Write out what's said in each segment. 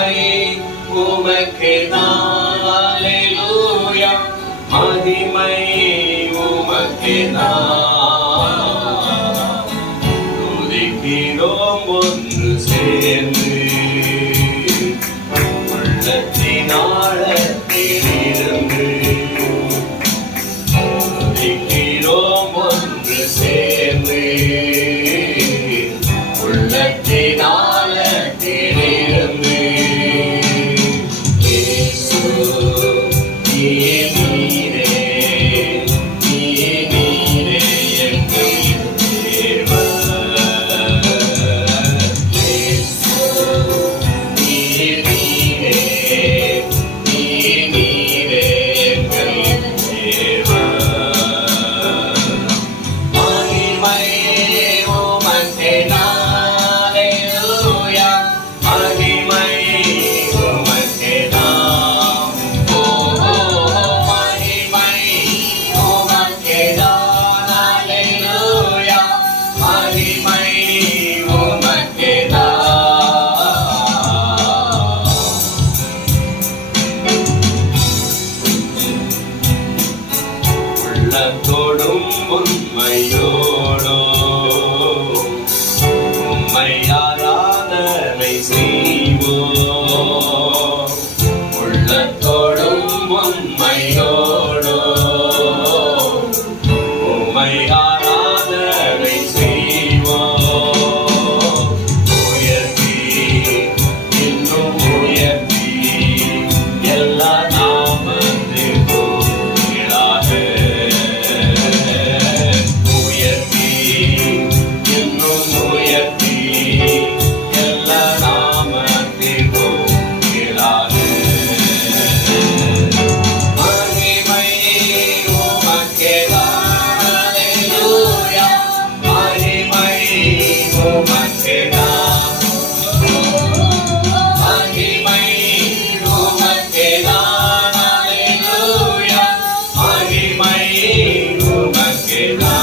மகிமை உமக்கேதான். அல்லேலூயா. மகிமை உமக்கேதான். துதிக்கிறோம் ஒன்று சேர்ந்து உள்ளத்தின் ஆழத்திலிருந்து. துதிக்கிறோம் ஒன்று சேர்ந்து உள்ளத்தின் ஆழத்திலிருந்து. இயேசு நீரே, நீரே எங்கள் தேவன். இயேசு நீரே, நீரே எங்கள் தேவன். மகிமை உமக்கேதான். அல்லேலூயா. மகிமை உமக்கேதான். ஓ மகிமை உமக்கேதான். அல்லேலூயா. மகிமை உமக்கேதான். உள்ளத்தோடும் உண்மையோடும் உம்மை ஆராதனை செய்வோம். உள்ளத்தோடும் உண்மையோடும் உம்மை ஆராதனை செய்வோம். உயர்த்தி இன்னும் உயர்த்தி எல்லா நாமத்திற்கும் கீழாக. உயர்த்தி இன்னும் உயர்த்தி எல்லா நாமத்திற்கும் கீழாக. மகிமை உமக்கேதான். அல்லேலூயா. மகிமை உமக்கேதான். மகிமை உமக்கேதான். அல்லேலூயா. மகிமை உமக்கேதான்.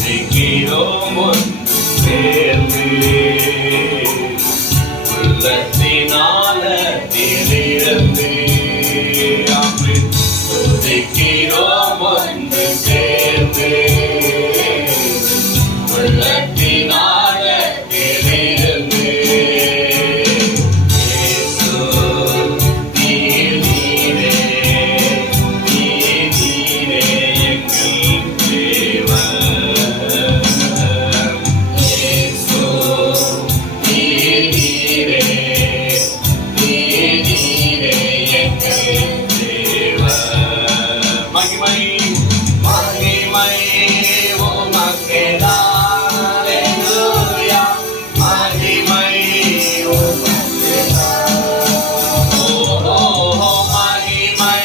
துதிக்கிறோம் ஒன்று சேர்ந்து உள்ளத்தின் ஆழத்திலிருந்து. ஆமென். துதிக்கிறோம் ஒன்று சேர்ந்து உள்ளத்தின் ஆழத்திலிருந்து. இயேசு நீரே, நீரே எங்கள் தேவன். இயேசு நீரே, நீரே எங்கள் தேவன். மகிமை மகிமை உமக்கேதான். அல்லேலூயா. மகிமை உமக்கேதான். ஓ மகிமை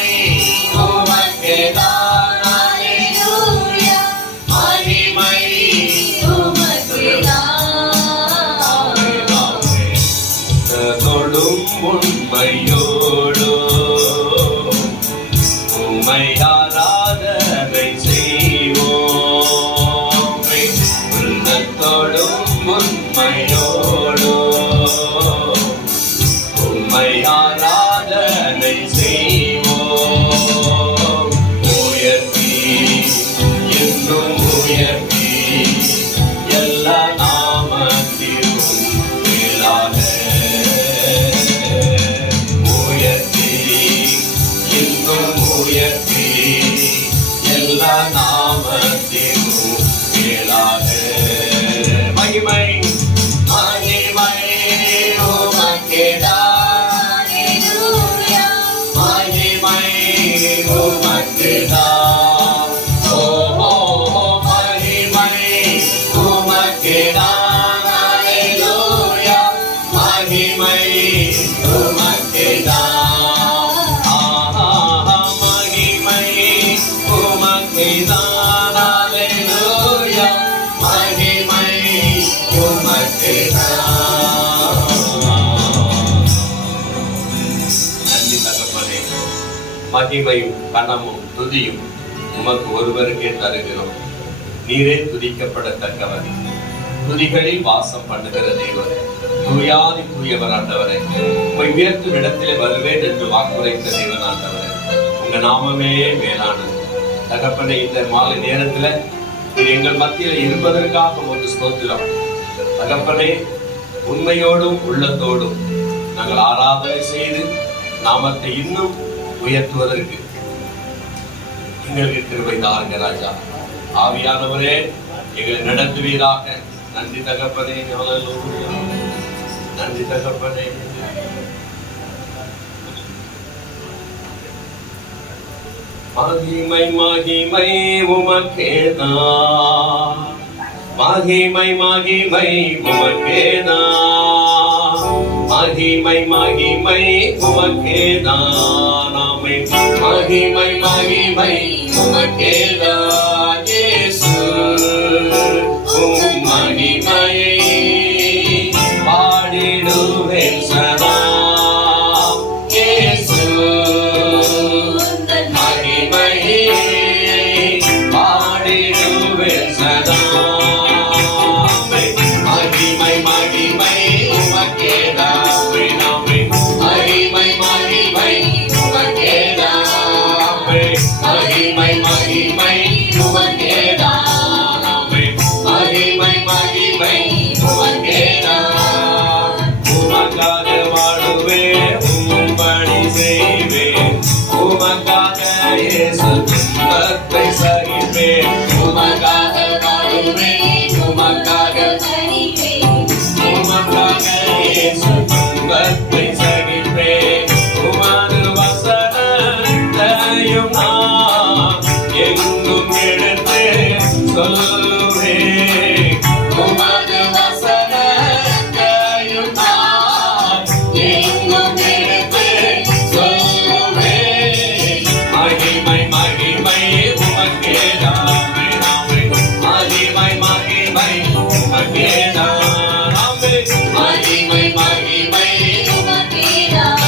உமக்கேதான். அல்லேலூயா. மகிமை தொடும் உண்மையோடும் உம்மை ஆராதனை செய்வோம். உள்ளத்தோடும் உண்மையோடும் உம்மை ஆராதனை செய்வோம். உயர்த்தி இன்னும் உயர்த்தி எல்லா நாமத்திற்கும் மேலாக. உயர்த்தி இன்னும் உயர்த்தி எல்லா நாமத்திற்கும் மேலாக. மகிமை மகிமை உமக்கேதான். அல்லேலூயா. மகிமை உமக்கேதான். ஓ மகிமை உமக்கேதான். அல்லேலூயா. மகிமை உமக்கேதான். மகிமை உமக்கேதான். அல்லேலூயா. மகிமை உமக்கேதான். நன்றி தகப்பனே. மகிமையும் கனமும் துதியும் உமக்கு ஒருவருக்கே தருகிறோம். நீரே துதிக்கப்படத்தக்கவர். துதிகளில் வாசம் பண்ணுகிற தேவன். தூயாதி தூயவர் ஆண்டவரே, உம்மை உயர்த்தும் இடத்திலே வருவேன் என்று வாக்குரைத்த தேவன் ஆண்டவரே, உங்க நாமமே மேலானது. தகப்பனே, இந்த மாலை நேரத்துல எங்கள் மத்தியில் இருப்பதற்காக ஒரு ஸ்தோத்திரம். தகப்பனே, உண்மையோடும் உள்ளத்தோடும் நாங்கள் ஆராதனை செய்து நாமத்தை இன்னும் உயர்த்துவதற்கு எங்களுக்கு கிருபை தாருங்க ராஜா. ஆவியானவரே, எங்களை நடத்துவீராக. நன்றி தகப்பனே, ஹல்லேலூயா. நன்றி தகப்பனே. மகிமை மகிமை உமக்கேதான், மகிமை மகிமை உமக்கேதான், மகிமை மகிமை உமக்கேதான், ஆமென். மகிமை மகிமை உமக்கேதான் இயேசு, உம் மகிமையை பாடிடுவேன் சதா இயேசு, மகிமையை பாடிடுவேன் சதா. மகிமை மகிமை உமக்கேதான், மகிமை மகிமை உமக்கேதான், மகிமை மகிமை உமக்கேதான், மகிமை மகிமை உமக்கேதான். உமக்காக வாழுவேன், உம்படி செய்வேன், உமக்காக இயேசு துன்பத்தை சகிப்பேன். உமக்காக வாழுவேன், உமக்காக உமக்காக இயேசு துன்பத்தை சகிப்பேன். உமது வசனத்தையும் நான் எங்கும் எடுத்து சொல்லுவேன். உமது வசனத்தையும் நான் எங்கும் எடுத்து சொல்லுவேன். மகிமை மகிமை உமக்கேதான், மகிமை மகிமை உமக்கேதான், மகிமை மகிமை உமக்கேதான்,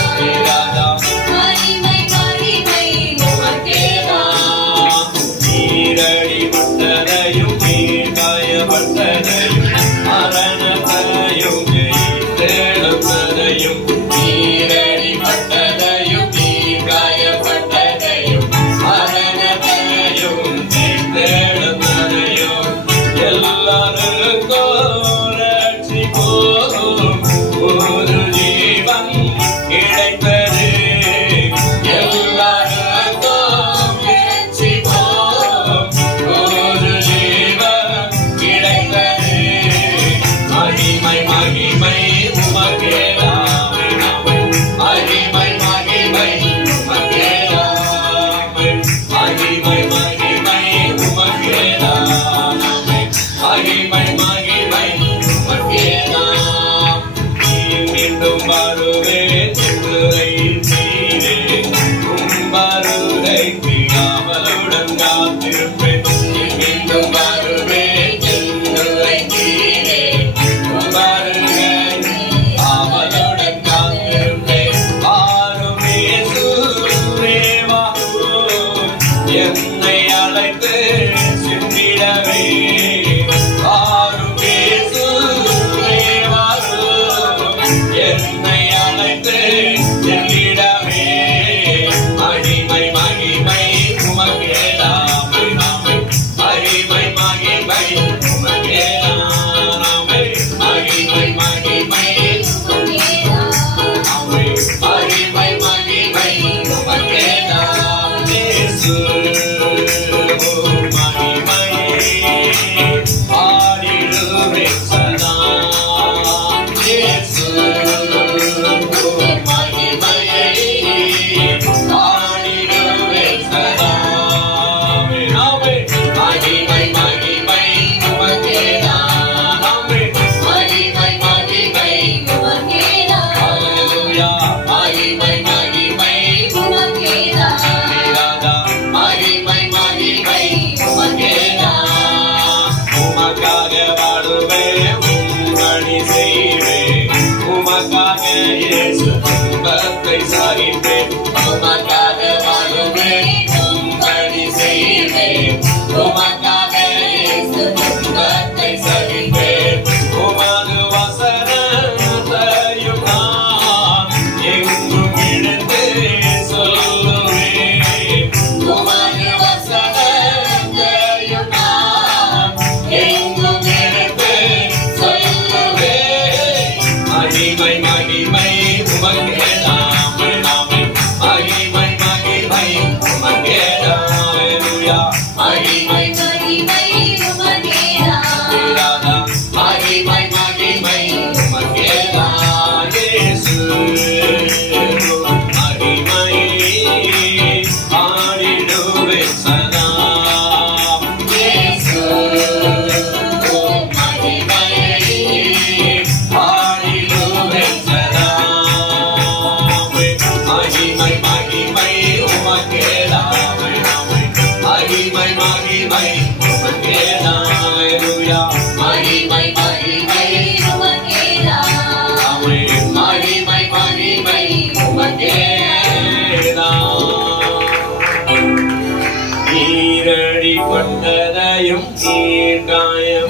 மகிமை மகிமை உமக்கேதான். நீரடிபட்டதையும் நீர் காயப்பட்டதையும் மரணத்தையும் ஜெயித்தெழுந்ததையும், நீரடிபட்டதையும் நீர் காயப்பட்டதையும் மரணத்தையும் ஜெயித்தெழுந்ததையும், எல்லாருக்கும் ரட்சிப்போம் ஒரு ஜீவன் கிடைத்தது. எல்லாருக்கும் ரட்சிப்போம் ஒரு ஜீவன் கிடைத்தது. மகிமை மகிமை உமக்கேதான், மகிமை மகிமை உமக்கேதான், மகிமை மகிமை உமக்கேதான், மகிமை மகிமை உமக்கேதான். மீண்டும் வருவேன் என்று தீரே, உம் வருகைக்கு ஆவலுடன் காத்திருப்பேன். மீண்டும் வருவேன் என்று தீரே, உம் வருகைக்கு ஆவலுடன் காத்திருப்பேன். வாரும் இயேசுவே வாரும், என்னை அழைத்து சென்றிடவே. வாரும் இயேசுவே வாரும், என்னை அழைத்து சென்றிடவே. மகிமை மகிமை உமக்கேதான், மகிமை மகிமை உமக்கேதான், மகிமை மகிமை மகிமை மகிமை உமக்கேதான் இயேசு, மகிமையை பாடிடுவேன் சதா இயேசு, மகிமையை பாடிடுவேன் சதா. மகிமை மகிமை உமக்கேதான், மகிமை மகிமை ஹல்லேலூயா. மகிமை மகிமை உமக்கேதான், மகிமை மகிமை உமக்கேதான். உமக்காக வாழுவேன், உம்படி செய்வேன், உமக்காக இயேசு துன்பத்தை சகிப்பேன். உமக்காக வாழுவேன், உம்படி செய்வேன், உமக்காக இயேசு துன்பத்தை சகிப்பேன். உமது வசனத்தை மகிமை மகிமை உமக்கே நாமே நாமே மகிமை மகிமை உமக்கே ஹalleluya மகிமை மகிமை உமக்கே ராதா மகிமை மகிமை உமக்கே இயேசு மகிமை ஆடிடுவே சதா இயேசு மகிமை ஆடிடுவே சதா மகிமை மகிமை உமக்கே நாமே நாமே மகிமை மகிமை உமக்கே ஹalleluya மகிமை மகிமை உமக்கே நாமே மகிமை மகிமை உமக்கே நீரடிப்பட்டதையும் நீர்காயப்பட்டதையும்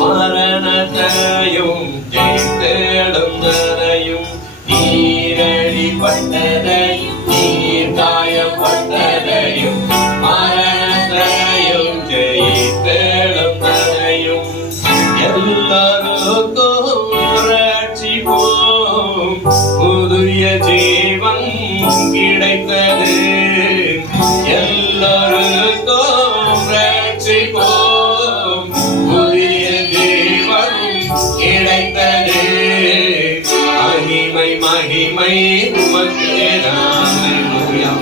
மரணத்தையும் ஜெயித்தெழுந்ததையும் நீரடிப்பட்டதையும் நீர்காயப்பட்டதையும் மரணத்தையும் ஜெயித்தெழுந்ததையும் எல்லாருக்கும் ரட்சிப்போம் புதிய ஜீவன் கிடைத்தது எல்லாருக்கும் ரட்சிப்போம் புதிய ஜீவன் கிடைத்தது மகிமை மகிமை உமக்கே ஹalleluya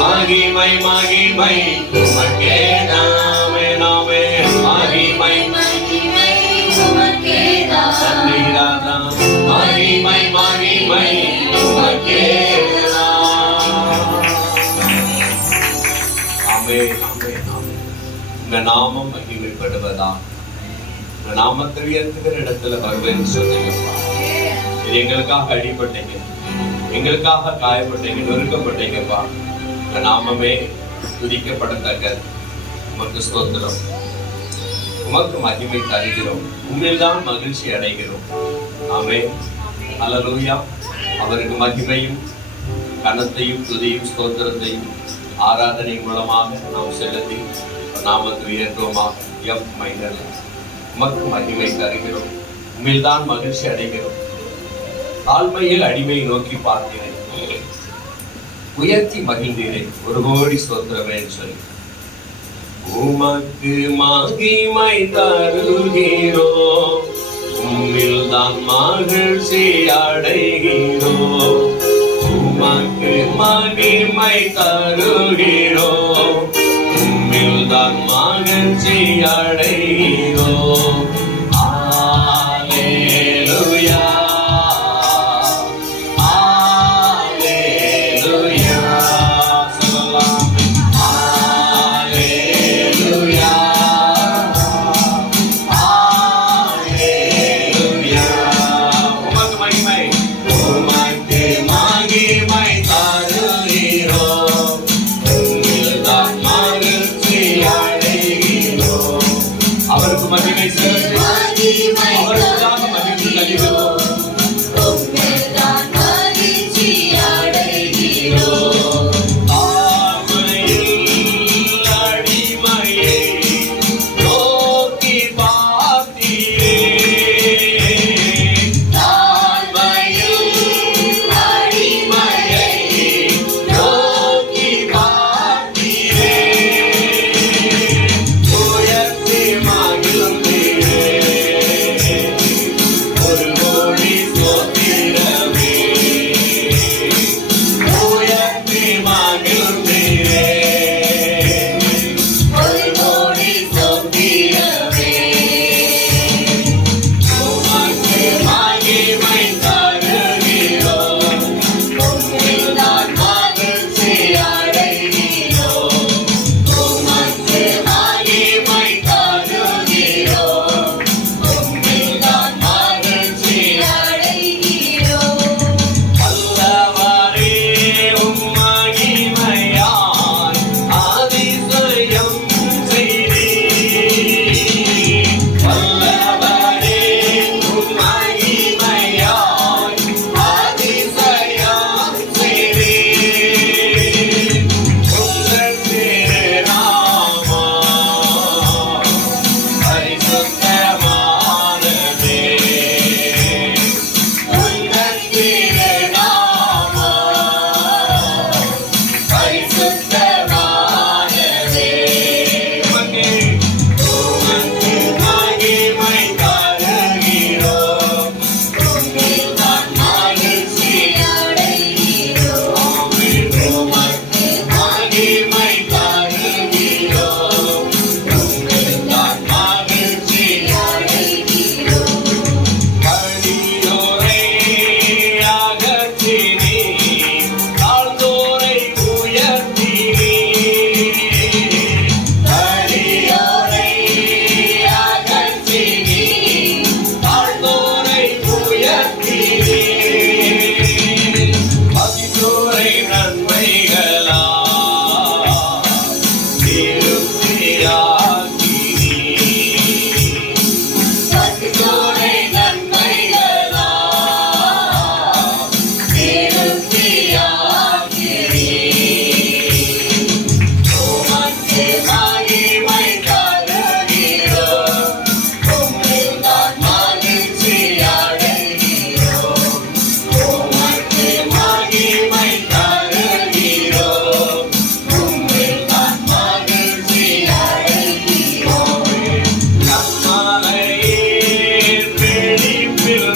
மகிமை மகிமை உமக்கே நாமே நாமே மகிமை மகிமை உமக்கே சன்னிதானா மகிமை மகிமை உமக்கே ஆமென் ஆமென் ஆமென் உங்க நாமம் மகிமைப்படுவதா உங்க நாமத்தை உயர்த்துகிற இடத்துல வருவேன்னு சொன்னீங்கப்பா இது எங்களுக்காக அடிபட்டீங்க எங்களுக்காக காயப்பட்டீங்க நொறுக்கப்பட்டீங்கப்பா உங்க நாமமே துதிக்கப்படத்தக்கது உமக்கு ஸ்தோத்திரம் உமக்கு மகிமை தருகிறோம் உண்மையில்தான் மகிழ்ச்சி அடைகிறோம் ஆமென் ஹல்லேலூயா அவருக்கு மகிமையும் கனத்தையும் துதியும் ஸ்தோத்திரத்தையும் ஆராதனை மூலமாக நாம் செலுத்தி நாமத்தை உயர்த்துவோமாக எம் மைனர் உமக்கு மகிமை தருகிறோம் உண்மையில்தான் மகிழ்ச்சி அடைகிறோம் தாழ்மையில் அடிமையை நோக்கி பார்க்கிறேன் உயர்த்தி மகிழ்ந்தீரேன் ஒரு கோடி ஸ்தோத்திரமே சொல்லி உமக்கு மகிமை தருகிறோம் உம்மில்தான் மகிழ்ச்சி அடைகிறோம் உமக்கு மகிமை தருகிறோம் உம்மில்தான் மகிழ்ச்சி அடைகிறோம் ஹalleluya ஹalleluya சொல்லலாம் ஹalleluya ஹalleluya உமக்கு மகிமை உமக்கு மகிமை தருகிறோம் உம்மில்தான் மகிழ்ச்சி அடைகிறோம்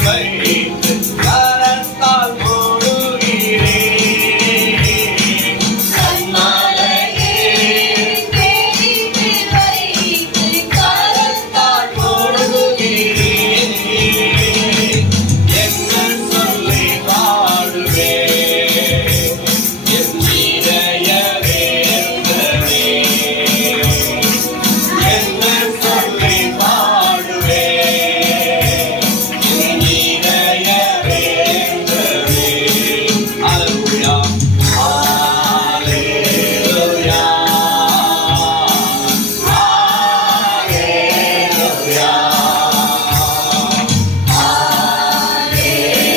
வைத்து கரத்தால் மூடுகிறேன். கண்மலையே பேரில் வைத்து கரத்தால் மூடுகிறேன். என்ன சொல்லி பாடுவேன் என் இதய வேதனை. என்ன சொல்லி பாடுவேன் என் இதய வேதனை. அல்லேலூயா, அல்லேலூயா, அல்லேலூயா,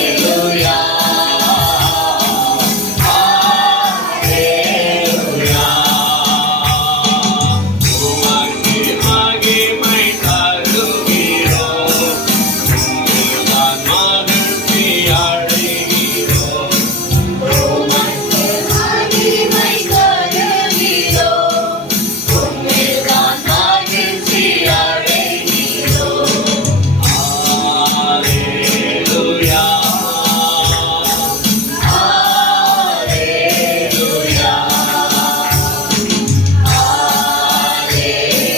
அல்லேலூயா, அல்லேலூயா. உமக்கு மகிமை தருகிறோம். உம்மில்தான் மகிழ்ச்சி அடைகிறோம். உமக்கு மகிமை தருகிறோம். உம்மில்தான் மகிழ்ச்சி அடைகிறோம். அல்லேலூயா, அல்லேலூயா,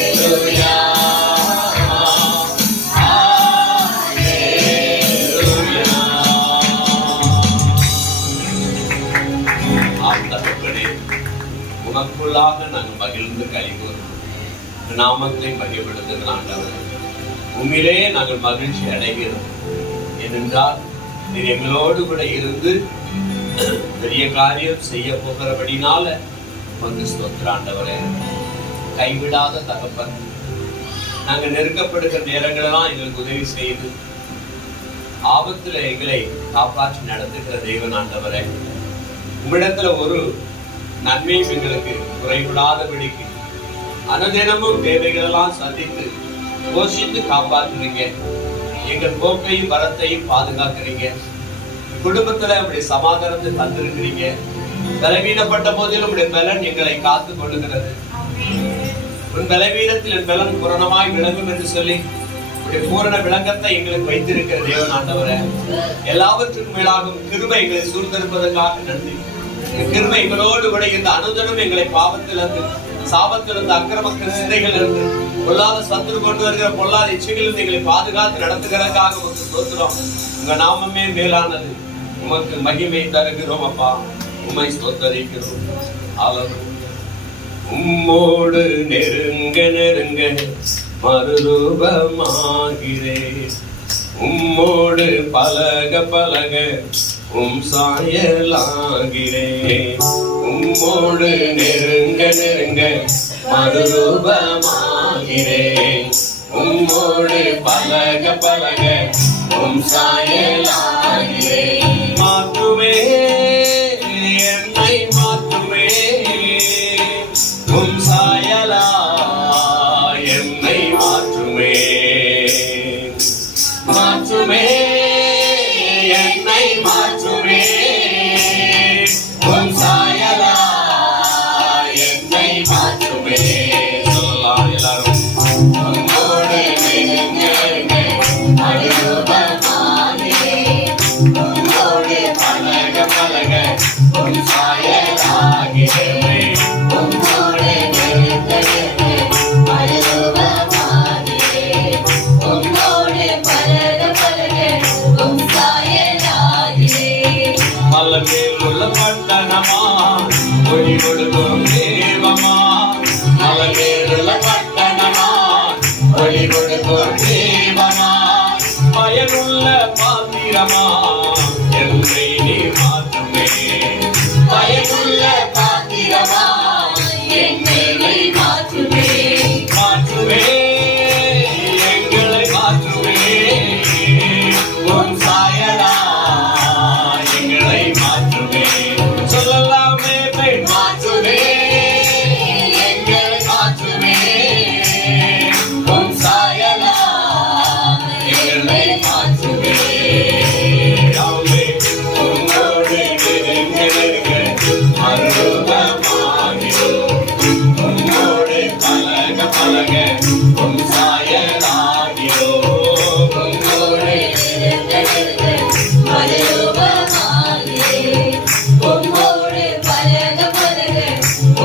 அல்லேலூயா, அல்லேலூயா. ஆம் தகப்பனே, உமக்குள்ளாக நாங்கள் மகிழ்ந்து களிகூறும் நாமத்தை மகிழ்ப்படுத்துகிற ஆண்டவரே, உம்மிலே நாங்கள் மகிழ்ச்சி அடைகிறோம். ஏனென்றால் நீர் எங்களோடு கூட இருந்து பெரிய காரியம் செய்ய போகிறபடினால வந்து ஸ்தோத்திர ஆண்டவரே. கைவிடாத தகப்பன், நாங்கள் நெருக்கப்படுகிற நேரங்களெல்லாம் எங்களுக்கு உதவி செய்து ஆபத்துல எங்களை காப்பாற்றி நடத்துகிற தேவன் ஆண்டவரே. உம்மிடத்துல ஒரு நன்மையும் எங்களுக்கு குறைவிடாதபடிக்கு அனுதினமும் தேவைகளெல்லாம் சந்தித்து போஷித்து காப்பாற்றுறீங்க. எங்கள் போக்கையும் வரத்தையும் பாதுகாக்கிறீங்க. குடும்பத்துல உடைய சமாதானத்தை தந்திருக்கிறீங்க. பலவீனப்பட்ட போதிலும் உடைய பலன் எங்களை காத்து கொள்ளுகிறது. உன் பலவீனத்தில் என் பலன் பூரணமாய் விளங்கும் என்று சொல்லி உடைய பூரண விளங்கத்தை எங்களுக்கு வைத்திருக்கிற தேவன் ஆண்டவரே, எல்லாவற்றுக்கும் மேலாகும் கிருபை எங்களை சூழ்ந்திருப்பதற்காக நன்றி. கிருபை எங்களோடு கூட இந்த அனுதினம் எங்களை பாவத்திலிருந்து, சாபத்திலிருந்து, அக்கிரமத்தின் சிந்தைகள் இருந்து, பொல்லாத சத்துரு கொண்டு வருகிற பொல்லாத இச்சைகளிலிருந்து எங்களை பாதுகாத்து நடத்துகிறதுக்காக உங்களுக்கு ஸ்தோத்திரம். உங்க நாமமே மேலானது. உமக்கு மகிமை தருகிறோம் அப்பா. உம்மை ஸ்தோத்தரிக்கிறோம். அல்லேலூயா. உம்மோடு நெருங்க நெருங்க மறுரூபமாகிறேன். உம்மோடு பழக பழக சாயலாகிறேன். உம்மோடு நெருங்க நெருங்க மறுரூபமாகிறேன். உம்மோடு பழக பழக சாயலாகிறேன். மாற்றுவே என்னை மாற்றுவே சாயலா என்னை மாற்றுவே. மாற்றுவே என்னை மாற்றுவே சாயலா என்னை மாற்றுவே. சொல்லலாம் எல்லாரும். உம்மோடு நெருங்க மறுரூபமாகிறேன். உம்மோடு பழக பழக சாயலாகிறேன். உம்மோடு நெருங்க மறுரூபமாகிறேன். உம்மோடு பழக பழக நெருங்க மறுரூபமாகிறேன். உம்மோடு பழக பழக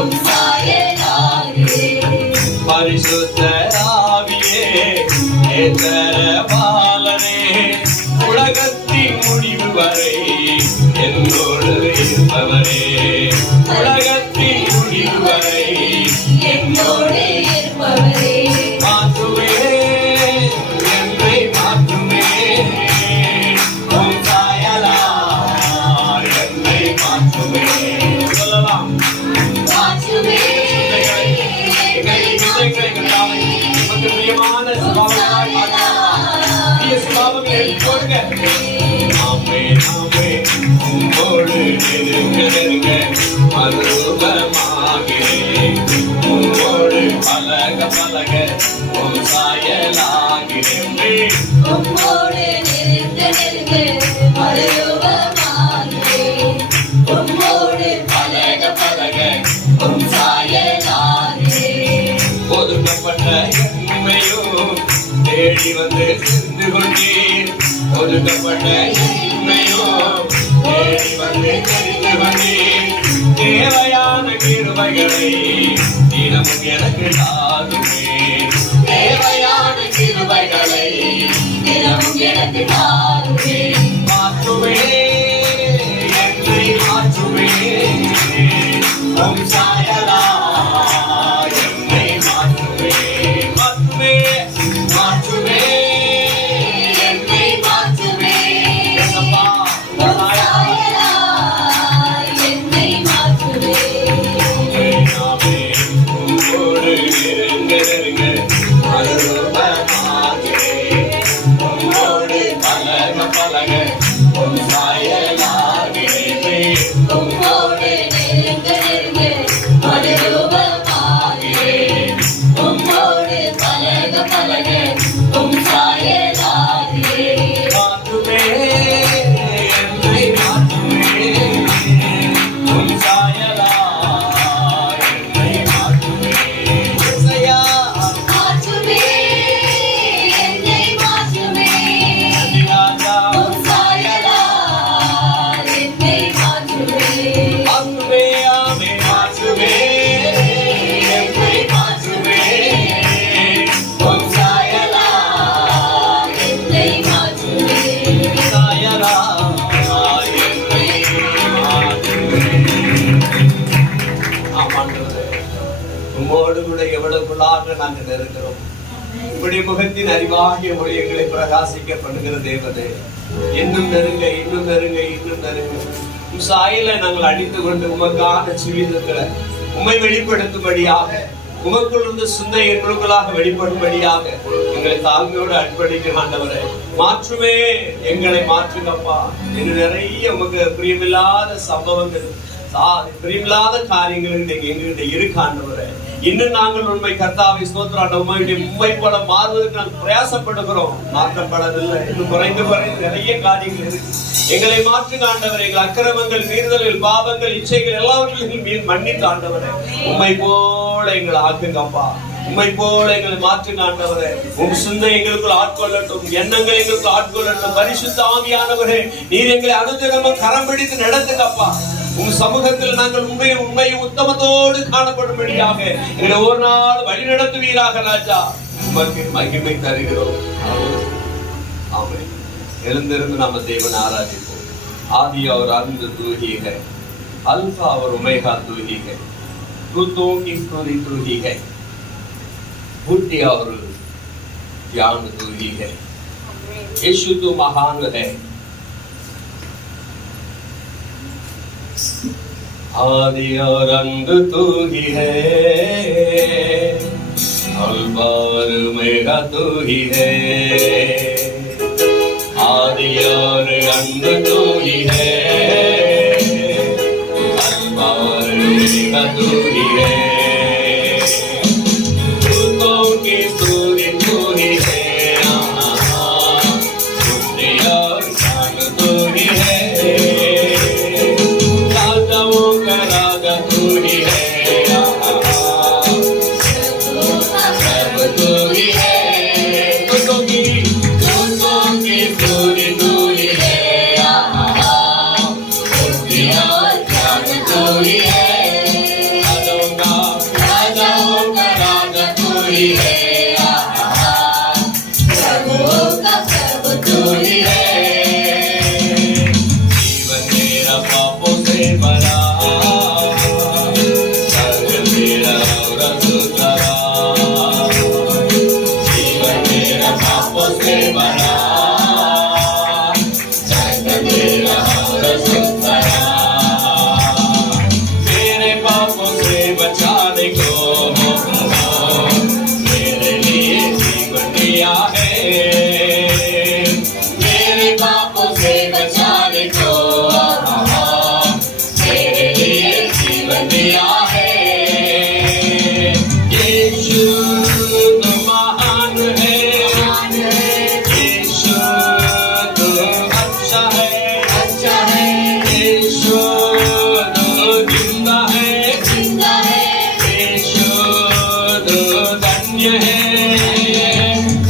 உம் சாயலாகிறேன். பரிசுத்த ஆவியே ஏற்றவாளனே, உலகத்தின் முடிவு வரை என்னோடு இருப்பவரே, உலகத்தின் முடிவு வரை என்னோடு இருப்பவரே. மாற்றுவே என்னை மாற்றுவே, உம் சாயலாய் என்னை மாற்றுவே. சொல்லலாம். மாற்றுவே என்னை மாற்றுவே. நமக்கு பிரியமான சுபாவங்களாய் மாற்றுவோம். பிரிய சுபாவங்களை எடுத்துக்கொள்ளுங்க. நாமே நாமே உம்மோடு நெருங்க நெருங்க மறுரூபமாகிறேன். உம்மோடு பழக பழக உம் சாயலாகிறேன். உம்மோடு நெருங்க நெருங்க மறுரூபமாகிறேன். உம்மோடு பழக பழக உம் சாயலாகிறேன். ஒதுக்கப்பட்ட என்மையும் தேடி வந்து சென்று கொண்டேன். ஒதுக்கப்பட்ட என்மையும் தேடி வந்து தெரிந்து கொண்டேன். தேவையான கிருபைகளை தினமும் எனக்கு தாருமே. தேவையான கிருபைகளை தினமும் எனக்கு தாருமே. மாற்றுவே என்னை மாற்றுவே, உம் சாயலாய் என்னை மாற்றுவே. மாற்றுவே மாற்றுவே என்னை மாற்றுவே என்னப்பா உம் சாயலாய் என்னை மாற்றுவே. நாமே உம்மோடு நெருங்க நெருங்க மறுரூபமாகிறேன். உம்மோடு பழக பழக உம் சாயலாகிறேன். உம்மோடு நெருங்க நெருங்க மறுரூபமாகிறேன். உம்மோடு பழக பழக உம் சாயலாகிறேன். மாற்றுவே என்னை மாற்றுவே, உம் சாயலாய் என்னை மாற்றுவே. இசையா மாற்றுவே என்னை மாற்றுவே. அதிராஜா உம் சாயலாய் என்னை மாற்றுவே. மாற்றுவே ஆமே மாற்றுவே என்னை மாற்றுவே, உம் சாயலாய் என்னை மாற்றுவே. சாயலாய் என்னை மாற்றுவே. ஆமாண்டவரே, உம்மோடு கூட எவ்வளவுக்குள்ளாக நாங்கள் இருக்கிறோம். உம்முடைய முகத்தின் அறிவாகிய ஒளி எங்களை பிரகாசிக்க பண்ணுகிற தேவனே, இன்னும் நெருங்க இன்னும் நெருங்க இன்னும் நெருங்க உம் சாயலை நாங்கள் அணிந்து கொண்டு உமக்கான ஜீவிதத்துல உம்மை வெளிப்படுத்தும்படியாக, உமக்குள் இருந்த சிந்தை எங்களுக்குள்ளாக வெளிப்படும்படியாக எங்களை தாழ்மையோடு அர்ப்பணிக்க ஆண்டவரே. மாற்றுமே எங்களை மாற்றுங்கப்பா. இன்னும் நிறைய உமக்கு பிரியமில்லாத சம்பவங்கள், பிரியமில்லாத காரியங்கள் எங்ககிட்ட இருக்கு ஆண்டவரே. இன்னும் நாங்கள் உண்மை கர்த்தாவை ஸ்தோத்திரம் உண்மை போல மாறுவதற்கு நாங்கள் பிரயாசப்படுகிறோம். மாற்றப்படவில்லை. இன்னும் குறைந்து குறைந்து நிறைய காரியங்கள் இருக்கு. எங்களை மாற்றுங்க ஆண்டவரே. எங்கள் அக்கிரமங்கள், மீறுதல்கள், பாவங்கள், இச்சைகள் எல்லாவற்றையும் மன்னித்து ஆண்டவரே. உண்மை போல எங்களை ஆக்குங்கப்பா. உண்மை போல எங்களை மாற்றுங்க ஆண்டவரே. உம் சிந்தை எங்களுக்குள் ஆட்கொள்ளட்டும், எண்ணங்கள் எங்களுக்கு ஆட்கொள்ளட்டும். பரிசுத்த ஆவியானவரே, நீர் எங்களை அனுதினமும் கரம் பிடித்து நடத்துங்கப்பா. உம் சமூகத்தில் நாங்கள் உண்மையை உத்தமத்தோடு காணப்படும்படியாக எங்களை ஒரு நாள் வழி நடத்துவீராக ராஜா. உமக்கு மகிமை தருகிறோம். ஆமென். எழுந்திருந்து நாம தேவன் ஆராதிப்போம். आदि और अंत तू ही है, अल्फा और ओमेगा तू ही है, भूतों की स्तुति तू ही है, बुद्धि और ज्ञान तू ही है। यीशु तू महान है। आदि और अंत तू ही है, अल्फा और ओमेगा तू ही है। आदि और अंत तू ही है, अल्फा और ओमेगा तू ही है। भूतों की स्तुति तू ही है, बुद्धि और ज्ञान तू ही है। राजाओं का राजा तू ही है, सब तू ही है। भूतों की स्तुति तू ही पापों से बचाने को मेरे लिए जीवन दिया है। यीशु तो महान है, यीशु तो अच्छा है, यीशु तो जिंदा है, यीशु तो धन्य है,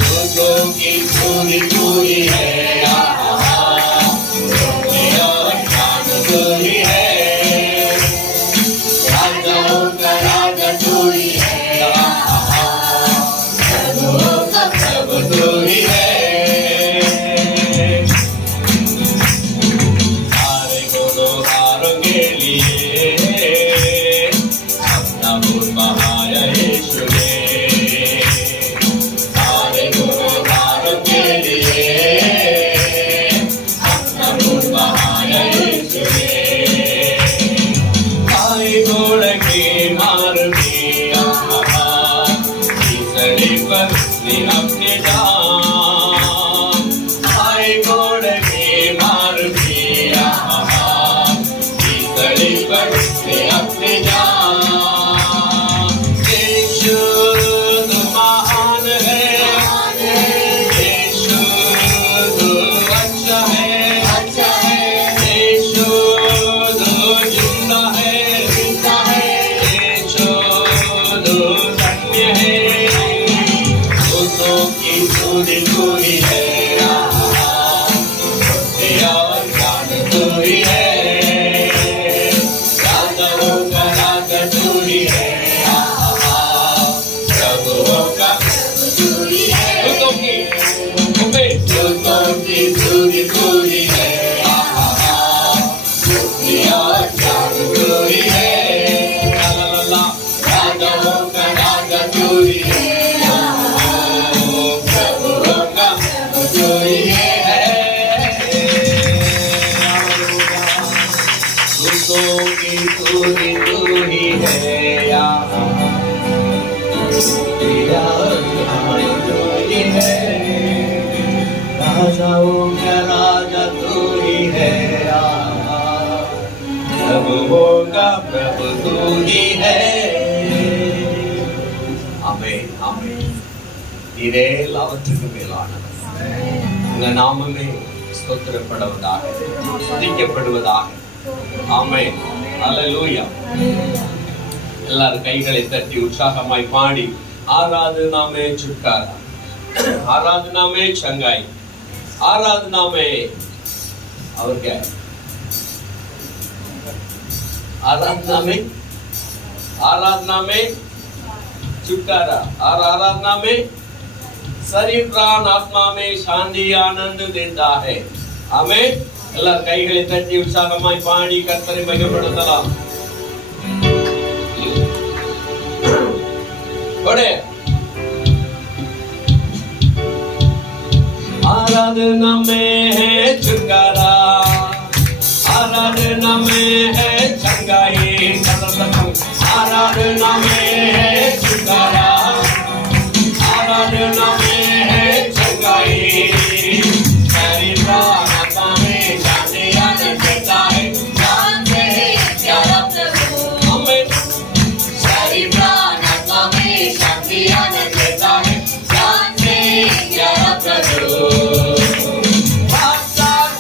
लोगों की पूरी पूरी है, पूरी है, राजाओं का राजा तू ही है, प्रभुओं का प्रभु तू ही है। सारे गुनहगारों के लिए अपना खून बहाया यीशु ने, सारे गुनहगारों के लिए अपना खून बहाया यीशु ने। आई घोड़े की मार दिया तीसरे पर उसने अपने जान, आई घोड़े की मार दिया तीसरे पर उसने अपने जान। यीशु तो महान है, यीशु तो अच्छा है, यीशु तो जिंदा है, यीशु तो धन्य है, लोगों की पूरी पूरी है, और जान तू ही है, राजाओं का राजा तू ही है, प्रभुओं का प्रभु तू ही है, लोगों की पूरी पूरी है, और जान तू ही है, राजाओं का राजा तू ही है, प्रभुओं का प्रभु तू ही है। दूतों की पूरी तू ही है, राजाओं का राजा तू ही है, प्रभुओं का प्रभु तू ही है। ஆமென், ஆமென். நீரே எல்லாவற்றுக்கும் மேலானவர். உங்க நாமமே ஸ்தோத்திரப்படுவதாக, துதிக்கப்படுவதாக. ஆமென். அல்லேலூயா. எல்லாரும் கைகளை தட்டி உற்சாகமாய் பாடி ஆராதனா में छुटकारा, आराधना में चंगाई, आराधना में और क्या है? आराधना में छुटकारा और आराधना में शरीर प्राण आत्मा में शांति आनंद देता है। आमेन. எல்லாரும் கைகளை தட்டி உற்சாகமாய் பாடி கர்த்தரை மகிமைப்படுத்தலாம். ஓடே आराधना में है छुटकारा, आराधना में है चंगाई, आराधना में है छुटकारा, आराधना में है चंगाई, शरीर प्राण आत्मा में शांति आनंद देता है। जानते हैं प्यारा प्रभु, आमेन. शरीर प्राण आत्मा में शांति आनंद देता है। जानते हैं प्यारा प्रभु, साक्षात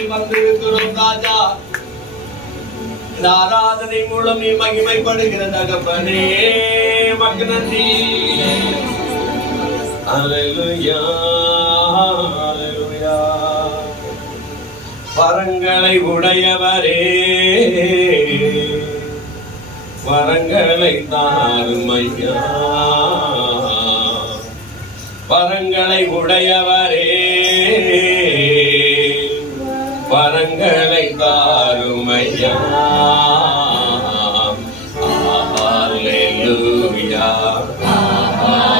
நோக்கி வந்திருக்கிறோம் ராஜா. இந்த ஆராதனை மூலம் நீ மகிமைப்படுகிற தகப்பனே, உமக்கு நன்றி. அல்லேலூயா, அல்லேலூயா. வரங்களை உடையவரே, வரங்களை தாரும் ஐயா. வரங்களை உடையவரே, வரங்களை தாரும் ஐயா. அல்லேலூயா,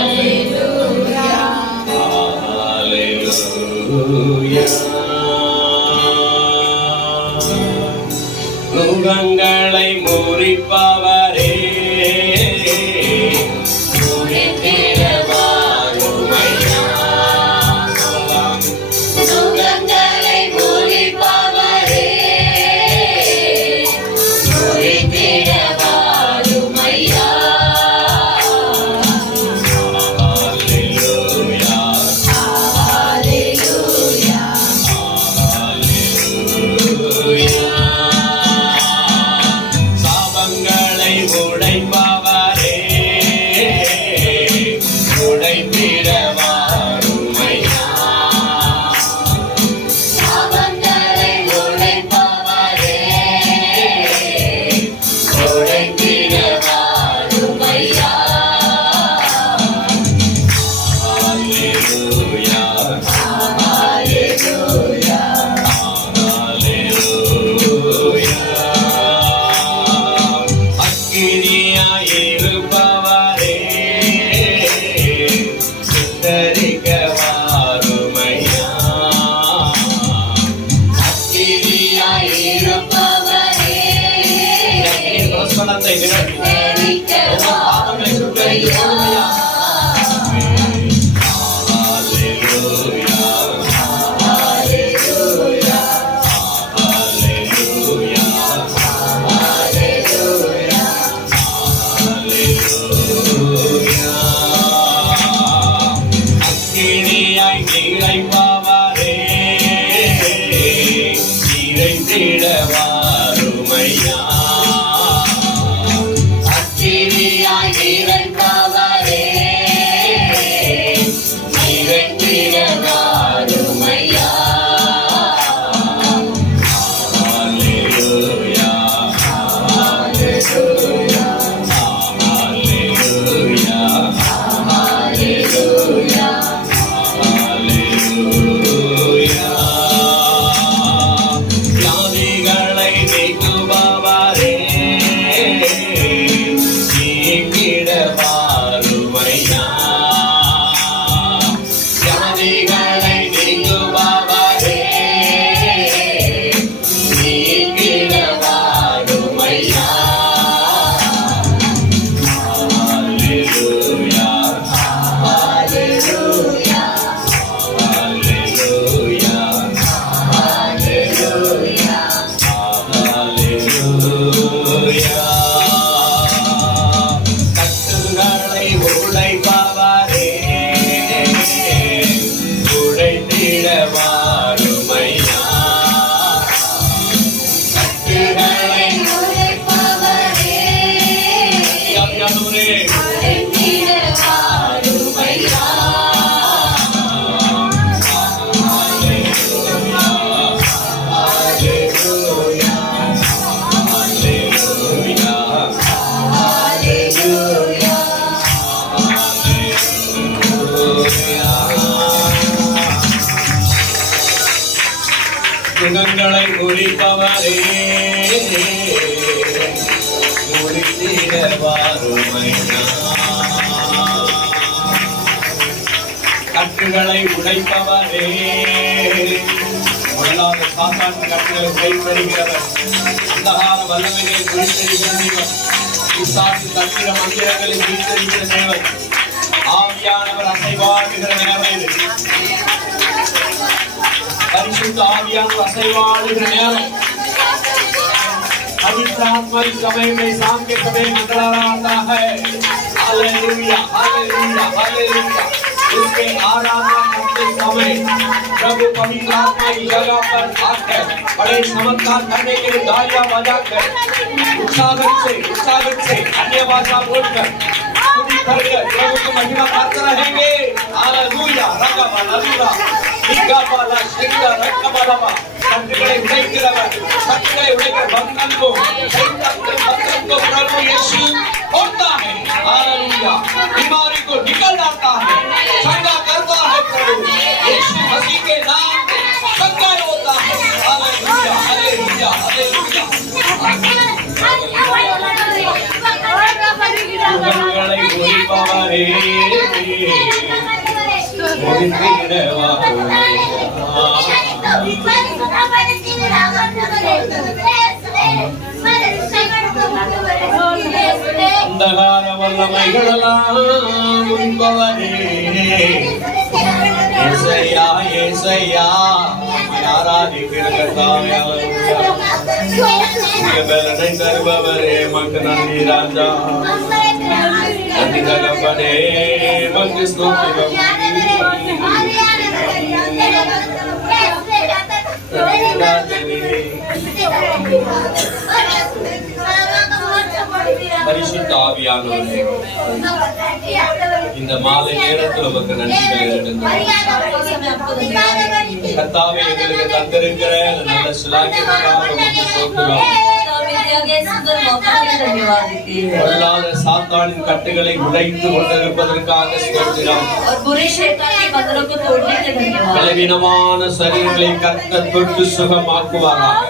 அல்லேலூயா, அல்லேலூயா. நுகங்களை முறிப்பவரே, சுகங்களை குறிப்பவரே, குறித்திட வாருமையா. கட்டுகளை உடைப்பவரே, முதலாவது சாத்தான கட்டுகளை கைப்பறுகிறவர், அந்தகார வல்லமைகளை குறித்தறிகிற தேவன், பிசாசு தத்திர மந்திரங்களை குறித்தறிகிற தேவன், ஆவியானவர் அசைவாடுகிற நேரம் இது. परिशुद्ध आवियानवर असेवाळुगिற நேரம். पवित्र आत्मा इस समय में शाम के समय मंडला रहा है. Hallelujah, hallelujah, hallelujah. इसके आराधना के समय प्रभु पवित्र आत्मा की जगह पर आकर बड़े चमत्कार करने के लिए तालियां बजाकर उत्साह से अन्य भाषा बोलकर स्तुति करकर प्रभु की महिमा करते रहेंगे। हालेलुया रगबललुला निगबला शिंगा रगबलबा சத்துக்களை உடைக்கிறவர் சத்துக்களை உடைக்கிற பந்தன் को प्रभु यीशु तोड़ता है। हालेलुया बीमारी को निकल जाता है, चंगा करता है प्रभु यीशु मसीह के नाम में चंगा होता है। हालेलुया हालेलुया हालेलुया உங்களை ஒளிபவரே அந்தகார வல்லமைகளெல்லாம் உண்பவரே ஏசையா ஏசையா ஆராதிக்கிறதாவே பலனை தருபவரே மக்கு நன்றி ராஜா நன்றி தகப்பனே மக்கு ஸ்தோத்திரம் பரிசுத்த ஆவியானவரே இந்த மாலை நேரத்தில் உமக்கு நன்றிகள் கர்த்தாவே எங்களுக்கு தந்திருக்கிற நல்ல சிலாக்கியத்துக்காக உமக்கு ஸ்தோத்திரம் பொல்லாத சாத்தானின் கட்டுகளை உடைத்து கொண்டிருப்பதற்காக ஸ்தோத்திரம் பலவீனமான சரீரங்களை கர்த்தர் தொட்டு சுகமாக்குவாராக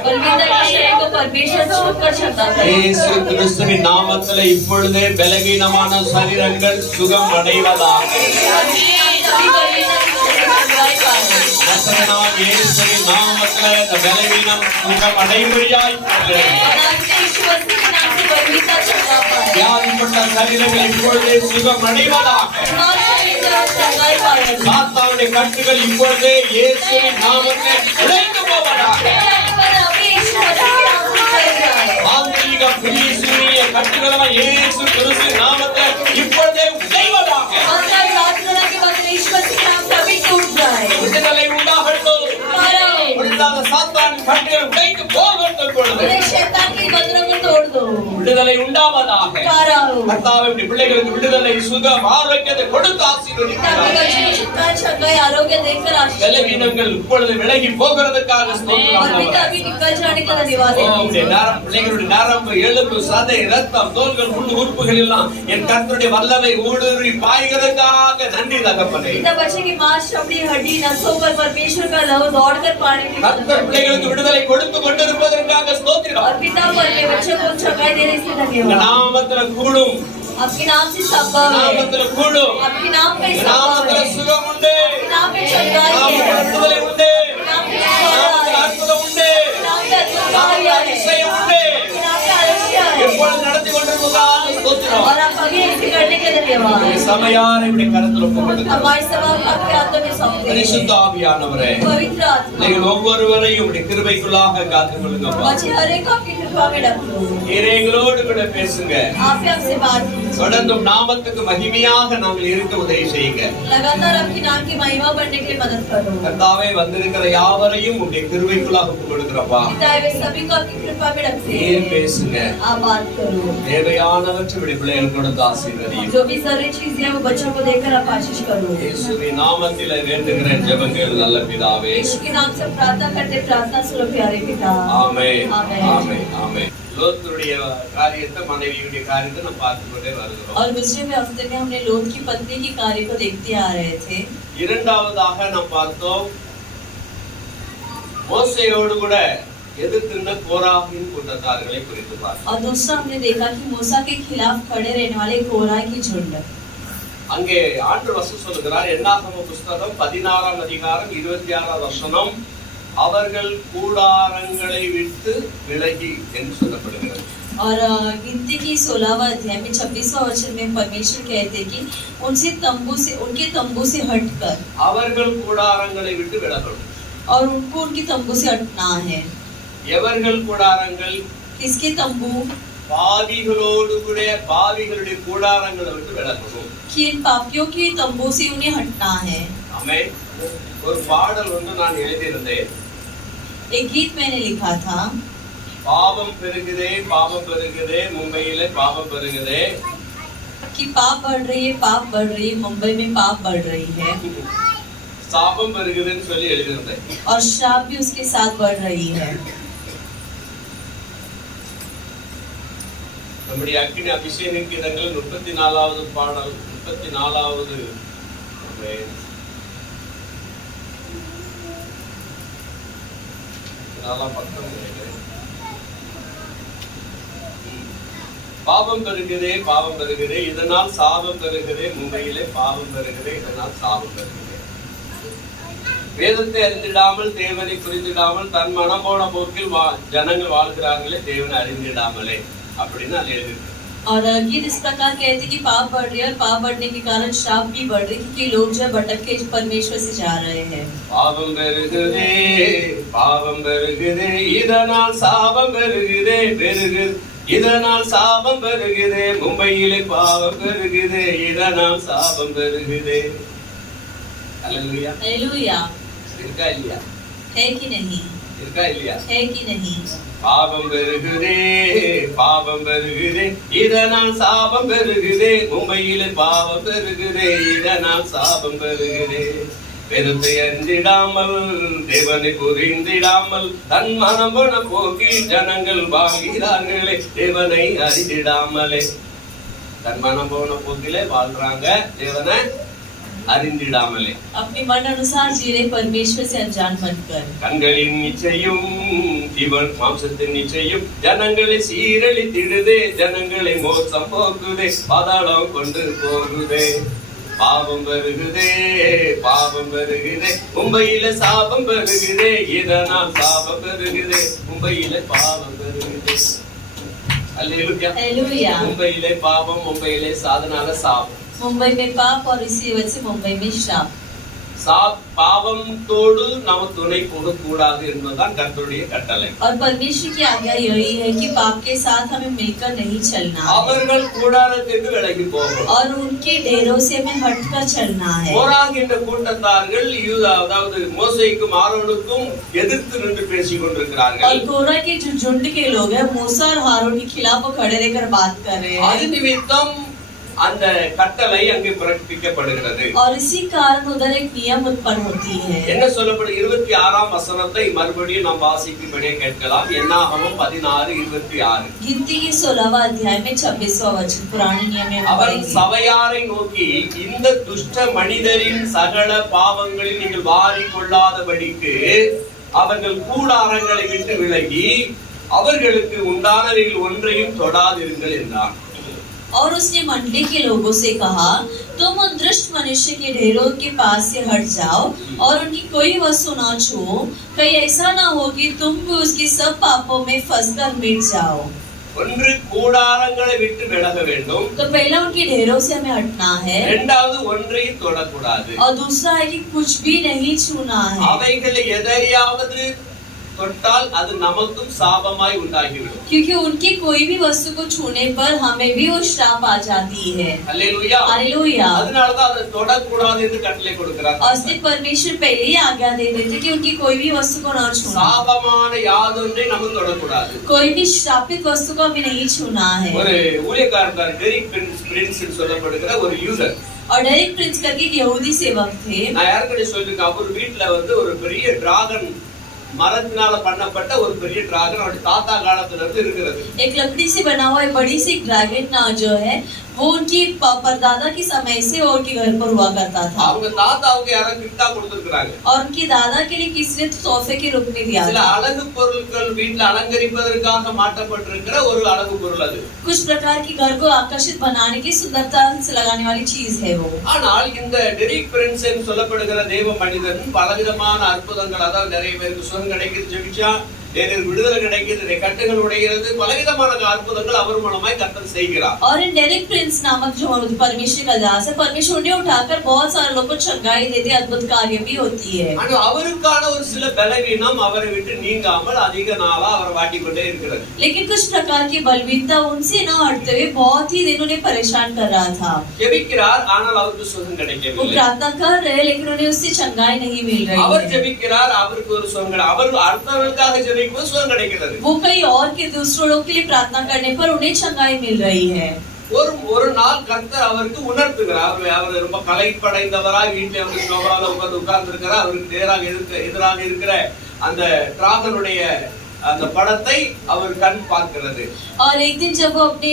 இயேசு கிறிஸ்துவின் நாமத்திலே இப்பொழுதே பலவீனமான சரீரங்கள் சுகம் அடைவதாக இயேசுவின் நாமத்திலே இந்த பலவீனம் சுகம் அடைபடியாய் வியாதிப்பட்ட சரீரங்கள் இப்பொழுதே சுகம் அடைவதாக சாத்தானுடைய கட்டுகள் இப்பொழுதே இயேசுவின் நாமத்திலே உடைந்து போவதாக ஆந்திரிக பிரிசூரிய கட்டுகளெல்லாம் இயேசு கிறிஸ்துவின் நாமத்திலே இப்பொழுதே உடைவதாக விடுதலை உண்டாகட்டும் விடுதலை சாத்தானின் கட்டுகள் உடைந்து போகட்டும் பொழுது விடுதலை உண்டாவதாக கர்த்தாவே பிள்ளைகளுக்கு விடுதலை சுகம் ஆரோக்கியத்தை கொடுத்து ஆசீர்வதிக்கிறார் பலவீனங்கள் இப்பொழுது விலகி போகிறதுக்காக பிள்ளைகளுடைய நரம்பு எலும்பு சதை ரத்தம் தோல்கள் முழு உறுப்புகள் எல்லாம் என் கர்த்தருடைய வல்லமை ஊடுருவி பாய்கிறதுக்காக நன்றி தகப்பனே கர்த்தர் பிள்ளைகளுக்கு விடுதலை கொடுத்து கொண்டிருப்பதற்காக ஸ்தோத்திரம் நாமத்துல கூடும் आपके नाम से संभव है, நாமத்துல கூடும் आपके नाम पे संभव நாமத்துல है, சுகம் உண்டு नाम पे चंगाई நாமத்துல है, விடுதலை உண்டு नाम पे நாமத்துல है, அற்புதம் உண்டு नाम पे நாமத்துல अद्भुत है, அதிசயம் உண்டு नाम पे आलस्य है, எப்பொழுது நடத்தி கொண்டிருப்பதாக ஸ்தோத்திரம் और आप आगे ऐसे करने के धन्यवाद। சமையாரை இப்படி கருத்துல ஒப்புக்கொடுக்கிறோம் हमारे सवाल आपके हाथों में सौंपते हैं। பரிசுத்த ஆவியானவரே पवित्र आत्मा நீங்கள் ஒவ்வொருவரையும் இப்படி கிருபைக்குள்ளாக காத்துக் கொள்ளுங்கப்பா मुझे हर एक को आपकी कृपा में रख लो। நீரே எங்களோடு கூட பேசுங்க आप ही हमसे बात कीजिए। தொடர்ந்தும் நாமத்துக்கு மகிமையாக நாங்கள் இருக்க உதவி செய்யுங்க लगातार आपके नाम की महिमा बढ़ने के लिए मदद करो। கர்த்தாவே வந்திருக்கிற யாவரையும் உங்களுடைய கிருபைக்குள்ளாக ஒப்புக் கொடுக்கிறப்பா पिता वे सभी को आपकी कृपा में रखते நீர் हैं। பேசுங்க आप बात करो। தேவையானவற்றை இப்படி பிள்ளைகள் கொடுத்து ஆசீர்வதியும் जो भी सारी चीजें हैं वो बच्चों को देकर आप आशीष करो। இயேசுவின் நாமத்திலே வேண்டுகிறேன் ஜெபங்கள் நல்ல பிதாவே यीशु के नाम से प्रार्थना करते प्रार्थना सुनो प्यारे पिता। ஆமென் ஆமென்। ஆமென் ஆமென் லோத்துடைய காரியத்தை மனைவியுடைய காரியத்தை நம்ம பார்த்து கொண்டே வருகிறோம் और दूसरे में हफ्ते में हमने लोथ की पत्नी की कार्य को देखते आ रहे थे। இரண்டாவதாக நாம் பார்த்தோம் மோசேயோடு கூட எதிர்த்து கோராகின் கூட்டத்தார்களை குறித்து பார்த்தோம் और दूसरा हमने देखा कि मूसा के खिलाफ खड़े रहने वाले कोरह की झुंड। அங்கே ஆண்டு வசனம் சொல்லுகிறார் என்னாகம புஸ்தகம் 16ஆம் அதிகாரம் 26ஆம் வசனம் அவர்கள் கூடாரங்களை விட்டு விலகி என்று சொல்லப்படுகிறது और गिनती की 16वां अध्याय में 26वां वचन में परमेश्वर कहते कि उनके तंबू से हटकर அவர்கள் கூடாரங்களை விட்டு விலகணும் और उनको उनकी तंबू से हटना है। எவர்கள் கூடாரங்கள் किसके तंबू? பாவிகளோடு கூட பாவிகளுடைய கூடாரங்களை விட்டு விலகணும் कि इन पापियों के तंबू से उन्हें हटना है। ஆமென். ஒரு பாடல் ஒன்று நான் எழுதியிருந்தேன். एक गीत मैंने लिखा था, பாவம் பெருகுதே பாவம் பெருகுதே மும்பையிலே பாவம் பெருகுதே कि पाप बढ़ रही है, पाप बढ़ रही है, मुंबई में पाप बढ़ रही है, சாபம் பெருகுதுன்னு சொல்லி எழுதியிருந்தேன். और श्राप भी उसके साथ बढ़ रही है. நம்முடைய அக்கினி அபிஷேக கீதங்கள் 34வது பாடல் 34வது பக்கம் நினைக்கிறேன். பாவம் பெருகுதே பாவம் பெருகுதே இதனால் சாபம் பெருகுதே மும்பையிலே பாவம் பெருகுதே இதனால் சாபம் பெருகுதே. வேதத்தை அறிந்திடாமல் தேவனை புரிந்திடாமல் தன் மனம் போன போக்கில் ஜனங்கள் வாழ்கிறார்களே தேவனை அறிந்திடாமலே அப்படின்னு அது எழுதிருக்கு. और गीत इस प्रकार कहते कि पाप बढ़ रही है और पाप बढ़ने के कारण श्राप भी बढ़ रही है, क्योंकि लोग जो भटक के परमेश्वर से जा रहे हैं. பாவம் பெருகுதே இதனால் சாபம் பெருகுதே பெருகு இதனால் சாபம் பெருகுதே மும்பையிலே பாவம் பெருகுதே இதனால் சாபம் பெருகுதே. அல்லேலூயா. हालेलुया. இருக்கா இல்லையா? है कि नहीं? இருக்கா இல்லையா? है कि नहीं? பாவம் பெருகுதே இதனால் சாபம் பெருகுதே மும்பையிலே பாவம் பெருகுதே இதனால் சாபம் பெருகுதே. வேதத்தை அறிந்திடாமல் தேவனை புரிந்திடாமல் தன் மனம் போன போக்கில் ஜனங்கள் வாழ்கிறார்களே தேவனை அறிந்திடாமலே. தன் மனம் போன போக்கிலே வாழ்றாங்க தேவனை அறிந்திடாமலே. अपने मन अनुसार जी रहे परमेश्वर से अनजान बनकर. கண்களின் நிச்சயம் இவன் மாம்சத்தின் நிச்சயம் ஜனங்களை சீரழித்திடுதே ஜனங்களை மோசம் போக்குதே பாதாளம் கொண்டு போகுதே. பாவம் பெருகுதே மும்பையில சாபம் பெருகுதே இதனால் சாபம் பெருகுதே மும்பையில பாவம் பெருகுதே. அல்லேலூயா. हालेलुया. மும்பையிலே பாவம் மும்பையிலே சாதனால சாபம். मुंबई में पाप और इसी वजह से मुंबई में श्राप. பாவத்தோடு நாம் துணை போகக்கூடாது என்பதுதான் கர்த்தருடைய கட்டளை. और परमेश्वर की आज्ञा यही है कि पाप के साथ हमें मिलकर नहीं चलना है. அவர்கள் கூடாரத்திற்கு விலகி போகணும். और उनके डेरों से हमें हटकर चलना है. போராகின்ற கூட்டத்தார்கள் யூதா அதாவது மோசேக்கும் ஆரோனுக்கும் எதிர்த்து நின்று பேசிக் கொண்டிருக்கிறார்கள். और कोरा के जो झुंड के लोग हैं मूसा और हारून के खिलाफ वो खड़े रहकर बात कर रहे हैं. அது நிமித்தம் அந்த கட்டளை அங்கே பிறப்பிக்கப்படுகிறது. और इसी कारण उधर एक नियम उत्पन्न होती है. என்ன சொல்லப்படும் 26ஆம் வசனத்தை மறுபடியும் நாம் வாசிக்கும்படியே கேட்கலாம். என்னாகமம் 16:26. गिनती के 16वां अध्याय में 26वां वचन पुराने नियम में அவர் पढ़ेंगे. சபையாரை நோக்கி இந்த துஷ்ட மனிதரின் சகல பாவங்களில் நீங்கள் வாரிக் கொள்ளாதபடிக்கு அவர்கள் கூடாரங்களை விட்டு விலகி அவர்களுக்கு உண்டானவைகள் ஒன்றையும் தொடாதிருங்கள் என்றார். और उसने मंडली के लोगों से कहा, तुम उन दुष्ट मनुष्य के ढेरों के पास से हट जाओ और उनकी कोई वस्तु न छुओ, कहीं ऐसा न हो कि तुम भी उसके सब पापों में फंसकर मिट जाओ. ஒன்று கூடாரங்களை விட்டு விலக வேண்டும். तो पहला उनके ढेरों से हमें हटना है. இரண்டாவது ஒன்றையும் தொடக்கூடாது. और दूसरा है कि कुछ भी नहीं छूना है. அவைகளை எதையாவது தொட்டால் அது நமக்கும் சாபமாய் உண்டாகிவிடும். क्योंकि उनकी कोई भी वस्तु को छूने पर हमें भी वो श्राप आ जाती है. அல்லேலூயா. हालेलुया. அதனால தான் அதை தொடக்கூடாது என்று கட்டளை கொடுக்கிறார். और इसलिए परमेश्वर पहले ही आज्ञा दे देते कि उनकी कोई भी वस्तु को न छूना. சாபமான யாதொன்றை நம்ம தொடக்கூடாது. कोई भी श्रापित वस्तु को हमें नहीं छूना है. ஒரு ஊழியக்காரர் டெரிக் பிரின்ஸ் சொல்லப்படுகிற ஒரு யூதர். और डेरिक प्रिंस करके एक यहूदी सेवक थे. நான் யாருக்கடி சொல்லிருக்கேன், அவர் வீட்டுல ஒரு பெரிய டிராகன் மரத்தினால பண்ணப்பட்ட ஒரு பெரிய டிராகன் அவருடைய தாத்தா காலத்துல இருந்து இருக்கிறது. एक लकड़ी से बना हुआ एक बड़ी सी ड्रैगन जो है वो उनकी परदादा के समय से वो उनके घर पर हुआ करता था. அவங்க தாத்தாவுக்கு யாரோ கிஃப்டா கொடுத்திருக்காங்க. और उनके दादा के लिए किसी ने तोहफे के रूप में दिया. சில அழகு பொருட்கள் வீட்ல அலங்கரிப்பதற்காக மாட்டப்பட்டிருக்கிற ஒரு அழகு பொருள் அது. कुछ प्रकार की घर को आकर्षित बनाने की सुंदरता से लगाने वाली चीज है वो. ஆனால் இந்த டெரிக் பிரின்ஸ் சொல்லப்படுகிற தேவ மனிதன் பலவிதமான அற்புதங்கள், அதாவது நிறைய பேருக்கு சுகம் கிடைக்குது ஜெபிச்சா எனக்கு விடுதலை கிடைக்கிறது, கட்டுகள் உடைகிறது, பலவிதமான அற்புதங்கள் அவர் மூலமாய் கர்த்தர் செய்கிறார். और इन डेरिक प्रिंस नामक जो परमेश्वर का दास है, परमेश्वर उन्हें उठाकर बहुत सारे लोगों को चंगाई देते, अद्भुत कार्य भी होती है. ஆனா அவருக்கான ஒரு சில பலவீனம் அவரை விட்டு நீங்காமல் அதிக நாளா அவர் வாட்டிக்கொண்டே இருக்கிறது. लेकिन कुछ प्रकार की बलवीनता उनसे न हटते हुए बहुत ही दिन उन्हें परेशान कर रहा था. ஜெபிக்கிறார், ஆனால் அவருக்கு சுகம் वो கிடைக்கவில்லை. प्रार्थना कर रहे लेकिन उन्हें उससे चंगाई नहीं मिल रही அவர் है. ஜெபிக்கிறார், அவருக்கு ஒரு சுகம் கிடையாது. அவர் அடுத்தவர்களுக்காக ஜெபிக்கும்போது சுகம் கிடைக்கிறது. वो कई और के दूसरों लोग के लिए प्रार्थना करने पर उन्हें चंगाई मिल रही है. ஒரு நாள் கர்த்தர் அவருக்கு உணர்த்துகிறார். அவர் ரொம்ப களைப்படைந்தவராய் வீட்டில் வந்து சோபரால உட்கார்ந்து இருக்கிறார். அவருக்கு எதிராக இருக்கிற அந்த டிராகனுடைய அந்த படத்தை அவர் கண் பார்க்கிறது. और एक दिन जब वो अपने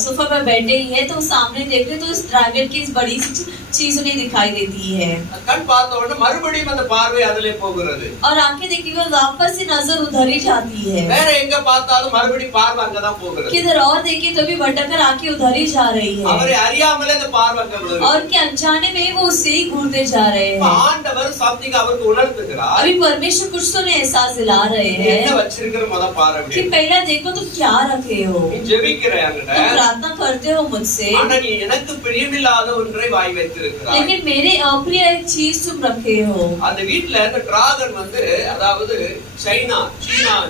सोफा पर बैठे ही है तो सामने देखते तो उस ड्रैगन की इस बड़ी सी चीज उन्हें दिखाई देती है. கண் பார்த்த உடனே மறுபடியும் அந்த பார்வை அதிலே போகிறது. और आंखें देखती है वापस से नजर उधर ही जाती है. வேற எங்க பார்த்தாலும் மறுபடியும் பார்வை அங்கதான் போகிறது. किधर और देखे तो भी भटककर आंखें उधर ही जा रही है. அவரை அறியாமலே அந்த பார்வை அங்க விழுகிறது. और के अनजाने में वो उससे ही घूरते जा रहे हैं. ஆண்டவர் something அவருக்கு உணர்த்துகிறார். अभी परमेश्वर कुछ तो उन्हें एहसास दिला रहे हैं என்ன வச்சிருக்கிற முத பாரு कि पहला देखो तुम क्या रखे हो. நீ ஜெபிக்கிறேங்கடா, तुम प्रार्थना करते हो मुझसे, ஆனா நீ எனக்கு பிரியமில்லாத ஒன்றை வாய் வைத்திருக்கிறாய். लेकिन मेरे अप्रिय एक चीज तुम रखे हो. அந்த வீட்ல அந்த டிராகன் வந்து அதாவது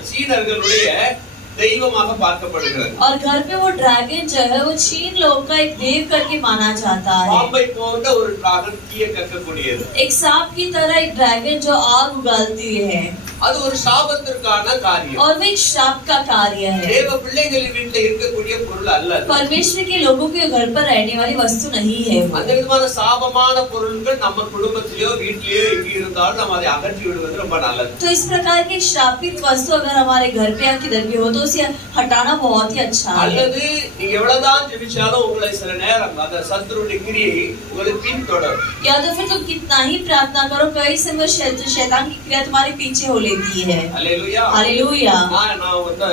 சீனர்களுடைய தெய்வமாக பார்க்கப்படுகிறது. और घर पे वो ड्रैगन जो है वो चीन लोग का एक देव करके माना जाता है. பாம்பை போன்ற ஒரு டிராகன் தீய கக்கக்கூடியது. एक सांप की तरह एक ड्रैगन जो आग उगलती है. அது ஒரு சாபத்திற்கான காரியம். और वो एक शाप का कार्य है. தேவ பிள்ளைகளின் வீட்ல இருக்கக்கூடிய பொருள் அல்ல. परमेश्वर के लोगों के घर पर रहने वाली वस्तु नहीं है. அந்த விதமான சாபமான பொருட்கள் நம்ம குடும்பத்திலயோ வீட்லயோ எங்க இருந்தாலும் நம்ம அதை அகற்றி விடுவது ரொம்ப நல்லது. तो इस प्रकार की श्रापित वस्तु अगर हमारे घर पे या किधर भी हो तो उसे हटाना बहुत ही अच्छा है. அல்லது நீங்க எவ்வளவுதான் ஜெபிச்சாலும் உங்களை சில நேரம் அந்த சத்துருடைய கிரியை உங்களை பின்தொடரும். या तो फिर तुम कितना ही प्रार्थना करो कई समय शैतान की क्रिया तुम्हारे पीछे हो लेती है. அல்லேலூயா. हालेलुया. நான் வந்து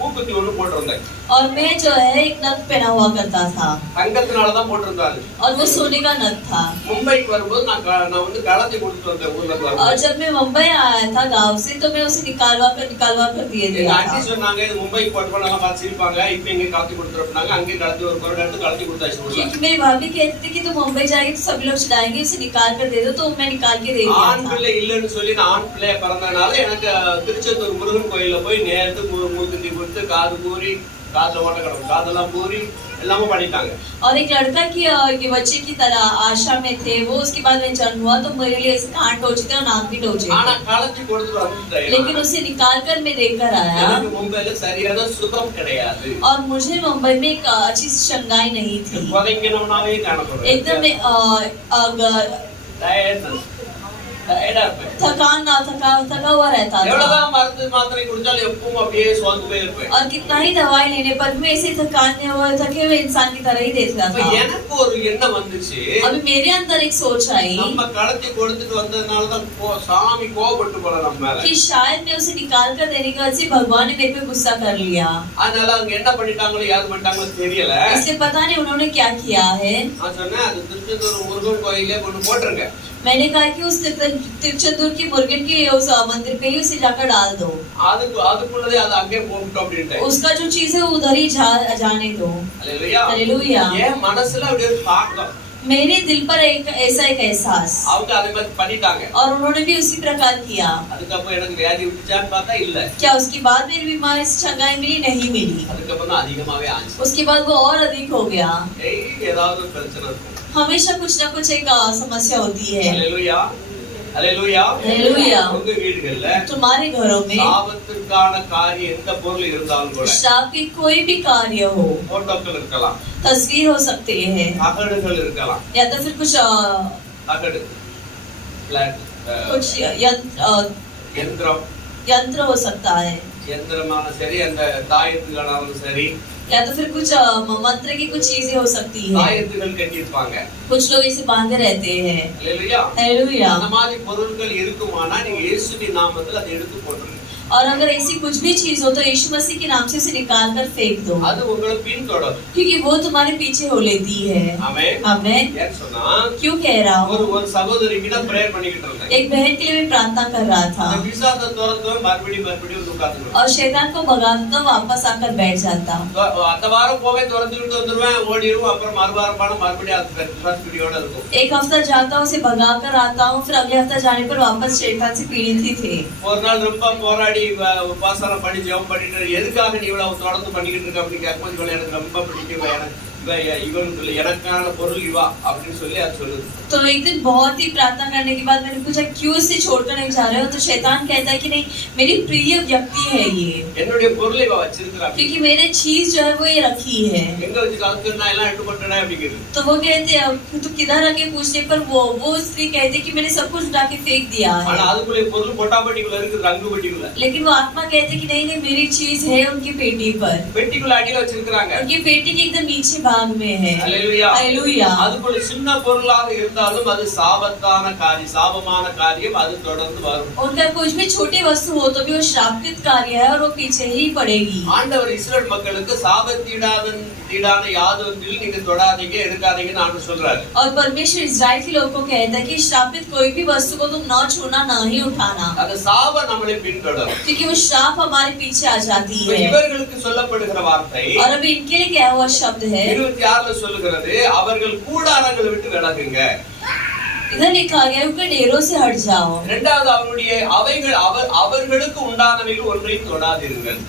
மூக்குத்தி ஒண்ணு போட்டிருந்தேன். और मैं जो है एक नथ पहना हुआ करता था. தங்கத்தினாலதான் போட்டிருந்தாரு. और वो सोने का नथ था. மும்பைக்கு வரும்போது நான் வந்து களத்தை கொடுத்து வந்தேன் ஊர்ல இருந்து. और जब मैं मुंबई आया था गांव से तो मैं उसे निकालवा कर दिए थे. எங்க ஆண்டி சொன்னாங்க இது மும்பைக்கு போட்டு போனா எல்லாம் பார்த்து சிரிப்பாங்க, இப்ப இங்க களத்தி கொடுத்துருப்பாங்க, அங்கே களத்தி ஒரு குறை எடுத்து களத்தி கொடுத்தாச்சு. क्योंकि मेरी भाभी कहती थी कि तुम मुंबई जाएगी तो सभी लोग चिल्लाएंगे इसे निकाल कर दे दो, तो मैं निकाल के दे दिया ஆண் था. பிள்ளை இல்லைன்னு சொல்லி நான் ஆண் பிள்ளைய பிறந்தனால எனக்கு திருச்செந்தூர் முருகன் கோயில்ல போய் நேரத்து மூக்குத்தி கொடுத்து காது பூரி காதுல ஓட்ட கிடக்கும் காதெல்லாம் பூரி எல்லாமே பண்ணிட்டாங்க. और एक लड़का की के बच्चे की तरह आशा में थे वो. उसके बाद में जन्म हुआ तो मेरे लिए ऐसे कान टोचे थे और नाक भी टोचे ஆனா थे. களத்தி கொடுத்து வந்துட்டேன். लेकिन उसे निकाल कर मैं लेकर आया எனக்கு மும்பைல சரியான சுகம் கிடையாது. और मुझे मुंबई में एक अच्छी चंगाई नहीं थी. புதைங்கனவனாவே காணப்படுறேன். एकदम थका हुआ रहता था. எவ்வளவுதான் மருந்து மாத்திரை குடிச்சாலும் எப்பவும் அப்படியே சோர்ந்து போய் இருப்பேன். और कितना ही दवाई लेने पर मैं ऐसे थके हुए इंसान की तरह ही देखता அப்ப था. எனக்கு ஒரு எண்ணம் வந்துச்சு, अभी मेरे अंदर एक सोच आई நம்ம களத்தி கொடுத்துட்டு வந்ததுனாலதான் சாமி கோபப்பட்டு போல நம்ம மேல. कि शायद मैं उसे निकाल कर देने की वजह से भगवान ने मेरे पे गुस्सा कर लिया. அதனால அவங்க என்ன பண்ணிட்டாங்களோ யாரு பண்ணிட்டாங்களோ தெரியல. इसलिए पता नहीं उन्होंने क्या किया है. நான் சொன்னேன் அது திருச்செந்தூர் முருகன் கோயிலே கொண்டு போட்டுருங்க. मैंने कहा कि उस तिरुचेंदूर की मुर्गन की उस मंदिर पे ही उसे जाकर डाल दो. அதுக்குள்ளதே அது அங்கே போகட்டும் அப்படின்ட்டு. उसका जो चीज है वो उधर ही जाने दो. அல்லேலூயா. हालेलुया. என் மனசுல அப்படியே ஒரு தாக்கம். मेरे दिल पर एक ऐसा एक एहसास. அவங்க அதே மாதிரி பண்ணிட்டாங்க. और उन्होंने भी उसी प्रकार किया. அதுக்கப்புறம் எனக்கு வியாதி விட்டுச்சான்னு பார்த்தா இல்ல. क्या उसके बाद मेरी बीमारी से चंगाई मिली? नहीं मिली. அதுக்கப்புறம் அதிகமாவே ஆச்சு. उसके बाद वो और अधिक हो गया. ஏதாவது ஒரு பிரச்சனை இருக்கும். हमेशा कुछ ना कुछ एक समस्या होती है. அல்லேலூயா. அல்லேலூயா. அல்லேலூயா. உங்க வீடுகள்ல तुम्हारे घरों में சாபத்திற்கான காரியம் எந்த பொருள் இருந்தாலும் கூட श्राप की कोई भी कार्य हो, போட்டோக்கள் இருக்கலாம், तस्वीर हो सकती है தகடுகள் இருக்கலாம், या तो फिर कुछ தகடு कुछ யந்திரம் यंत्र हो सकता है. யந்திரமான சரி, அந்த தாயத்துகளாலும் சரி, या तो फिर कुछ मंत्र की कुछ चीजें हो सकती है। தாயத்துகள் கட்டியிருப்பாங்க. कुछ लोग इसे बांधे रहते हैं। அல்லேலூயா. हालेलुया। அந்த மாதிரி பொருட்கள் இருக்குமானா நீங்க இயேசுவின் நாமத்தில் அதை எடுத்து போட்டுருங்க. और अगर ऐसी कुछ भी चीज हो तो यीशु मसीह के नाम से उसे निकाल कर फेंक दो, அது உங்களை பின்தொடரும். क्योंकि वो तुम्हारे पीछे हो लेती है। ஆமென். आमेन। ஏன் சொன்னா क्यों कह रहा हूँ? ஒரு சகோதரிக்கு நான் பிரேயர் பண்ணிக்கிட்டு இருந்தேன். एक बहन के लिए मैं प्रार्थना कर रहा था அந்த பிசாசை துரத்தும் மறுபடியும் வந்து உட்கார்ந்துருவேன். और शैतान को भगाता वापस आकर बैठ जाता। அந்த வாரம் போவே துரத்திட்டு வந்துருவேன், ஓடிடுவோம். அப்புறம் மறுவாரம் பாடம் மறுபடியும் அது பிசாசு பிடியோட இருக்கும். एक हफ्ता जाता हूँ, उसे भगा कर आता हूँ, फिर अगले हफ्ता जाने पर वापस शैतान से पीड़ित ही थे। ஒரு நாள் ரொம்ப போராடி உபாசனம் பண்ணி ஜெபம் பண்ணிட்டு, எதுக்காக நீ இவ்வளவு தொடர்ந்து பண்ணிக்கிட்டு இருக்க அப்படின்னு கேட்கும்போது இவளை எனக்கு ரொம்ப பிடிக்கும், இவனுக்கு எனக்கான பொருள் இவா அப்படின்னு சொல்லி அது சொல்லுது. तो एक दिन बहुत ही प्रार्थना करने के बाद मैंने पूछा क्यों इसे छोड़कर नहीं जा रहे हो, तो शैतान कहता है कि नहीं, मेरी प्रिय व्यक्ति है ये, என்னுடைய பொருளை இவ வச்சிருக்கிறா, क्योंकि मेरे चीज जो है वो ये रखी है। எங்க வச்சு கலந்துனா எல்லாம் எடுத்து போட்டேனே அப்படிங்கிறது. तो वो कहते हैं तू किधर रखे, पूछने पर वो स्त्री कहती कि मैंने सब कुछ उठा के फेंक दिया है। ஆனா அதுக்குள்ள பொருள் பொட்டாபட்டிக்குள்ள இருக்குது, ரங்கு பெட்டிக்குள்ள. लेकिन वो आत्मा कहते कि नहीं नहीं, मेरी चीज है उनकी पेटी पर, பெட்டிக்குள்ள அடியில வச்சிருக்காங்க. उनकी पेटी के एकदम नीचे भाग में है। அல்லேலூயா. हालेलुया। அதுக்குள்ள சின்ன பொருளாக இருந்தாலும் அது சாபத்தான காரியம், சாபமான காரியம், அது தொடர்ந்து வரும். उनका कुछ भी छोटी वस्तु हो तो भी वो श्रापित कार्य है और वो पीछे ही पड़ेगी। ஆண்டவர் இஸ்ரவேல் மக்களுக்கு சாபத்தீடான யாதொன்றில் நீங்க தொடாதீங்க, எடுக்காதீங்கன்னு ஆண்டவர் சொல்றாரு. और परमेश्वर इस्राएल के लोगों को कहता है कि श्रापित कोई भी वस्तु को तुम न छूना, न ही उठाना, அந்த சாபம் நம்மளை பின்தொடரும். क्योंकि वो श्राप हमारे पीछे आ जाती है। இவர்களுக்கு சொல்லப்படுகிற வார்த்தை और अभी इनके लिए क्या हुआ शब्द है, 26 சொல்லுகிறது, அவர்கள் கூடாரங்களை விட்டு விலகுங்க. इधर लिखा गया उनके डेरों से हट जाओ। இரண்டாவது அவருடைய அவர்களுக்கு உண்டானவைகள் ஒன்றையும் தொடாதீர்கள்.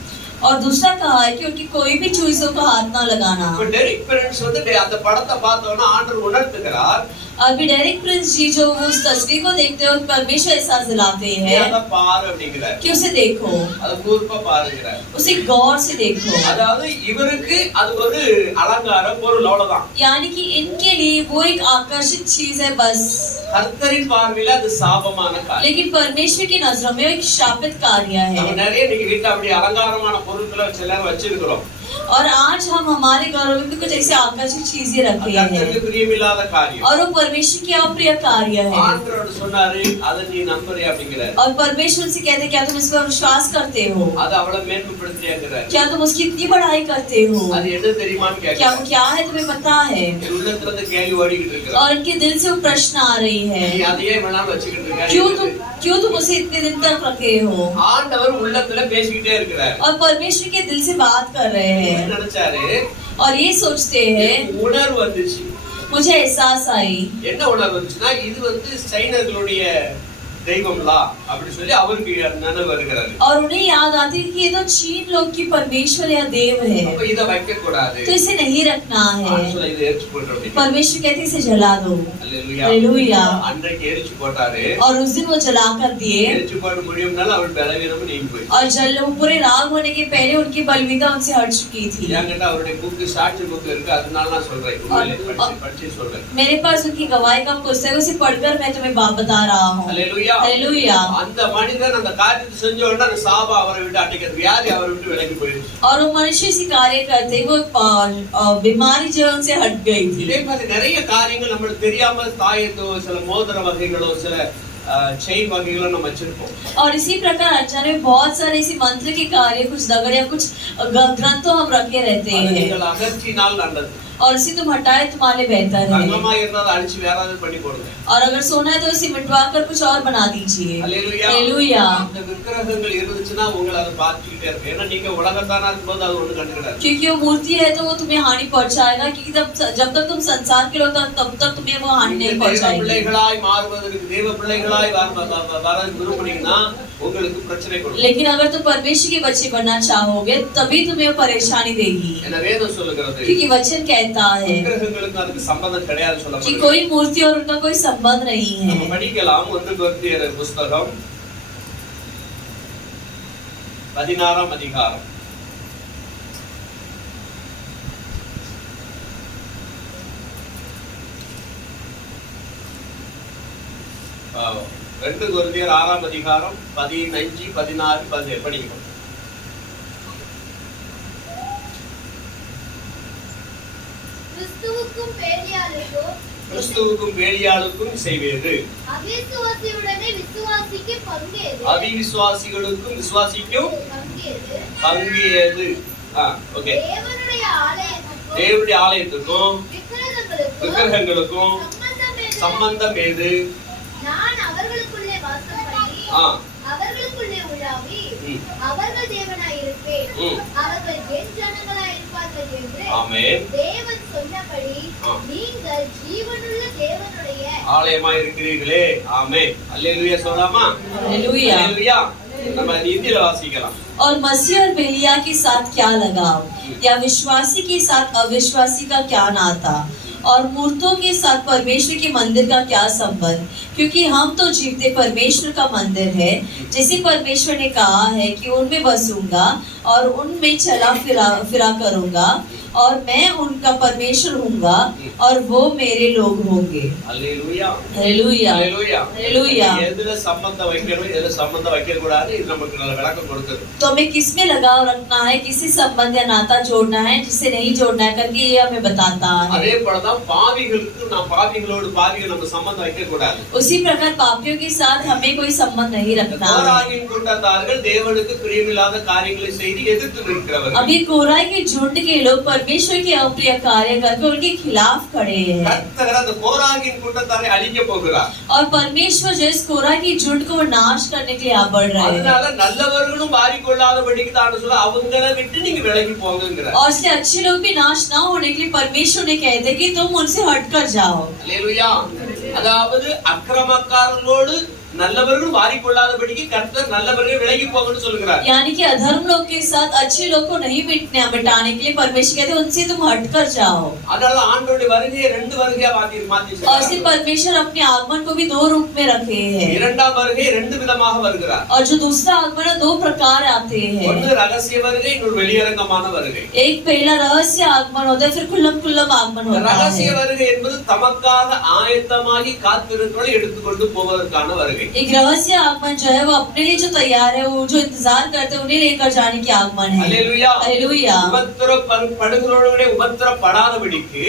और दूसरा कहा है कि उनकी कोई भी चीजों को हाथ ना लगाना। இப்ப டெரிக் பிரின்ஸ் வந்து அந்த படத்தை பார்த்தோன்னா ஆண்டவர் உணர்த்துகிறார், अभी डेरिक प्रिंस जी जो उस तस्वीर को देखते हो परमेश्वर ऐसा दिलाते हैं அதை பாரு அப்படிங்கிறார். कि उसे देखो, அதை கூர்ப்பா பாருங்கிறார். उसे गौर से देखो। அதாவது இவருக்கு அது ஒரு அலங்கார பொருள், அவ்வளவுதான். यानी कि इनके लिए वो एक आकर्षित चीज है बस, கர்த்தரின் பார்வையில அது சாபமான காரியம். लेकिन परमेश्वर की नजरों में एक शापित कार्य நம்ம है। நிறைய இன்னைக்கு வீட்டுல அப்படி அலங்காரமான பொருட்களை எல்லாரும் வச்சிருக்கிறோம். और आज हम हमारे घरों में भी कुछ ऐसी आकर्षित चीजें रखे கர்த்தருக்கு हैं பிரியமில்லாத காரியம். और वो परमेश्वर की अप्रिय कार्य है। ஆண்டவர் சொன்னாரு, அதை நீ நம்புறியா அப்படிங்கிறார். और परमेश्वर से कहते क्या तुम इस पर विश्वास करते हो, அது அவளை மேன்மைப்படுத்தியாங்கிறார். क्या तुम उसकी इतनी बड़ाई करते हो, அது என்ன தெரியுமான்னு क्या கேட்கிறார். वो क्या है तुम्हें पता है। என் உள்ளத்துல இருந்து கேள்வி ஓடிக்கிட்டு இருக்கிறார். और इनके दिल से वो प्रश्न आ रही நீ है, அதையே வேணாலும் வச்சுக்கிட்டு क्यों तुम उसे इतने दिन तक रखे हो। ஆண்டவர் உள்ளத்துல பேசிக்கிட்டே இருக்கிறார். और परमेश्वर के दिल से बात कर रहे हैं நினைச்சாரு, और ये सोचते हैं, உணர்வு வந்துச்சு. मुझे एहसास आई। என்ன உணர்வு வந்துச்சுன்னா, இது வந்து சைனர்களுடைய தெய்வம்லா அப்படி சொல்லி அவருக்கு நினைவு வருகிறது. और उन्हें याद आती है कि ये तो चीन लोग की परमेश्वर या देव है, அப்ப இத வைக்க கூடாது, तो इसे नहीं रखना है। ஆண்டவர் இதை எரிச்சு போட்டுறோம். परमेश्वर कहते इसे जला दो। அல்லேலூயா. हालेलुया। அன்றைக்கு எரிச்சு போட்டாரு. और उस दिन वो जला कर दिए எரிச்சு போட முடியும்னால அவள் பலவீனமும் நீங்கி போயிடுச்சு. और जल पूरे राग होने के पहले उनकी बलवीनता उनसे हट चुकी थी। ஏங்கடா அவருடைய புக்கு சாட்சி புக்கு இருக்கு, அதனால நான் சொல்றேன். உண்மையிலே படிச்சு சொல்றேன். मेरे पास उनकी गवाही का पुस्तक, उसे पढ़कर मैं तुम्हें बात बता रहा हूँ। அல்லேலூயா. हालेलुया। அந்த மனிதன் அந்த காரியத்தை செஞ்ச உடனே அந்த சாபம் அவரை விட்டு அடிக்கிறது, வியாதி அவரை விட்டு விலகி போயிடுச்சு. और वो मनुष्य इसी कार्य करते वो बीमारी जो है उनसे हट गई थी। இதே மாதிரி நிறைய காரியங்கள் நம்மளுக்கு தெரியாம தாயத்தோ சில மோதிர வகைகளோ சில செயின் வகைகளோ நம்ம வச்சிருப்போம். और इसी प्रकार अचानक में बहुत सारे इसी मंत्र के कार्य, कुछ दगड़ या कुछ ग्रंथों हम रखे रहते அதை हैं நீங்கள் அகற்றினால் நல்லது. और इसे तुम हटाए तुम्हारे बेहतर है। தங்கமா இருந்தால் அழிச்சு வேற ஏதாவது பண்ணி போடுங்க. और अगर सोना है तो इसे मिटवा कर कुछ और बना दीजिए। அல்லேலூயா. हालेलुया। அந்த விக்கிரகங்கள் இருந்துச்சுன்னா உங்களை அதை பார்த்துக்கிட்டே இருக்கு. ஏன்னா நீங்க உலகத்தானா இருக்கும்போது அது ஒண்ணு கண்டுக்கிடாது. क्योंकि वो मूर्ति है तो वो तुम्हें हानि पहुंचाएगा, क्योंकि जब तक तुम संसार के लोग तब तक तुम्हें वो हानि नहीं தேவ पहुंचाएगी। பிள்ளைகளாய் மாறுவதற்கு, தேவ பிள்ளைகளாய் வர விரும்புனீங்கன்னா உங்களுக்கு பிரச்சனை கொடுக்கும். लेकिन अगर तुम परमेश्वर के बच्चे बनना चाहोगे तभी तुम्हें वो परेशानी देगी, என்ன வேதம் சொல்லுகிறது, क्योंकि वचन कहता है விக்கிரகங்களுக்கு அதுக்கு சம்பந்தம் கிடையாது कि சொல்லப்படுது. कोई मूर्ति और उनका कोई संबंध नहीं है। நம்ம படிக்கலாம் 1 கொரிந்தியர் புத்தகம் 16ஆம் அதிகாரம். ரெண்டு கொரிந்தியர் 6ஆம் அதிகாரம் 15, 16, 17 படிக்கணும். கிறிஸ்துவுக்கும் பேலியாளுக்கும் கிறிஸ்துவுக்கும் வேலியாளுக்கும் செய்வேது. அவிசுவாசியுடனே விசுவாசிக்கு பங்கேது. அவிசுவாசிகளுக்கும் விசுவாசிக்கும் பங்கேது. பங்கேது. ஓகே. தேவனுடைய ஆலயத்துக்கும் தேவனுடைய ஆலயத்துக்கும் விக்கிரகங்களுக்கும் சம்பந்தம் ஏது? நான் அவர்களுக்குள்ளே வாசம் பண்ணி அவர்களுக்குள்ளே உலாவி அவர்கள் தேவனாய் இருப்பேன், அவர்கள் என் ஜனங்களாய் இருப்பார்கள் என்று தேவன் சொன்னபடி நீங்கள் ஜீவனுள்ள தேவனுடைய ஆலயமாய் இருக்கிறீர்களே. ஆமென். அல்லேலூயா சொல்லலாமா? அல்லேலூயா. அல்லேலூயா. நம்ம हिंदी वासिக்கலாம். और मसीह और बेलिया के साथ क्या लगाव, या विश्वासी के साथ अविश्वासी का क्या नाता, और मूर्तों के साथ परमेश्वर के मंदिर का क्या संबंध? क्योंकि हम तो जीवते परमेश्वर का मंदिर है, जैसे परमेश्वर ने कहा है कि उनमें बसूंगा और उनमें चला फिरा करूंगा, और मैं उनका परमेश्वर हूँगा और वो मेरे लोग होंगे. அல்லேலூயா. அல்லேலூயா. அல்லேலூயா. அல்லேலூயா. எதுல சம்பந்தம் வைக்கணும், எதுல சம்பந்தம் வைக்க கூடாது, இது நமக்கு நல்ல விளக்கம் கொடுத்தது. तो हमें किसमें लगाव रखना है, किसी संबंध या नाता जोड़ना है, जिससे नहीं जोड़ना है करके ये हमें बताता है. அதே போலதான் பாவிகளுக்கு நாம் பாவிகளோடு பாவிகள் நம்ம சம்பந்தம் வைக்க கூடாது. उसी प्रकार पापियों के साथ हमें कोई संबंध नहीं रखना है. கோராகின் கூட்டத்தார்கள் தேவனுக்கு பிரியமில்லாத காரியங்களை செய்து எதிர்த்து நிற்கிறவர்கள். अभी कोराई के झुंड के लोग परमेश्वर के अप्रिय कार्य करके उनके खिलाफ खड़े हैं. கர்த்தர் அந்த கோராகின் கூட்டத்தாரை அழிக்க போகிறார். और परमेश्वर जो इस कोराई की झुंड को नाश करने के लिए आ बढ़ रहे हैं. அதனால நல்லவர்களும் மாறிக்கொள்ளாதபடிக்கு தான் சொல்ல அவங்கள விட்டு நீங்க விலகி போங்கங்கறார். और इसलिए अच्छे लोग भी नाश ना होने के लिए परमेश्वर ने कहते हैं कि तुम उनसे हटकर जाओ. அல்லேலூயா. அதாவது அக்கிரமக்காரர்களோடு நல்லவர்கள் மாறிக்கொள்ளாதபடிக்கு கர்த்தர் நல்லவர்கள் விலகி போங்கன்னு சொல்கிறார். यानी कि अधर्म लोग के साथ अच्छे लोग को नहीं मिटाने के लिए परमेश्वर कहते हैं उनसे तुम हटकर जाओ. அதனால ஆண்டவருடைய வருகையை ரெண்டு வருகையா மாத்தி और इसलिए परमेश्वर अपने आगमन को भी दो रूप में रखे हैं. இரண்டாம் வருகை ரெண்டு விதமாக வருகிறார். और जो दूसरा आगमन है दो प्रकार आते हैं. ஒன்று ரகசிய வருகை, இன்னொரு வெளியரங்கமான வருகை. एक पहला रहस्य आगमन होता है, फिर खुल्लम खुल्लम आगमन होता है. ரகசிய வருகை என்பது தமக்காக ஆயத்தமாகி காத்திருக்கிறவர்களை எடுத்துக்கொண்டு போவதற்கான வருகை. एक रहस्य आगमन जो है वो अपने लिए जो तैयार है, वो जो इंतजार करते हैं उन्हें लेकर जाने की आगमन है. हालेलुया. हालेलुया. उपद्रवப்படுகிறவர்களே உபத்திரப்படாதபடிக்கு,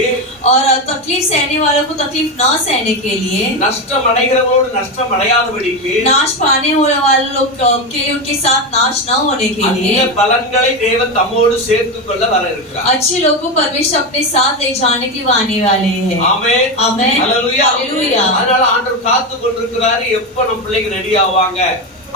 और तकलीफ सहने वालों को तकलीफ ना सहने के लिए, நஷ்டம் அடைகிறவரோடு நஷ்டம் அடையாதபடிக்கு, नाश पाने वाले लोग के लिए उनके साथ नाश ना होने के लिए அந்த பலன்களை தேவன் தம்மோடு சேர்த்துக் கொள்ள வர இருக்கிறார். अच्छे लोगों को परमेश्वर अपने साथ ले जाने के लिए आने वाले हैं. ஆமென். ஆமென். ஹalleluya. ஹalleluya. அதனால ஆண்டவர் காத்து கொண்டிருக்கிறாரு, எப்ப நம்ம பிள்ளைங்க ரெடி ஆவாங்க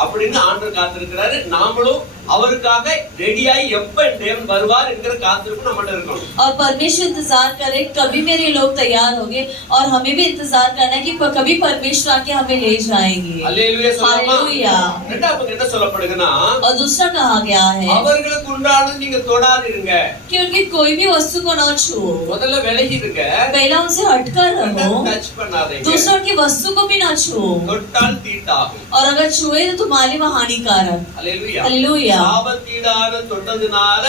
அப்படின்னு ஆண்டவர் காத்திருக்கிறாரு. நாமளும் அவருக்காக ரெடியாய் எப்ப தேவன் வருவார் என்கிற காத்திருப்பு நம்மகிட்ட இருக்கணும். और परमेश्वर इंतजार करे कभी मेरे लोग तैयार होंगे, और हमें भी इंतजार करना है कि कभी परमेश्वर आके हमें ले जाएंगे. அல்லேலூயா. हालेलुया. இரண்டாவது என்ன சொல்லப்படுதுன்னா, और दूसरा कहा गया है அவர்களுக்கு உண்டானது நீங்க தொடாதீங்க, कि उनकी कोई भी वस्तु को न छुओ. முதல்ல விலகிடுங்க, पहला उनसे हटकर रहो, டச் பண்ணாதீங்க. दूसरा उनकी वस्तु को भी न छुओ, தொட்டால் தீட்டாகும். और अगर छुए तो तुम्हारे लिए हानिकारक. அல்லேலூயா. हालेलुया. சாபத்தீடான தொட்டதுனால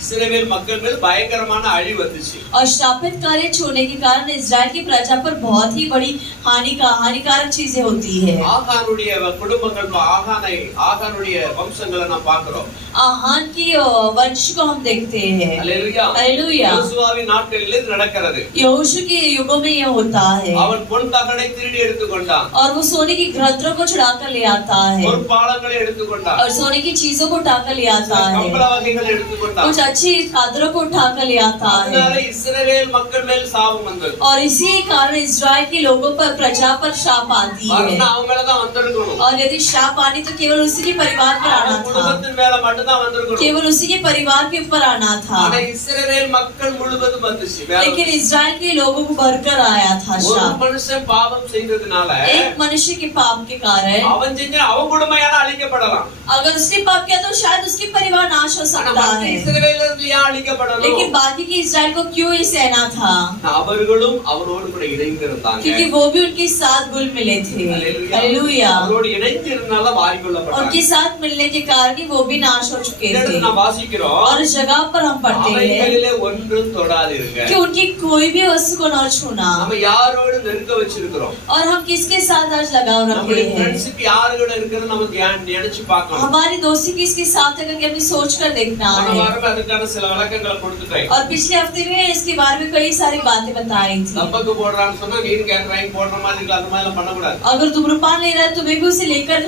இஸ்ரவேல் மக்கள் மேல் பயங்கரமான அழிவு வந்துச்சு. और श्रापित कार्य छूने के कारण इस्राएल की प्रजा पर बहुत ही बड़ी हानिकारक चीजें होती है. ஆகானுடைய குடும்பங்கள், ஆகானுடைய வம்சங்களை நாம் பார்க்கிறோம். आहान की वंश को हम देखते हैं. அல்லேலூயா. हालेलुया. யோசுவாவின் நாட்களில் இது நடக்கிறது. यहोशू के युगों में यह होता है. அவன் பொன் தகடை திருடி எடுத்துக்கொண்டான், और वो सोने की ग्रंथों को चुराकर ले आता है, பொற்பாலங்களை எடுத்துக்கொண்டான், और सोने की चीजों को उठाकर ले आता है, கம்பள வகைகளை எடுத்துக்கொண்டான். कुछ अच्छी चादरों को उठाकर ले आता है. அதனால இஸ்ரவேல் மக்கள் மேல் சாபம் வந்தது. और इसी कारण इस्राएल के लोगों पर, प्रजा पर शाप आती है. அவங்க மேல தான் வந்திருக்கணும். और यदि शाप आनी तो केवल उसी के परिवार पर आना था, குடும்பத்தின் மேல மட்டும் தான் வந்திருக்கணும். केवल उसी के परिवार के ऊपर आना था. ஆனா இஸ்ரவேல் மக்கள் முழுவதும் வந்துச்சு. लेकिन इस्राएल के लोगों को भरकर आया था ஒரு शाप. மனுஷன் பாவம் செய்ததுனால एक मनुष्य के पाप के कारण அவன் செஞ்ச அவன் குடும்பமான அழிக்கப்படலாம். अगर उसने पाप किया तो शायद उसके परिवार नाश हो सकता है. இஸ்ரவேலர்கள் ஏன் அழிக்கப்படணும்? लेकिन बाकी के इस्राएल को क्यों ये सहना था? அவர்களும் அவனோடு கூட இணைந்திருந்தாங்க. क्योंकि वो भी उनके साथ गुल मिले थे. हालेलुया. அவரோடு இணைந்திருந்தனால மாறிக்கொள்ளப்பட்டாங்க. उनके साथ मिलने के कारण ही वो भी नाश हो चुके थे। நாம் வாசிக்கிறோம், और इस जगह पर हम पढ़ते हैं அவைகளிலே ஒன்றும் தொடாதீருங்க. कि उनकी कोई भी वस्तु को न छूना। நம்ம யாரோடு நெருங்க வச்சிருக்கிறோம்? और हम किसके साथ आज लगाव रखे நம்மளுடைய हैं? ஃப்ரெண்ட்ஸ்க்கு யாரு கூட இருக்குன்னு நம்ம நினைச்சு பார்க்கணும். हमारी दोस्ती किसके साथ है करके हमें सोच कर देखना போன है। வாரம் அதுக்கான சில விளக்கங்களை கொடுத்துட்டேன். और पिछले हफ्ते में इसके बारे में कई सारी बातें बताई थी। தம்பக்கு போடுறான்னு சொன்னா நீர் கேட்கறாங்க போடுற மாதிரி இருக்கு, அந்த மாதிரி எல்லாம் பண்ணக்கூடாது. अगर धूम्रपान ले रहा है तुम्हें भी उसे लेकर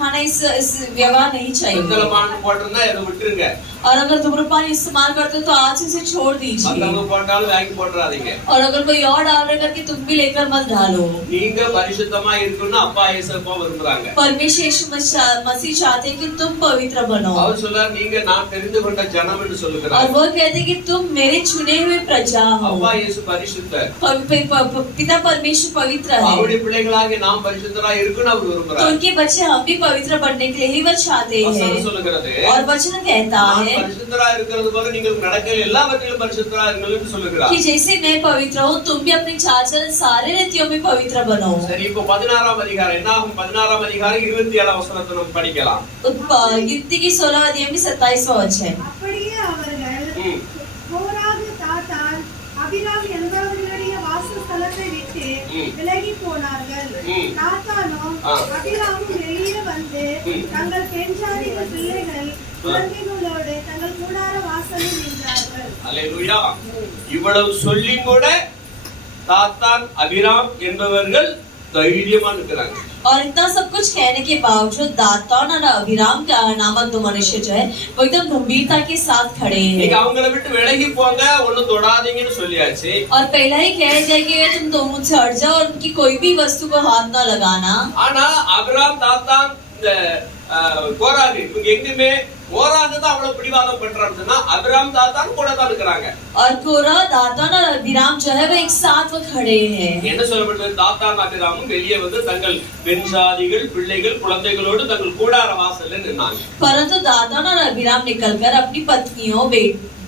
खाना इस व्यवहार नहीं चाहिए। மத்தளமான போட்டிருந்தா இதை விட்டுருங்க. और अगर धूम्रपान इस्तेमाल करते हो तो आज इसे छोड़ दीजिए। மத்தவங்க போட்டாலும் வாங்கி போட்டுறாதீங்க. और अगर कोई और डाल रहा करके तुम भी लेकर मत डालो। நீங்க பரிசுத்தமா இருக்கணும்னு அப்பா இயேசுப்பா விரும்புறாங்க. परमेश्वर यीशु मसीह चाहते हैं कि तुम पवित्र बनो। அவர் சொல்றார், நீங்க நான் தெரிந்து கொண்ட ஜனம் என்று சொல்லுகிறார். और वो कहते हैं कि तुम मेरे चुने हुए प्रजा हो। அப்பா இயேசு பரிசுத்தர், पिता परमेश्वर पवित्र है। அவருடைய பிள்ளைகளாகிய நாம் பரிசுத்தரா இருக்கணும்னு அவர் तो விரும்புறார். उनके बच्चे हम भी पवित्र बनने के लिए ही वो चाहते हैं। வசனம் சொல்லுகிறது, और वचन कहता நான் है பரிசுத்தரா இருக்கிறது போல நீங்கள் நடக்கிற எல்லாவற்றிலும் பரிசுத்தரா இருங்கள் என்று சொல்லுகிறார். कि जैसे मैं पवित्र हूँ तुम भी अपने चाल चलन सारे रीतियों में पवित्र बनो। சரி, இப்போ 16ஆம் அதிகாரம் என்ன ஆகும்? 16ஆம் அதிகாரம் 27ஆம் வசனத்தை நம்ம படிக்கலாம். गिनती की 16 अध्याय में 27वां वचन। அப்படியே அவர்கள் கோராகு தாத்தான் அபிராம் என்பவர்களுடைய வாசஸ்தலத்தை விட்டு விலகி போனார்கள். தாத்தானும் அபிராமும் வெளியே வந்து தங்கள் பெண் ஜாதிகள் பிள்ளைகள் குழந்தைகளோடு தங்கள் கூடார வாசலில் நின்றார்கள். அல்லேலூயா. இவ்வளவு சொல்லி கூட தாத்தான் அபிராம் என்பவர்கள் தைரியமா இருக்கிறாங்க. और इतना सब कुछ कहने के बावजूद दातान और अभिराम का नामक दो मनुष्य जो है वो एकदम गंभीरता के साथ खड़े हैं। நீங்க அவங்கள விட்டு விலகி போங்க, ஒண்ணும் தொடாதீங்கன்னு சொல்லியாச்சு. और पहला ही कह दिया कि तुम दोनों मुझसे हट जाओ और उनकी कोई भी वस्तु को हाथ ना लगाना। ஆனா அபிராம் தாத்தான் இந்த கோராகு இவங்க எங்குமே கோராகு தான் அவ்வளவு பிடிவாதம் பண்றாங்கன்னா அபிராம் தாத்தான் கூட தான் இருக்கிறாங்க. और कोरा दातान और अभिराम जो है वो एक साथ वो खड़े हैं। என்ன சொல்லப்படுது? தாத்தான் அபிராமும் வெளியே வந்து தங்கள் பெண் ஜாதிகள் பிள்ளைகள் குழந்தைகளோடு தங்கள் கூடார வாசல்ல நின்னாங்க. परंतु दातान और अभिराम निकलकर अपनी पत्नियों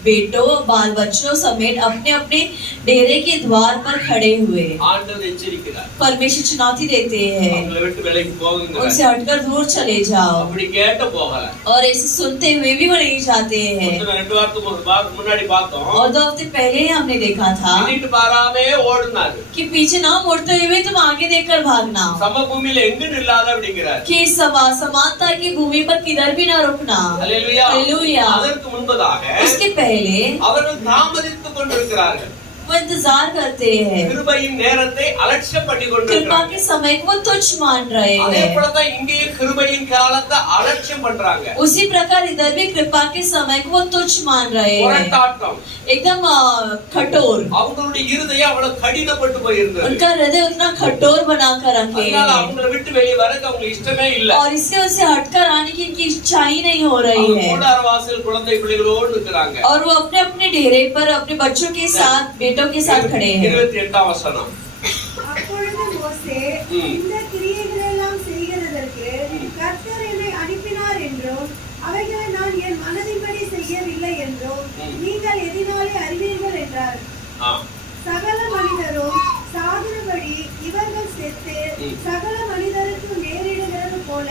बेटों बाल बच्चों समेत अपने अपने डेरे के द्वार पर खड़े हुए। ஆண்டவர் எச்சரிக்கிறார், परमेश्वर चुनौती देते हैं அவங்கள விட்டு விலகி போகுங்க. उनसे हटकर दूर चले जाओ। அப்படி கேட்ட போகல. और ऐसे सुनते हुए भी वो नहीं जाते हैं। ரெண்டு வாரத்துக்கு முன்னாடி பார்த்தோம், और 2 हफ्ते पहले ही हमने देखा था பின்னிட்டு பாராமே ஓடுனாரு. कि पीछे ना मुड़ते हुए तुम आगे देखकर भागना। சமபூமியில எங்கு நில்லாத அப்படிங்கிறார். कि समानता की भूमि पर किधर भी ना रुकना। அல்லேலூயா. हालेलुया। அதற்கு முன்பதாக उसके पहले அவர்கள் தாமதித்துக் கொண்டிருக்கிறார்கள். वो इंतजार करते हैं, கிருபையின் நேரத்தை அலட்சியம் பண்ணி कृपा கொண்டிருக்கிறார்கள். के समय को वो तुच्छ मान रहे அதே हैं। போலதான் இங்கேயும் கிருபையின் காலத்தை அலட்சியம் பண்றாங்க. उसी प्रकार इधर भी कृपा के समय को वो तुच्छ मान रहे हैं, போராட்டம். एकदम कठोर। அவங்களுடைய இருதயம் அவ்வளவு கடினப்பட்டு போயிருந்தது. उनका हृदय उतना कठोर बनाकर रखे அதனால हैं அவங்கள விட்டு வெளியே வரக்கு அவங்களுக்கு இஷ்டமே இல்ல. और इससे उनसे हटकर आने की इनकी इच्छा ही नहीं हो रही அவங்க है। கூடார வாசல் குழந்தை பிள்ளைகளோடு இருக்கிறாங்க. और वो अपने अपने डेरे पर अपने बच्चों के साथ बेटों के साथ खड़े हैं। 28ஆம் வசனம். அப்பொழுது மோசே இந்த கிரியைகளெல்லாம் செய்கிறதற்கு கர்த்தர் என்னை அனுப்பினார் என்றும் அவைகளை நான் என் மனதின்படி செய்யவில்லை என்றும் நீங்கள் எதினாலே அறிவீர்கள் என்றார். சகல மனிதரும் சாகுறபடி இவர்கள் செத்து சகல மனிதருக்கு நேரிடுகிறது போல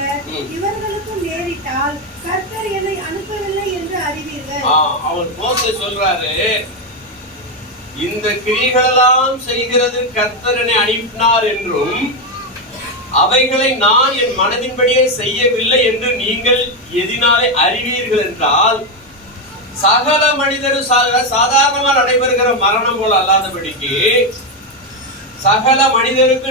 இவர்களுக்கும் நேரிட்டால் கர்த்தர் என்னை அனுப்பவில்லை என்று அறிவீர்கள். அவர் மோசே சொல்றாரு, இந்த கிரியைகளெல்லாம் செய்கிறது கர்த்தர் என்னை அனுப்பினார் என்றும் அவைகளை நான் என் மனதின்படியே செய்யவில்லை என்று நீங்கள் எதினாலே அறிவீர்கள் என்றால், சகல மனிதரும் சாதாரணமா நடைபெறுகிற மரணம் போல அல்லாதபடிக்கு சகல மனிதருக்கு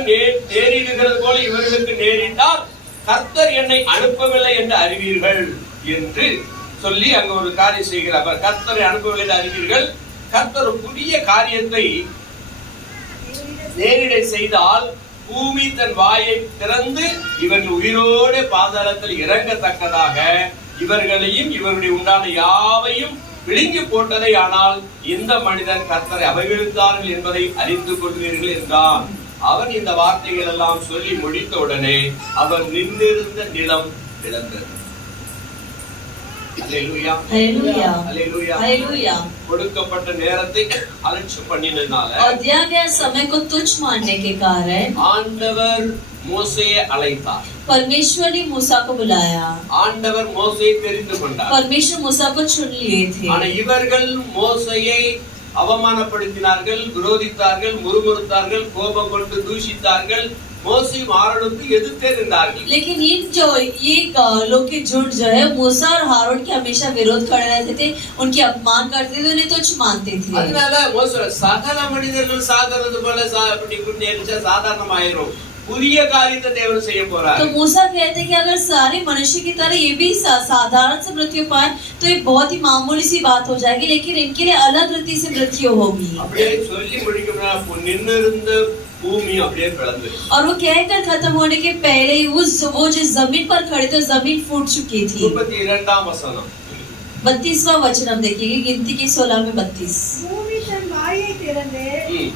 நேரிடுகிறது போல இவர்களுக்கு நேரிட்டால் கர்த்தர் என்னை அனுப்பவில்லை என்று அறிவீர்கள் என்று சொல்லி அங்க ஒரு காரியம் செய்கிறார். கர்த்தரை அனுப்பவில்லை என்று அறிவீர்கள். கர்த்தர் ஒரு புதிய காரியத்தை நேரிட செய்தால் பூமி தன் வாயை திறந்து இவர்கள் உயிரோடு பாதாளத்தில் இறங்கத்தக்கதாக இவர்களையும் இவர்களுடைய உண்டான யாவையும் விழுங்கி போட்டதை, ஆனால் இந்த மனிதன் கர்த்தரை அவமதித்தார்கள் என்பதை அறிந்து கொள்வீர்கள் என்றான். அவன் இந்த வார்த்தைகள் எல்லாம் சொல்லி முடித்த உடனே அவர் நின்றிருந்த நிலம் இழந்தது. அல்லேலூயா हालेलुया அல்லேலூயா हालेलुया। கொடுக்கப்பட்ட நேரத்தை அலட்சியம் பண்ணினதுனால और दिया गया समय को तुच्छ मानने के कारण ஆண்டவர் மோசேயை அழைத்தார். परमेश्वर ने मूसा को बुलाया। ஆண்டவர் மோசேயை தெரிந்து கொண்டார். परमेश्वर मूसा को चुन लिए थे। ஆனா இவர்கள் மோசேயை அவமானப்படுத்தினார்கள், விரோதித்தார்கள், முறுமுறுத்தார்கள், கோபம் கொண்டு தூஷித்தார்கள், மோசே ஆரோனுக்கு எதிர்த்தே நின்றார்கள். लेकिन इन जो ये लोग के झुंड जो है मूसा और हारून के हमेशा विरोध खड़े रहते थे, उनके अपमान करते थे, उन्हें तुच्छ मानते थे। அதனால மோசே சகல மனிதர்கள் சாகிறது போல இப்படி நினைச்சா சாதாரணமாயிரும். புதிய காரியத்தை தேவன் செய்ய போறார். तो मूसा कहते कि अगर सारे मनुष्य की तरह ये भी साधारण से मृत्यु पाए तो ये बहुत ही मामूली सी बात हो जाएगी, लेकिन इनके लिए अलग रीति से मृत्यु होगी। அப்படியே சொல்லி முடிக்கணும். நின்னிருந்த பூமி அப்படியே பிளந்து और वो कहकर खत्म होने के पहले ही वो जो जमीन पर खड़े थे जमीन फूट चुकी थी। 32ஆம் வசனம் 32वां वचन हम देखेंगे, गिनती की 16 में 32। பூமி தன் வாயை திறந்து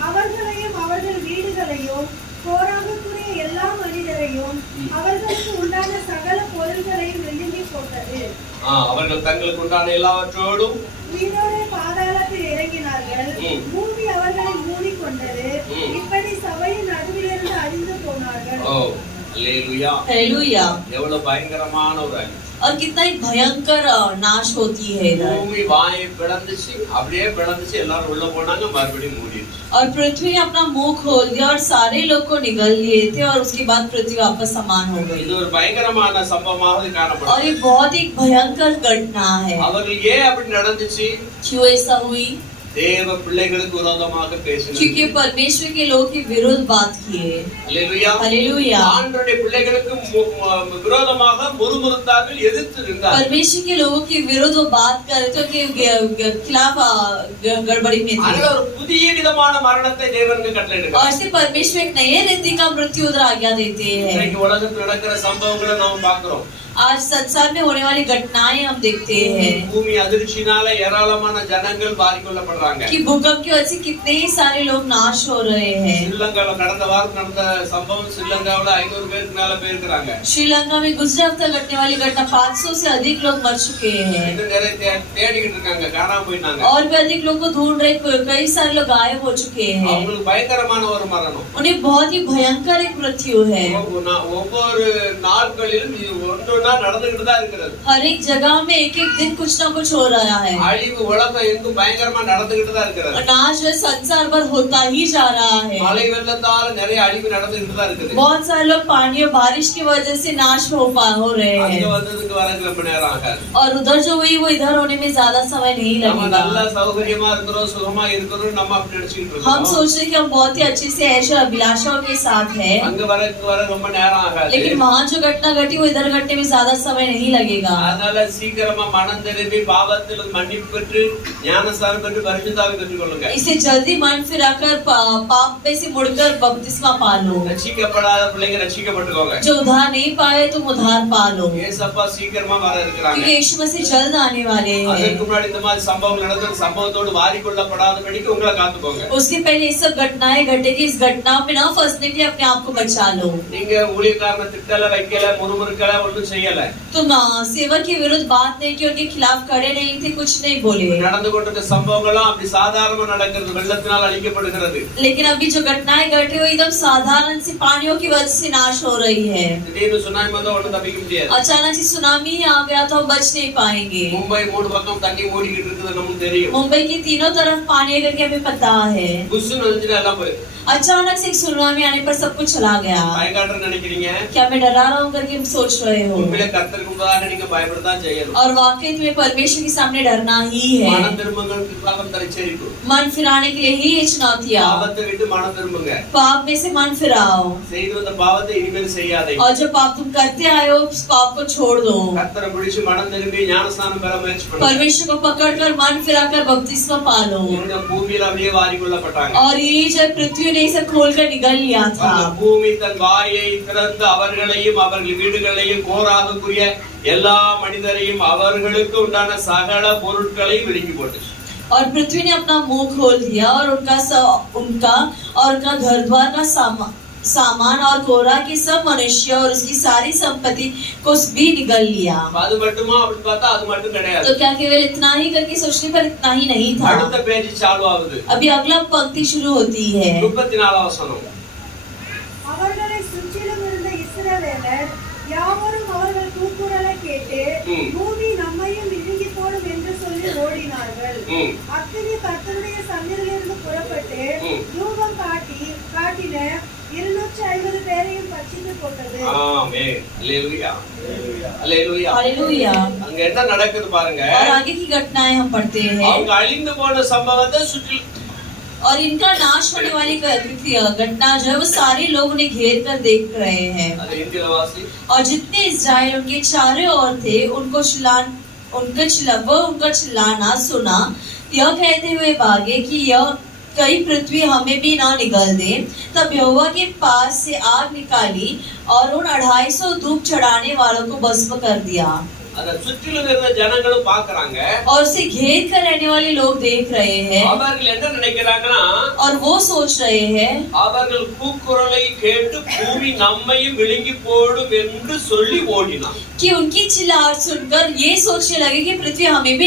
அவர்களையும் அவர்கள் வீடுகளையும் போராகக்கூடிய எல்லா மனிதரையும் அவர்களுக்கு உண்டான சகல பொருள்களையும் விழுங்கி போட்டது. அவர்கள் தங்களுக்கு உண்டான எல்லாவற்றோடும் உயிரோடு பாதாளத்தில் இறங்கினார்கள். பூமி அவர்களை மூடிக்கொண்டது. இப்படி சபையின் நடுவிலிருந்து அழிந்து போனார்கள். அல்லேலூயா हालेलुया। எவ்வளவு பயங்கரமான ஒரு அழிவு. और कितना ही भयंकर नाश होती है इधर। பூமி வாயை பிளந்துச்சு, அப்படியே பிளந்துச்சு, எல்லாரும் உள்ள போனாங்க, மறுபடியும் மூடிடுச்சு. और पृथ्वी ने अपना मुंह खोल दिया और सारे लोग को निगल लिए थे और उसके बाद पृथ्वी वापस समान हो गई। இது ஒரு பயங்கரமான சம்பவமாக காணப்படுது. और ये बहुत ही भयंकर घटना है। அவர்கள் ஏன் அப்படி நடந்துச்சு? क्यों ऐसा हुई? தேவ பிள்ளைகளுக்கு விரோதமாக பேசினார். क्योंकि परमेश्वर के लोग के विरुद्ध बात किए। அல்லேலூயா हालेलुया। ஆண்டவருடைய பிள்ளைகளுக்கு விரோதமாக முறுமுறுத்தார்கள், எதிர்த்து நின்றார்கள். परमेश्वर के लोगों के विरुद्ध वो बात कर रहे थे कि खिलाफ गड़बड़ी में थे। அதனால ஒரு புதிய விதமான மரணத்தை தேவனுக்கு கட்டளையிடுகிறார். और इससे परमेश्वर एक नए रीति का मृत्यु उधर आज्ञा देते हैं। இன்னைக்கு உலகத்தில் நடக்கிற சம்பவங்களை நாம் பார்க்கிறோம். आज संसार में होने वाली घटनाएं हम देखते हैं பூமி அதிர்ச்சினால ஏராளமான ஜனங்கள் பாதிக்கொள்ளப்படுறாங்க. कि भूकंप की वजह से कितने ही सारे लोग नाश हो रहे हैं। ஸ்ரீலங்கால கடந்த வாரம் நடந்த சம்பவம், ஸ்ரீலங்காவுல 500 பேருக்கு மேல போயிருக்காங்க. श्रीलंका में गुजरात हफ्ता घटने वाली घटना 500 से अधिक लोग मर चुके हैं। இன்னும் நிறைய தேடிக்கிட்டு இருக்காங்க, காணாம போயிட்டாங்க. और भी अधिक लोग को ढूंढ रहे, कई सारे लोग गायब हो चुके हैं। அவங்களுக்கு பயங்கரமான ஒரு மரணம். उन्हें बहुत ही भयंकर एक मृत्यु है। ஒவ்வொரு நாட்களிலும் இது ஒன்றொன்னா நடந்துகிட்டு தான் இருக்கிறது. हर एक जगह में एक एक दिन कुछ ना कुछ हो रहा है। அழிவு உலகம் எங்கும் பயங்கரமா நடந்துகிட்டு தான் இருக்கிறது. नाश संसार भर होता ही जा रहा है। மழை வெள்ளத்தால நிறைய அழிவு நடந்துகிட்டு தான் இருக்குது. बहुत सारे लोग पानी और बारिश की वजह से नाश हो रहे அங்க हैं। வந்ததுக்கு வரக்கு ரொம்ப நேரம் ஆகாது. और उधर जो हुई वो इधर होने में ज्यादा समय नहीं நம்ம लगेगा। நல்ல சௌகரியமா இருக்கிறோம், சுகமா இருக்கிறோம், நம்ம அப்படி நினைச்சிட்டு हम இருக்கோம். सोच रहे कि हम बहुत ही अच्छे से ऐश और अभिलाषाओं के साथ है, அங்க வரக்கு வர ரொம்ப நேரம் ஆகாது. लेकिन वहाँ जो घटना घटी वो इधर घटने में ज्यादा समय नहीं लगेगा। அதனால சீக்கிரமா மனம் திரும்பி பாவத்தில் மன்னிப்பு பெற்று ஞானஸ்நானம் பெற்று பரிசுத்தாவி பெற்றுக் கொள்ளுங்க. इसे जल्दी मन फिराकर पाप में से मुड़कर बपतिस्मा पा लो। ரட்சிக்கப்படாத பிள்ளைங்க ரட்சிக்கப்பட்டுக்கோங்க. जो उद्धार नहीं पाए तुम उद्धार पा लो, ஏசப்பா சீக்கிரமா வர இருக்கிறாங்க. क्योंकि यीशु मसीह जल्द आने वाले हैं। அதற்கு முன்னாடி இந்த மாதிரி சம்பவம் நடந்த சம்பவத்தோடு வாரிக்கொள்ளப்படாதபடிக்கு உங்களை காத்துக்கோங்க. उसके पहले ये सब घटनाएं घटेगी, इस घटना में ना फंसने के लिए अपने आप को बचा लो। நீங்க ஊழியக்காரனை திட்டல, வைக்கல, முறுமுறுக்கல, ஒன்றும் செய்யல. तुम सेवक के विरुद्ध बात नहीं की, उनके खिलाफ खड़े नहीं थे, कुछ नहीं बोले। நடந்து கொண்டிருக்க சம்பவங்கள்லாம் அப்படி சாதாரணமா நடக்கிறது, வெள்ளத்தினால் அழிக்கப்படுகிறது. लेकिन अभी जो घटनाएं घट रही है वो एकदम साधारण सी पानियों की वजह से नाश हो रही है। திடீர்னு சுனாமி வந்தா ஒண்ணும் தப்பிக்க முடியாது. अचानक से सुनामी आ गया तो हम बच नहीं पाएंगे। மும்பை மூணு பக்கம் தண்ணி மூடிக்கிட்டு இருக்குது, நமக்கு தெரியும். मुंबई की तीनों तरफ पानी है करके हमें पता है। புஷ்ஷுன்னு வந்துச்சுன்னா எல்லாம் போய் अचानक से एक सुनामी आने पर सब कुछ चला गया। பயங்காட்டுன்னு நினைக்கிறீங்க. क्या मैं डरा रहा हूँ करके हम सोच रहे हो? உண்மையிலே கர்த்தருக்கு முன்பாக நீங்க பயப்படத்தான் செய்யணும். और वाकई तुम्हें परमेश्वर के सामने डरना ही है। மனம் திரும்புங்களுக்கு பாவம் தரிச்சரிப்பு. मन फिराने के लिए ही ये चुनौतियाँ। பாவத்தை விட்டு மனம் திரும்புங்க. पाप में से मन फिराओ செய்து வந்த பாவத்தை இனிமேல் செய்யாதே. और जो पाप तुम करते आए हो उस पाप को छोड़ दो। கர்த்தரை பிடிச்சு மனம் திரும்பி ஞானஸ்நானம் பெற முயற்சி பண்ணுங்க. परमेश्वर को पकड़कर मन फिराकर बपतिस्मा पालो। இந்த பூமியில அப்படியே வாரிக்கொள்ளப்பட்டாங்க. और ये जब पृथ्वी ने इसे खोलकर निगल लिया था, அந்த பூமி தன் வாயை திறந்து அவர்களையும் அவர்கள் வீடுகளையும் கோராகக்கூடிய எல்லா மனிதரையும் அவர்களுக்கு உண்டான சகல பொருட்களையும் விழுங்கி போட்டுச்சு. और पृथ्वी ने अपना मुंह खोल दिया और उनका और उनका घर द्वार का सामान और कोरा के सब मनुष्य और उसकी सारी संपत्ति को भी निगल लिया। அது மட்டுமா அப்படி பார்த்தா அது மட்டும் கிடையாது. तो क्या केवल इतना ही करके सोचने पर इतना ही नहीं था। அடுத்த பேஜ் சாலு ஆகுது. अभी अगला पंक्ति शुरू होती है। 34 வசனம். அவர்களை சுற்றிலும் இருந்த இஸ்ரவேலர் யாவரும் அவர்கள் கூக்குரலை கேட்டு பூமி நம்மையும் விழுங்கி போடும் என்று சொல்லி ஓடினார்கள். அக்கினி கர்த்தருடைய சந்நிதியிலிருந்து புறப்பட்டு தூபம் காட்டின 250 பேரையும் பட்சித்து போட்டது. ஆமென். அல்லேலூயா. அல்லேலூயா. हालेलुया। அங்க என்ன நடக்குது பாருங்க. और आगे की घटनाएं हम पढ़ते हैं। அவங்க அழிந்து போன சம்பவத்தை சுற்றி और इनका नाश होने वाली घटना जो है वो सारे लोग उन्हें घेर कर देख रहे हैं। அது இந்தியில வாசி. और जितने इस्राएल उनके चारों ओर थे उनका चिल्लाना सुना। यह कहते हुए भागे कि यह कई पृथ्वी हमें भी ना निगल दे। तब यहोवा के पास से आग निकाली और उन 250 धूप चढ़ाने वालों को भस्म कर दिया। அத சுற்றிலும் இருந்த ஜனங்களும் பார்க்கறாங்க. और उसे घेर कर रहने वाले लोग देख रहे हैं। அவர்கள் என்ன நினைக்கிறாங்கன்னா, और वो सोच रहे हैं, அவர்கள் கூக்குரலை கேட்டு பூமி நம்மையும் விழுங்கி போடும் என்று சொல்லி ஓடினார். कि उनकी चिल्लाहट सुनकर ये सोचने लगे कि पृथ्वी हमें भी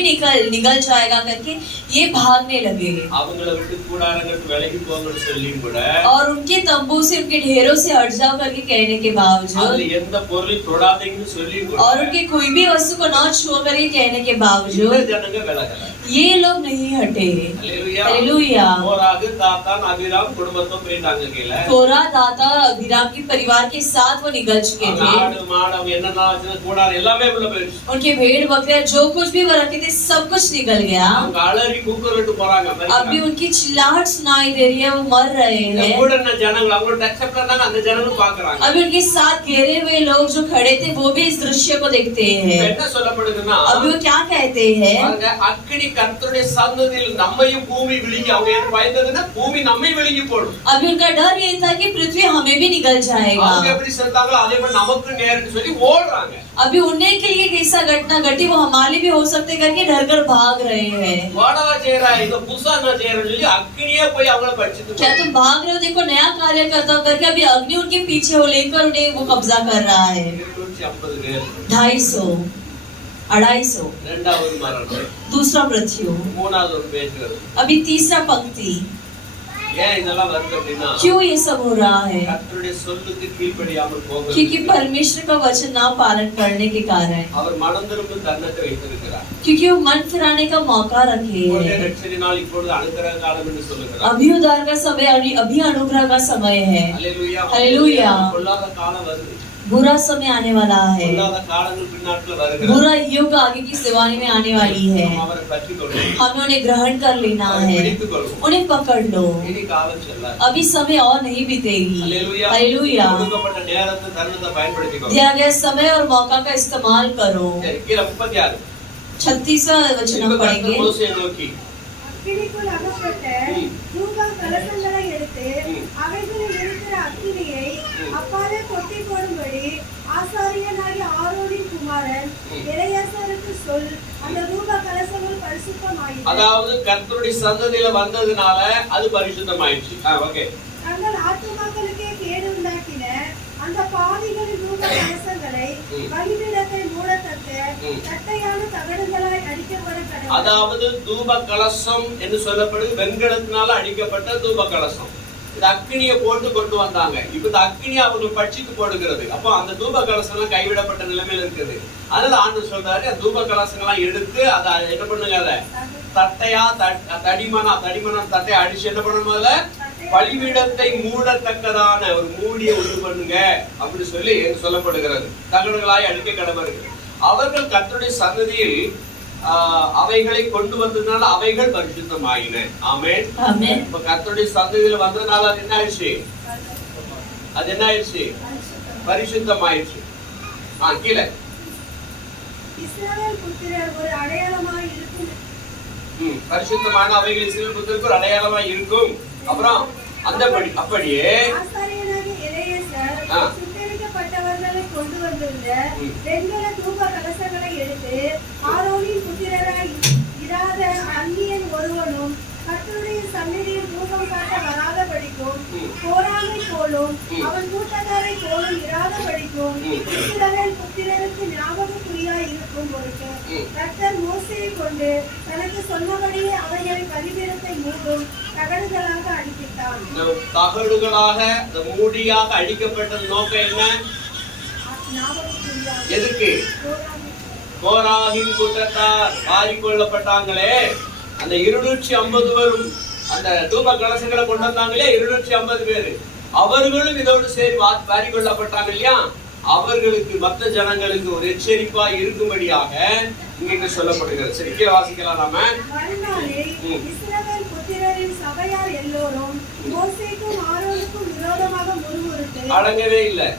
निगल जाएगा करके ये भागने लगे। அவங்கள விட்டு கூடாரங்களுக்கு விலகி போங்கன்னு சொல்லியும் கூட, और उनके तंबू से उनके ढेरों से हट जाओ करके कहने के बावजूद, அதுல எந்த பொருளை தொடாதீங்கன்னு சொல்லியும் கூட, और उनके कोई भी वस्तु को ना छुआ करके कहने के बावजूद ஜனங்க விலகல. ये लोग नहीं हटे। அல்லேலூயா. हालेलुया। கோராகு, தாத்தான், அபிராம் குடும்பத்தோட போயிட்டாங்க கீழ. कोरा, दाता और अभिराम के परिवार के साथ वो निगल चुके थे। ஆடு மாடு அவங்க என்னென்ன வச்சிருந்த கூடாரம் எல்லாமே உள்ள போயிடுச்சு. उनके भेड़ बकरियां जो कुछ भी वो रखे थे सब कुछ निकल गया। அவங்க அலறி கூக்குரலிட்டு போறாங்க. अभी उनकी चिल्लाहट सुनाई दे रही है, वो मर रहे हैं। கூட என்ன ஜனங்க அவங்களோட டச்சப் பண்ணாங்க, அந்த ஜனங்களும் பார்க்கறாங்க. अभी उनके साथ घेरे हुए लोग जो खड़े थे वो भी इस दृश्य को देखते हैं। என்ன சொல்லப்படுதுன்னா, अभी वो क्या कहते हैं, பாருங்க, அக்கினி கர்த்தருடைய சன்னதியில் நம்மையும் பூமி விழுங்கி, அவங்க என்ன பயந்ததுன்னா பூமி நம்மை விழுங்கி போடும். अभी उनका डर ये था कि पृथ्वी हमें भी निगल जाएगा। அவங்க எப்படி செத்தாங்களோ அதே மாதிரி நமக்கு நேரம்னு சொல்லி ஓடுறாங்க. अभी उन्हें के लिए कैसा घटना घटी वो हमारे भी हो सकते करके डर कर भाग रहे हैं। ஓடவா செய்யறா, இத புதுசா நான் செய்யறேன்னு சொல்லி அக்கினியே போய் அவங்கள பறிச்சுட்டு क्या तुम भाग रहे हो, देखो नया कार्य करता हूँ करके अभी अग्नि उनके पीछे हो लेकर उन्हें वो कब्जा कर रहा है। 250 பேர். 250 இரண்டாவது மரணம். दूसरा मृत्यु। மூணாவது ஒரு பேச்சு வருது. अभी तीसरा पंक्ति। ஏன் இதெல்லாம் வருது அப்படின்னா, क्यों ये सब हो रहा है, கர்த்தருடைய சொல்லுக்கு கீழ்ப்படியாமல் போகிறது. क्योंकि परमेश्वर का वचन ना पालन करने के कारण, அவர் மனம் திரும்பும் தருணத்தை வைத்திருக்கிறார். क्योंकि वो मन फिराने का मौका रखे இப்பொழுதே है। ரட்சணினால் இப்பொழுது அனுக்கிரக காலம் என்று சொல்லுகிறார். अभी उद्धार का समय, अभी अनुग्रह का समय है। அல்லேலூயா. हालेलुया। பொல்லாத காலம் வருது. बुरा समय आने वाला है। பொல்லாத காலங்கள் பின்னாட்ல வருகிறது. बुरा युग आगे की दिवानी में आने वाली है। நாம் அவரை பற்றிக் கொள்வோம். हमें उन्हें ग्रहण कर लेना அவரை है, பிடித்துக் கொள்வோம். उन्हें पकड़ लो। இனி காலம் செல்லாது. अभी समय और नहीं बीतेगी। அல்லேலூயா. हालेलुया। கொடுக்கப்பட்ட நேரத்தை தருணத்தை பயன்படுத்திக்கோ. दिया गया समय और मौका का इस्तेमाल करो। சரி, கீழ 36. 36वां वचन हम पढ़ेंगे। மோசேயை நோக்கி, அக்கினிக்குள் அகப்பட்ட தூப கலசங்களை எடுத்து அவைகளில் இருக்கிற அக்கினியை அப்பாலே கொட்டி போடும்படி ஆசாரியனாகிய ஆரோனின் குமாரன் எலெயாசாருக்கு சொல். அந்த தூப கலசங்கள் பரிசுத்தமாயிற்று. அதாவது கர்த்தருடைய சந்ததியில வந்ததுனால அது பரிசுத்தமாயிடுச்சு. ஓகே. தங்கள் ஆத்துமாக்களுக்கே கேடு உண்டாக்கின அந்த பாவிகளின் தூப கலசங்களை பலிபீடத்தை மூடத்தக்க தட்டையான தகடுகளாய் அடிக்கப்பட கடவுள். அதாவது தூப கலசம் என்று சொல்லப்படுது வெண்கலத்தினால அடிக்கப்பட்ட தூப கலசம். இது அக்கினியை போட்டு கொண்டு வந்தாங்க. இப்ப இந்த அக்கினி அவர்கள் பட்சித்து போடுகிறது. அப்போ அந்த தூப கலசம் எல்லாம் கைவிடப்பட்ட நிலைமையில இருக்குது. அதனால ஆண்டவர் சொல்றாரு, அந்த தூப கலசங்கள்லாம் எடுத்து அதை என்ன பண்ணுங்க, அதை தட்டையா தடிமனா தட்டையா அடிச்சு என்ன பண்ணும்போது பலிபீடத்தை மூடத்தக்கதான ஒரு மூடியை உண்டு பண்ணுங்க அப்படின்னு சொல்லி சொல்லப்படுகிறது. தகடுகளாய் அடிக்க கடமைகள். அவர்கள் கர்த்தருடைய சன்னதியில் அவைகளை கொண்டு வந்ததுனால அவைகள் பரிசுத்தமாயின. ஆமென். ஆமென். இப்ப கர்த்தருடைய சன்னதியில வந்ததுனால அது என்ன ஆயிடுச்சு? அது என்ன ஆயிடுச்சு? பரிசுத்தமாயிடுச்சு. கீழே இஸ்ரவேல் புத்திரர் ஒரு அடையாளமாய் இருக்கும். பரிசுத்தமான அவைகள் இஸ்ரவேல் புத்திரருக்கு ஒரு அடையாளமாய் இருக்கும். அப்புறம் அப்படியே ஆசாரியனாகிய எலெயாசார் சுட்டெரிக்கப்பட்டவர்களை கொண்டு வந்திருந்த வெண்கல தூப கலசங்களை எடுத்து ஆரோனின் புத்திரராய் இராத அந்நியன் ஒருவனும் கர்த்தருடைய சந்நிதியில் தூபம் காட்ட வராதபடிக்கு படிக்கும் கோராகை போலும் அவன் கூட்டத்தாரை போலும் இராதபடிக்கும் இஸ்ரவேல் புத்திரருக்கு ஞாபகக்குறியாய் இருக்கும் பொருட்டு கர்த்தர் மோசேயை கொண்டு தனக்கு சொன்னபடியே அவர்களை பலிபீடத்தை மூடும் தகடுகளாக அடிப்பித்தான். தகடுகளாக மூடியாக அடிக்கப்பட்டது நோக்கம் என்ன? ஞாபகக்குறியாய் எதுக்கு? கோராகின் கூட்டத்தார் வாரிக்கொள்ளப்பட்டாங்களே, அந்த 250 பேரும் அந்த தூப கலசங்களை கொண்டு வந்தாங்களே 250 பேரு, அவர்களும் இதோடு சரி வாரிக்கொள்ளப்பட்டாங்க இல்லையா? அவர்களுக்கு மற்ற ஜனங்களுக்கு ஒரு எச்சரிப்பா இருக்கும்படியாக இங்க சொல்லப்படுகிறது. சரி, கீழே வாசிக்கலாம் நாம. மறுநாளே இஸ்ரவேல் புத்திரரின் சபையார் எல்லோரும் மோசேக்கும் ஆரோனுக்கும் விரோதமாக முறுமுறுத்து அடங்கவே இல்லை.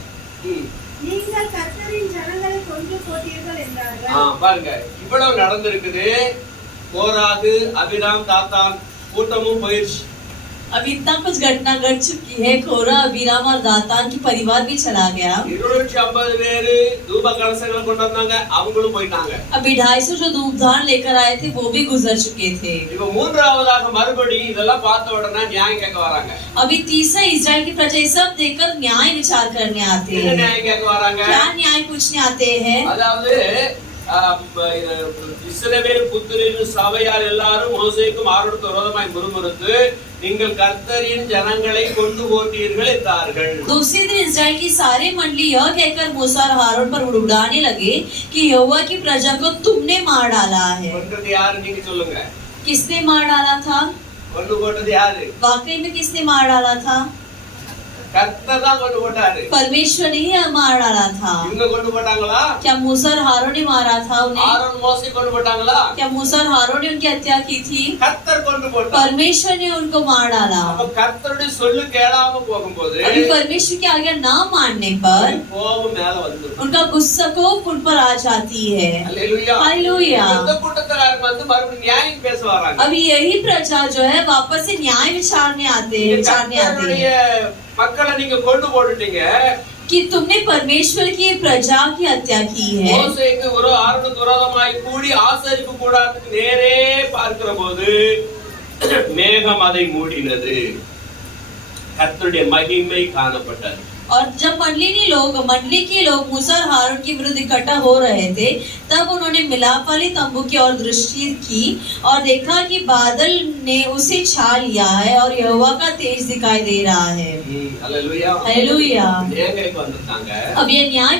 நீங்கள் கர்த்தரின் ஜனங்களை கொன்று போட்டீர்கள் என்றார்கள். பாருங்க, இவ்வளவு நடந்திருக்குது. கோராகு, அபிராம், தாத்தான் கூட்டமும் போயிடுச்சு. अब इतना कुछ घटना घट चुकी है। कोरा, अबीराम और दातान की परिवार भी चला गया। 250 பேரு தூப கலசங்களை கொண்டு வந்தாங்க, அவங்களும் போயிட்டாங்க. अभी 250 जो धूपदान लेकर आए थे वो भी गुजर चुके थे। இப்போ மூன்றாவதாக மறுபடி இதெல்லாம் பார்த்த உடனே நியாயம் கேட்க வராங்க. अभी तीसरा इजराइल की प्रजा सब देखकर न्याय विचार करने आते हैं। நியாயம் கேட்க வராங்க. क्या न्याय पूछने आते हैं? அதாவது இஸ்ரவேல் புத்திரரின் சபையார் எல்லாரும் மோசேக்கும் ஆரோனுக்கும் விரோதமாய் முறுமுறுத்து நீங்கள் கர்த்தரின் ஜனங்களை கொண்டு போட்டீர்கள் என்றார்கள். दूसरे दिन इजराइल की सारी मंडली यह कहकर मूसा और हारून पर उड़ाने लगे कि यहोवा की प्रजा को तुमने मार डाला है। கொன்றது யாரு? நீங்க சொல்லுங்க. किसने मार डाला था? கொண்டு போட்டது யாரு? वाकई में किसने मार डाला था? கர்த்தர் தான் கொண்டு போட்டாரு. परमेश्वर ने ही मार डाला था। இவங்க கொண்டு போட்டாங்களா? क्या मूसा और हारून ने मारा था उन्हें? ஆரோன் மோசே கொண்டு போட்டாங்களா? क्या मूसा और हारून ने उनकी हत्या की थी? கர்த்தர் கொண்டு போட்டார். परमेश्वर ने उनको मार डाला। அப்ப கர்த்தருடைய சொல்லு கேளாம போகும்போது अभी परमेश्वर की आज्ञा ना मानने पर கோபம் மேல வந்துடும். उनका गुस्सा को उन पर आ जाती है। அல்லேலூயா. हालेलुया। இந்த கூட்டத்தார் வந்து மறுபடியும் நியாயம் பேச வராங்க. अभी यही प्रजा जो है वापस से न्याय विचारने आते हैं। கர்த்தருடைய மக்களை நீங்க கொண்டு போட்டுட்டீங்க कि तुमने परमेश्वर की प्रजा की हत्या की है। மோசேக்கு ஒரு ஆரோனுக்கு விரோதமாய் கூடி ஆசரிப்பு கூடாரத்துக்கு நேரே பார்க்கிற போது மேகம் அதை மூடினது, கர்த்தருடைய மகிமை காணப்பட்டது. और जब मंडली के लोग मूसा और हारून के विरुद्ध इकट्ठा हो रहे थे, तब उन्होंने मिलाप वाले तंबू की ओर दृष्टि की और देखा कि बादल ने उसे छा लिया है और यहोवा का तेज दिखाई दे रहा है। அல்லேலூயா. हालेलुया। நியாயங்களுக்கு வந்திருக்காங்க. अब ये न्याय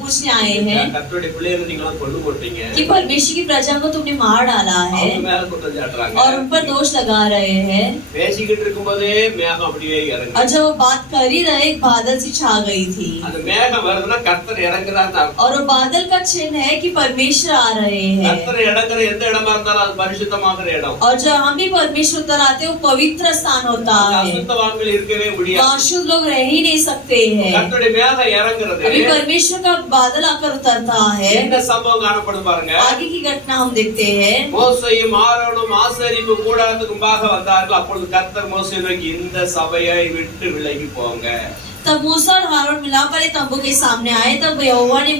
पूछने आए हैं கர்த்தருடைய பிள்ளைகளை நீங்க கொண்டு போட்டீங்க, कि परमेश्वर की प्रजा को तुमने मार डाला है அவங்க மேல குற்றம் சாட்டுறாங்க. और उन पर दोष लगा रहे हैं। பேசிக்கிட்டு இருக்கும்போதே மேகம் அப்படியே இறங்குது. और जब वो बात कर ही रहे, एक बादल सी छा गई थी। அந்த மேகம் வருதுன்னா கர்த்தர் இறங்குறான்னு அர்த்தம். और वो बादल का चिन्ह है कि परमेश्वर आ रहे हैं। கர்த்தர் இறங்குற எந்த இடமா இருந்தாலும் அது பரிசுத்தமாகிற இடம். और जहाँ भी परमेश्वर उतर आते हैं वो पवित्र स्थान होता है। அசுத்தவான்கள் இருக்கவே முடியாது. वहाँ शुद्ध लोग रह ही नहीं सकते हैं। கர்த்தருடைய மேகம் இறங்குறது अभी परमेश्वर का बादल आकर उतरता है। என்ன சம்பவம் காணப்படும் பாருங்க. आगे की घटना हम देखते हैं। மோசேயும் ஆரோனும் ஆசரிப்பு கூடாரத்துக்கு முன்பாக வந்தார்கள். அப்பொழுது கர்த்தர் மோசேயை நோக்கி இந்த சபையை விட்டு விலகி போங்க. तब मूसा और हारून मिलाप वाले तंबू के सामने आए। तब यहोवा ने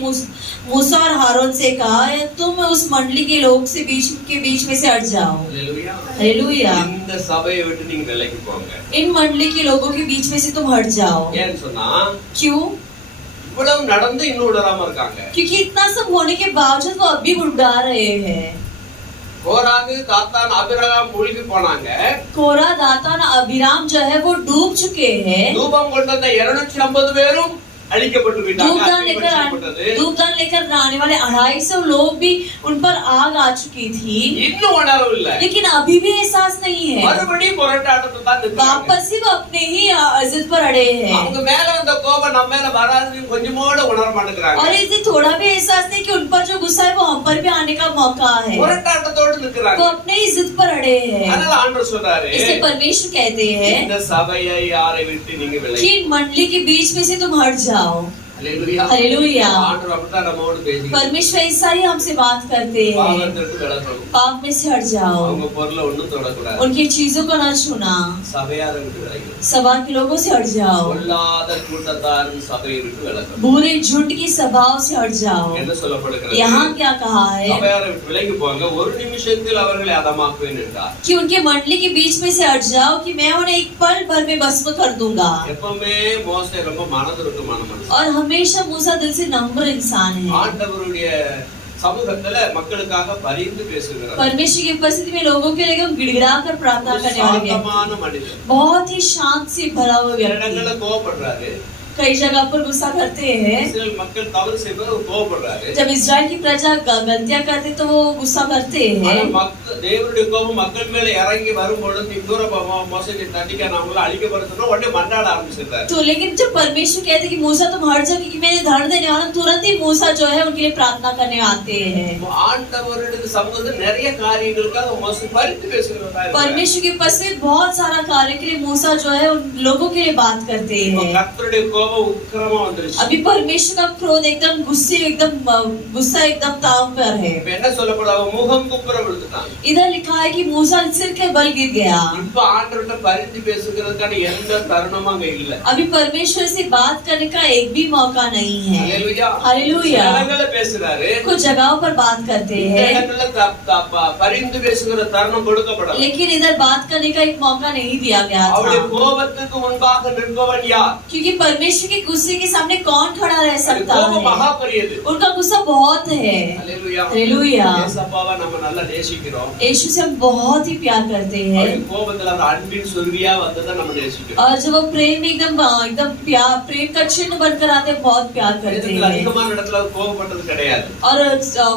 मूसा और हारून से कहा, तुम उस मंडली के लोग से बीच में से हट जाओ। அல்லேலூயா. हालेलुया। இந்த சபையை விட்டு நீங்க விலகி போங்க. इन मंडली के लोगों के बीच में से तुम हट जाओ। ஏன்னு சொன்னா क्यों? இவ்வளவு நடந்து இன்னும் விடாம இருக்காங்க. क्योंकि इतना सब होने के बावजूद वो अब भी उड़ा रहे हैं। கோராகு, தாத்தான், அபிராம் மூழ்கி போனாங்க. कोरा, दातान, अबीराम जो है वो डूब चुके हैं। தூபம் கொண்டு வந்த 250 பேரும் அழிக்கப்பட்டு விட்டாங்க. धूपदान लेकर आने वाले 250 लोग भी उन पर आग आ चुकी थी। இன்னும் உணர்வு இல்ல. लेकिन अभी भी एहसास नहीं है। மறுபடியும் போராட்டத்தை தான் நிறுத்துறாங்க. वापस ही वो अपने ही जिद पर अड़े हैं। அவங்க மேல வந்த கோபம் நம்ம மேல வராதுன்னு கொஞ்சமோட உணர மாட்டேங்கிறாங்க. और इसे थोड़ा भी एहसास नहीं कि उन पर जो गुस्सा है वो हम पर भी आने का मौका है। போராட்டத்தோட நிற்கிறாங்க. वो अपने ही जिद पर अड़े हैं। அதனால ஆண்டவர் சொல்றாரு, इसलिए परमेश्वर कहते हैं இந்த சபையை யாரை விட்டு நீங்க விலகி कि मंडली के बीच में से तुम हट जाओ। அல்லேலூயா. हालेलुया। ஆண்டவர் அப்படிதான் நம்மோடு பேசுகிறார். परमेश्वर ऐसा ही हमसे बात करते हैं, பாவத்திற்கு விலகணும், पाप में से हट जाओ, அவங்க பொருளை ஒண்ணும் தொடக்கூடாது, उनकी चीजों को ना छूना, சபையாரை விட்டு விலகணும், सभा के लोगों से हट जाओ, பொல்லாத கூட்டத்தாரின் சபையை விட்டு விலகணும். बुरे झुंड की सभाओं से हट जाओ। என்ன சொல்லப்படுகிறது? यहाँ क्या कहा है சபையாரை விட்டு விலகி போங்க, ஒரு நிமிஷத்தில் அவர்களை அதமாக்குவேன் என்றார். कि उनके मंडली के बीच में से हट जाओ कि मैं उन्हें एक पल भर में भस्म कर दूंगा। எப்பவுமே மோசே ரொம்ப மனதுருக்கமான மனுஷன். और हमेशा मूसा दिल से नम्र इंसान है, ஆண்டவருடைய சமூகத்துல மக்களுக்காக பரிந்து பேசுகிறார். परमेश्वर की उपस्थिति में लोगों के लिए गिड़गिड़ा कर प्रार्थना करने वाले व्यक्ति, சாந்தமான மனிதன். बहुत ही शांत से भरा हुआ व्यक्ति, இடங்கள்ல கோவப்படுறாரு, कई जगह पर गुस्सा करते हैं। இஸ்ரேல் மக்கள் தவறு செய்வது கோவப்படுறாரு. जब इजराइल की प्रजा गलतियां करते तो वो गुस्सा करते ஆனா हैं, தேவனுடைய கோபம் மக்கள் மேல இறங்கி வரும்பொழுது நீ தூர மோசடி தண்டிக்க நம்மள அழிக்கப்படுறோம் உடனே மண்டாட ஆரம்பிச்சிருக்காரு. तो लेकिन जब परमेश्वर कहते हैं कि मूसा तुम हट जाओ क्योंकि मैंने धड़ देने वाला, तुरंत ही मूसा जो है उनके लिए प्रार्थना करने आते हैं। ஆண்டவருடைய சமூகத்தில் நிறைய காரியங்களுக்காக மோசடி பரிந்து பேசுகிறார். परमेश्वर की उपस्थिति बहुत सारा कार्य के लिए मूसा जो है उन लोगों के लिए बात करते हैं। கர்த்தருடைய கோபம் உக்கிரமா வந்துருச்சு. अभी परमेश्वर का क्रोध एकदम गुस्सा एकदम ताव पर है। இப்ப என்ன சொல்லப்படுது? அவன் முகம் குப்புற விழுந்துட்டான். इधर लिखा है कि मूसा सिर के बल गिर गया। இப்ப ஆண்டவர்கிட்ட பரிந்து பேசுகிறதுக்கான எந்த தருணமும் அங்க இல்ல. अभी परमेश्वर से बात करने का एक भी मौका नहीं है। ஹalleluya. हालेलुया। இடங்கள்ல பேசுறாரு, कुछ जगहों पर बात करते हैं, இடங்கள்ல பரிந்து பேசுகிற தருணம் கொடுக்கப்படல. लेकिन इधर बात करने का एक मौका नहीं दिया गया அவருடைய था, கோபத்துக்கு முன்பாக நிற்பவன் யார்? क्योंकि परमेश्वर के गुस्से के सामने कौन खड़ा रह सकता கோபம் है? மகா பெரியது. उनका गुस्सा बहुत है। ஹalleluya. हालेलुया। இயேசுவை நம்ம நல்லா நேசிக்கிறோம். यीशु से हम बहुत ही प्यार करते हैं, அவருடைய கோபத்துல அந்த அன்பின் சுருவியா வந்ததை நம்ம நேசிக்கிறோம். और जब वो प्रेम में एकदम प्यार, प्रेम का चिन्ह बनकर आते हैं, बहुत प्यार करते இதுல हैं। அதிகமான இடத்துல கோபப்பட்டது கிடையாது. और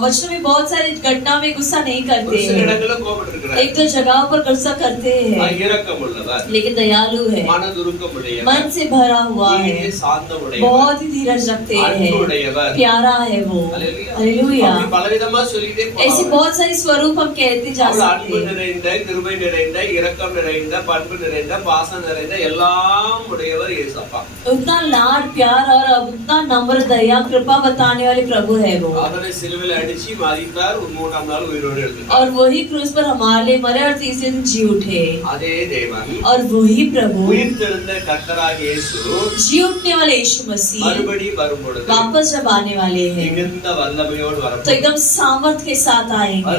वचनों में बहुत सारी घटना में गुस्सा नहीं करते ஒரு சில हैं, இடங்கள்ல கோபப்பட்டிருக்கிறார். एक दो जगहों पर गुस्सा करते हैं, இரக்கம் உள்ளவர், लेकिन दयालु है, மனதுருக்கம் உடையவர், मन से भरा हुआ है, நீடிய சாந்த உடையவர், बहुत ही धीरज रखते அன்பு हैं, உடையவர். प्यारा है वो। ஹalleluya. हालेलुया। அப்படி பலவிதமா சொல்லிட்டே ऐसे போலாம். बहुत सारे स्वरूप हम कहते जा அவர் सकते அன்பு हैं, நிறைந்த, கிருபை நிறைந்த, இரக்கம் நிறைந்த, பண்பு நிறைந்த, பாசம் நிறைந்த எல்லாம் உடையவர் இயேசப்பா. उतना लाड प्यार और उतना नम्र दया कृपा बताने वाले प्रभु है वो। அவரை சிலுவையில் அடிச்சு மரித்தார், மூன்றாம் நாள் உயிரோடு எழுந்தார். और वही क्रूस पर हमारे लिए मरे और तीसरे दिन जी उठे। அதே தேவன், और वही प्रभु, உயிர்த்தெழுந்த கர்த்தராகிய இயேசு जी उठने वाले यीशु मसीह மறுபடி வரும்பொழுது वापस जब आने वाले हैं மிகுந்த வல்லமையோடு तो வரும்போது एकदम सामर्थ के साथ आएंगे,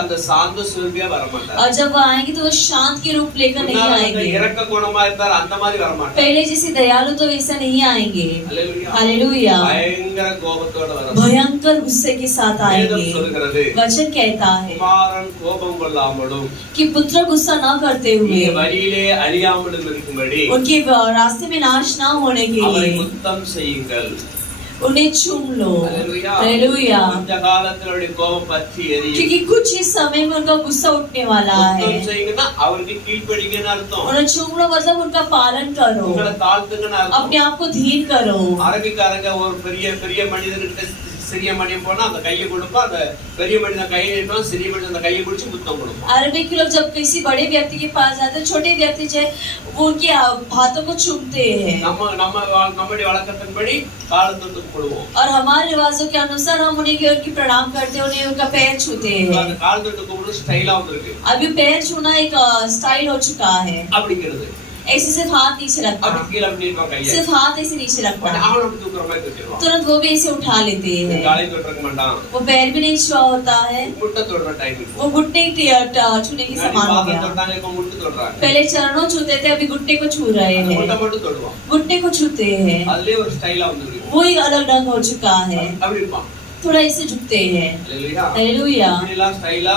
அந்த சாந்த சுருவியா வரமாட்டார். और जब वो आएंगे तो वो शांत के रूप लेकर नहीं आएंगे, இரக்க குணமா இருந்தார் அந்த மாதிரி வரமாட்டார். पहले जैसे दयालु तो वैसा नहीं आएंगे। ஹalleluya. हालेलुया। பயங்கர கோபத்தோட வர भयंकर गुस्से के साथ आएंगे। சொல்கிறது, वचन कहता है குமாரன் கோபம் கொள்ளாமலும் कि पुत्र गुस्सा न करते हुए நீங்க வழியிலே அழியாமலும் இருக்கும்படி उनके रास्ते में नाश ना होने के அவரை लिए முத்தம் செய்யுங்கள். उन्हें चूम लो। ஹalleluya. हालेलुया। இந்த காலத்துல அவருடைய கோபம் பற்றி எரியும். क्योंकि कुछ इस समय में उनका गुस्सा उठने वाला है। முத்தம் செய்யுங்கன்னா அவருக்கு கீழ்ப்படிங்கன்னு அர்த்தம். उन्हें चूम लो मतलब उनका पालन करो, உங்களை தாழ்த்துங்கன்னு अपने அர்த்தம். आप को धीर करो। அரபிக்காரங்க ஒரு பெரிய பெரிய மனிதர்கிட்ட சிறிய மனிதன் போனா அந்த கையை கொடுப்பா, அந்த பெரிய மனிதன் கையை நீட்டுவான், சிறிய மனிதன் அந்த கையை பிடிச்சு முத்தம் கொடுப்பான். अरबी के लोग जब किसी बड़े व्यक्ति के पास जाते हैं, छोटे व्यक्ति जो है वो उनके हाथों को चूमते हैं, நம்முடைய வழக்கத்தின்படி காலத்துக்கு கொடுவோம். और हमारे रिवाजों के अनुसार हम उनकी प्रणाम करते हैं, उन्हें उनका पैर छूते हैं। அந்த காலத்துக்கு கூப்பிடு ஸ்டைலா வந்திருக்கு. अभी पैर छूना एक स्टाइल हो चुका है, அப்படிங்கிறது ऐसे सिर्फ हाथ नीचे रखना, அப்படி கீழே அப்படி இருப்பான் கையை. सिर्फ हाथ ऐसे नीचे பட் रखना, அவன் அப்படி தூக்குற மாதிரி தூக்கிடுவான். तुरंत वो भी ऐसे उठा लेते हैं, காலை தொட்டிருக்க மாட்டான். वो पैर भी नहीं छुआ होता है, முட்டை தொடுற டைம். वो घुटने छूने की समान हो பாதம் गया। தொட்டாங்க, இப்ப முட்டு தொடுறாங்க. पहले चरणों छूते थे, अभी घुटने को छू रहे அந்த हैं, முட்டை மட்டும் தொடுவான். घुटने को छूते हैं, அதுலயே ஒரு ஸ்டைலா வந்திருக்கு. वो एक अलग ढंग हो चुका है, அப்படி இருப்பான். थोड़ा ऐसे झुकते हैं। ஹalleluya. हालेलुया। இப்படிலாம் ஸ்டைலா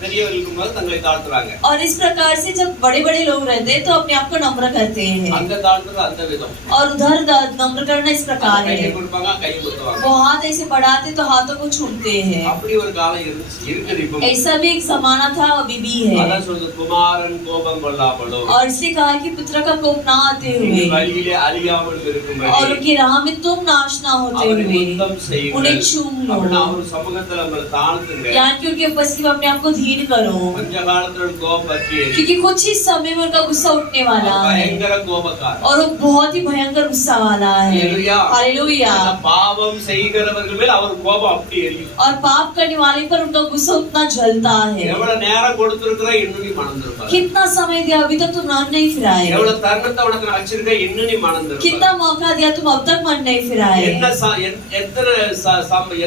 பெரியவர் இருக்கும்போது தங்களை தாழ்த்துறாங்க. और इस प्रकार से जब बड़े बड़े लोग रहते हैं तो अपने आप को नम्र करते हैं, அந்த தாழ்த்துறது அந்த விதம். और उधर नम्र करना इस प्रकार கையை है, கொடுப்பாங்க, கையை குத்துவாங்க. वो हाथ ऐसे बढ़ाते तो हाथों को छूते हैं। அப்படி ஒரு காலம் இருக்குது இப்போ. ऐसा भी एक जमाना था, अभी भी है। அதான் சொல்றது, குமாரன் கோபம் கொள்ளாமலும் और इसलिए कहा कि पुत्र का कोप ना आते நீங்க हुए வழியிலே அழியாமல் இருக்கும்படி और उनकी राह में तुम नाश ना होते அவரை हुए முத்தம் செய்யுங்கள். उन्हें चूम लो, அப்படின்னா அவர் சமூகத்துல உங்களை தாழ்த்துங்க. यानी कि उनकी उपस्थिति में अपने आप को अधीन करो, கொஞ்ச காலத்துல கோபம் பற்றி क्योंकि कुछ ही समय में उनका गुस्सा उठने वाला है பயங்கர கோபக்காரன். और वो बहुत ही भयंकर गुस्सा वाला है। हालेलुया। हालेलुया। பாவம் செய்கிறவர்கள் மேல் அவர் கோபம் அப்படி எரியும். और पाप करने वाले पर उनका गुस्सा उतना जलता है। எவ்வளவு நேரம் கொடுத்திருக்கிற இன்னும் நீ மறந்துருப்பாய். कितना समय दिया अभी तक तुम मन नहीं फिराए, எவ்வளவு தருணத்தை உனக்கு நான் வச்சிருக்க இன்னும் நீ மறந்துருப்பாய். कितना मौका दिया तुम अब तक मन नहीं फिराए,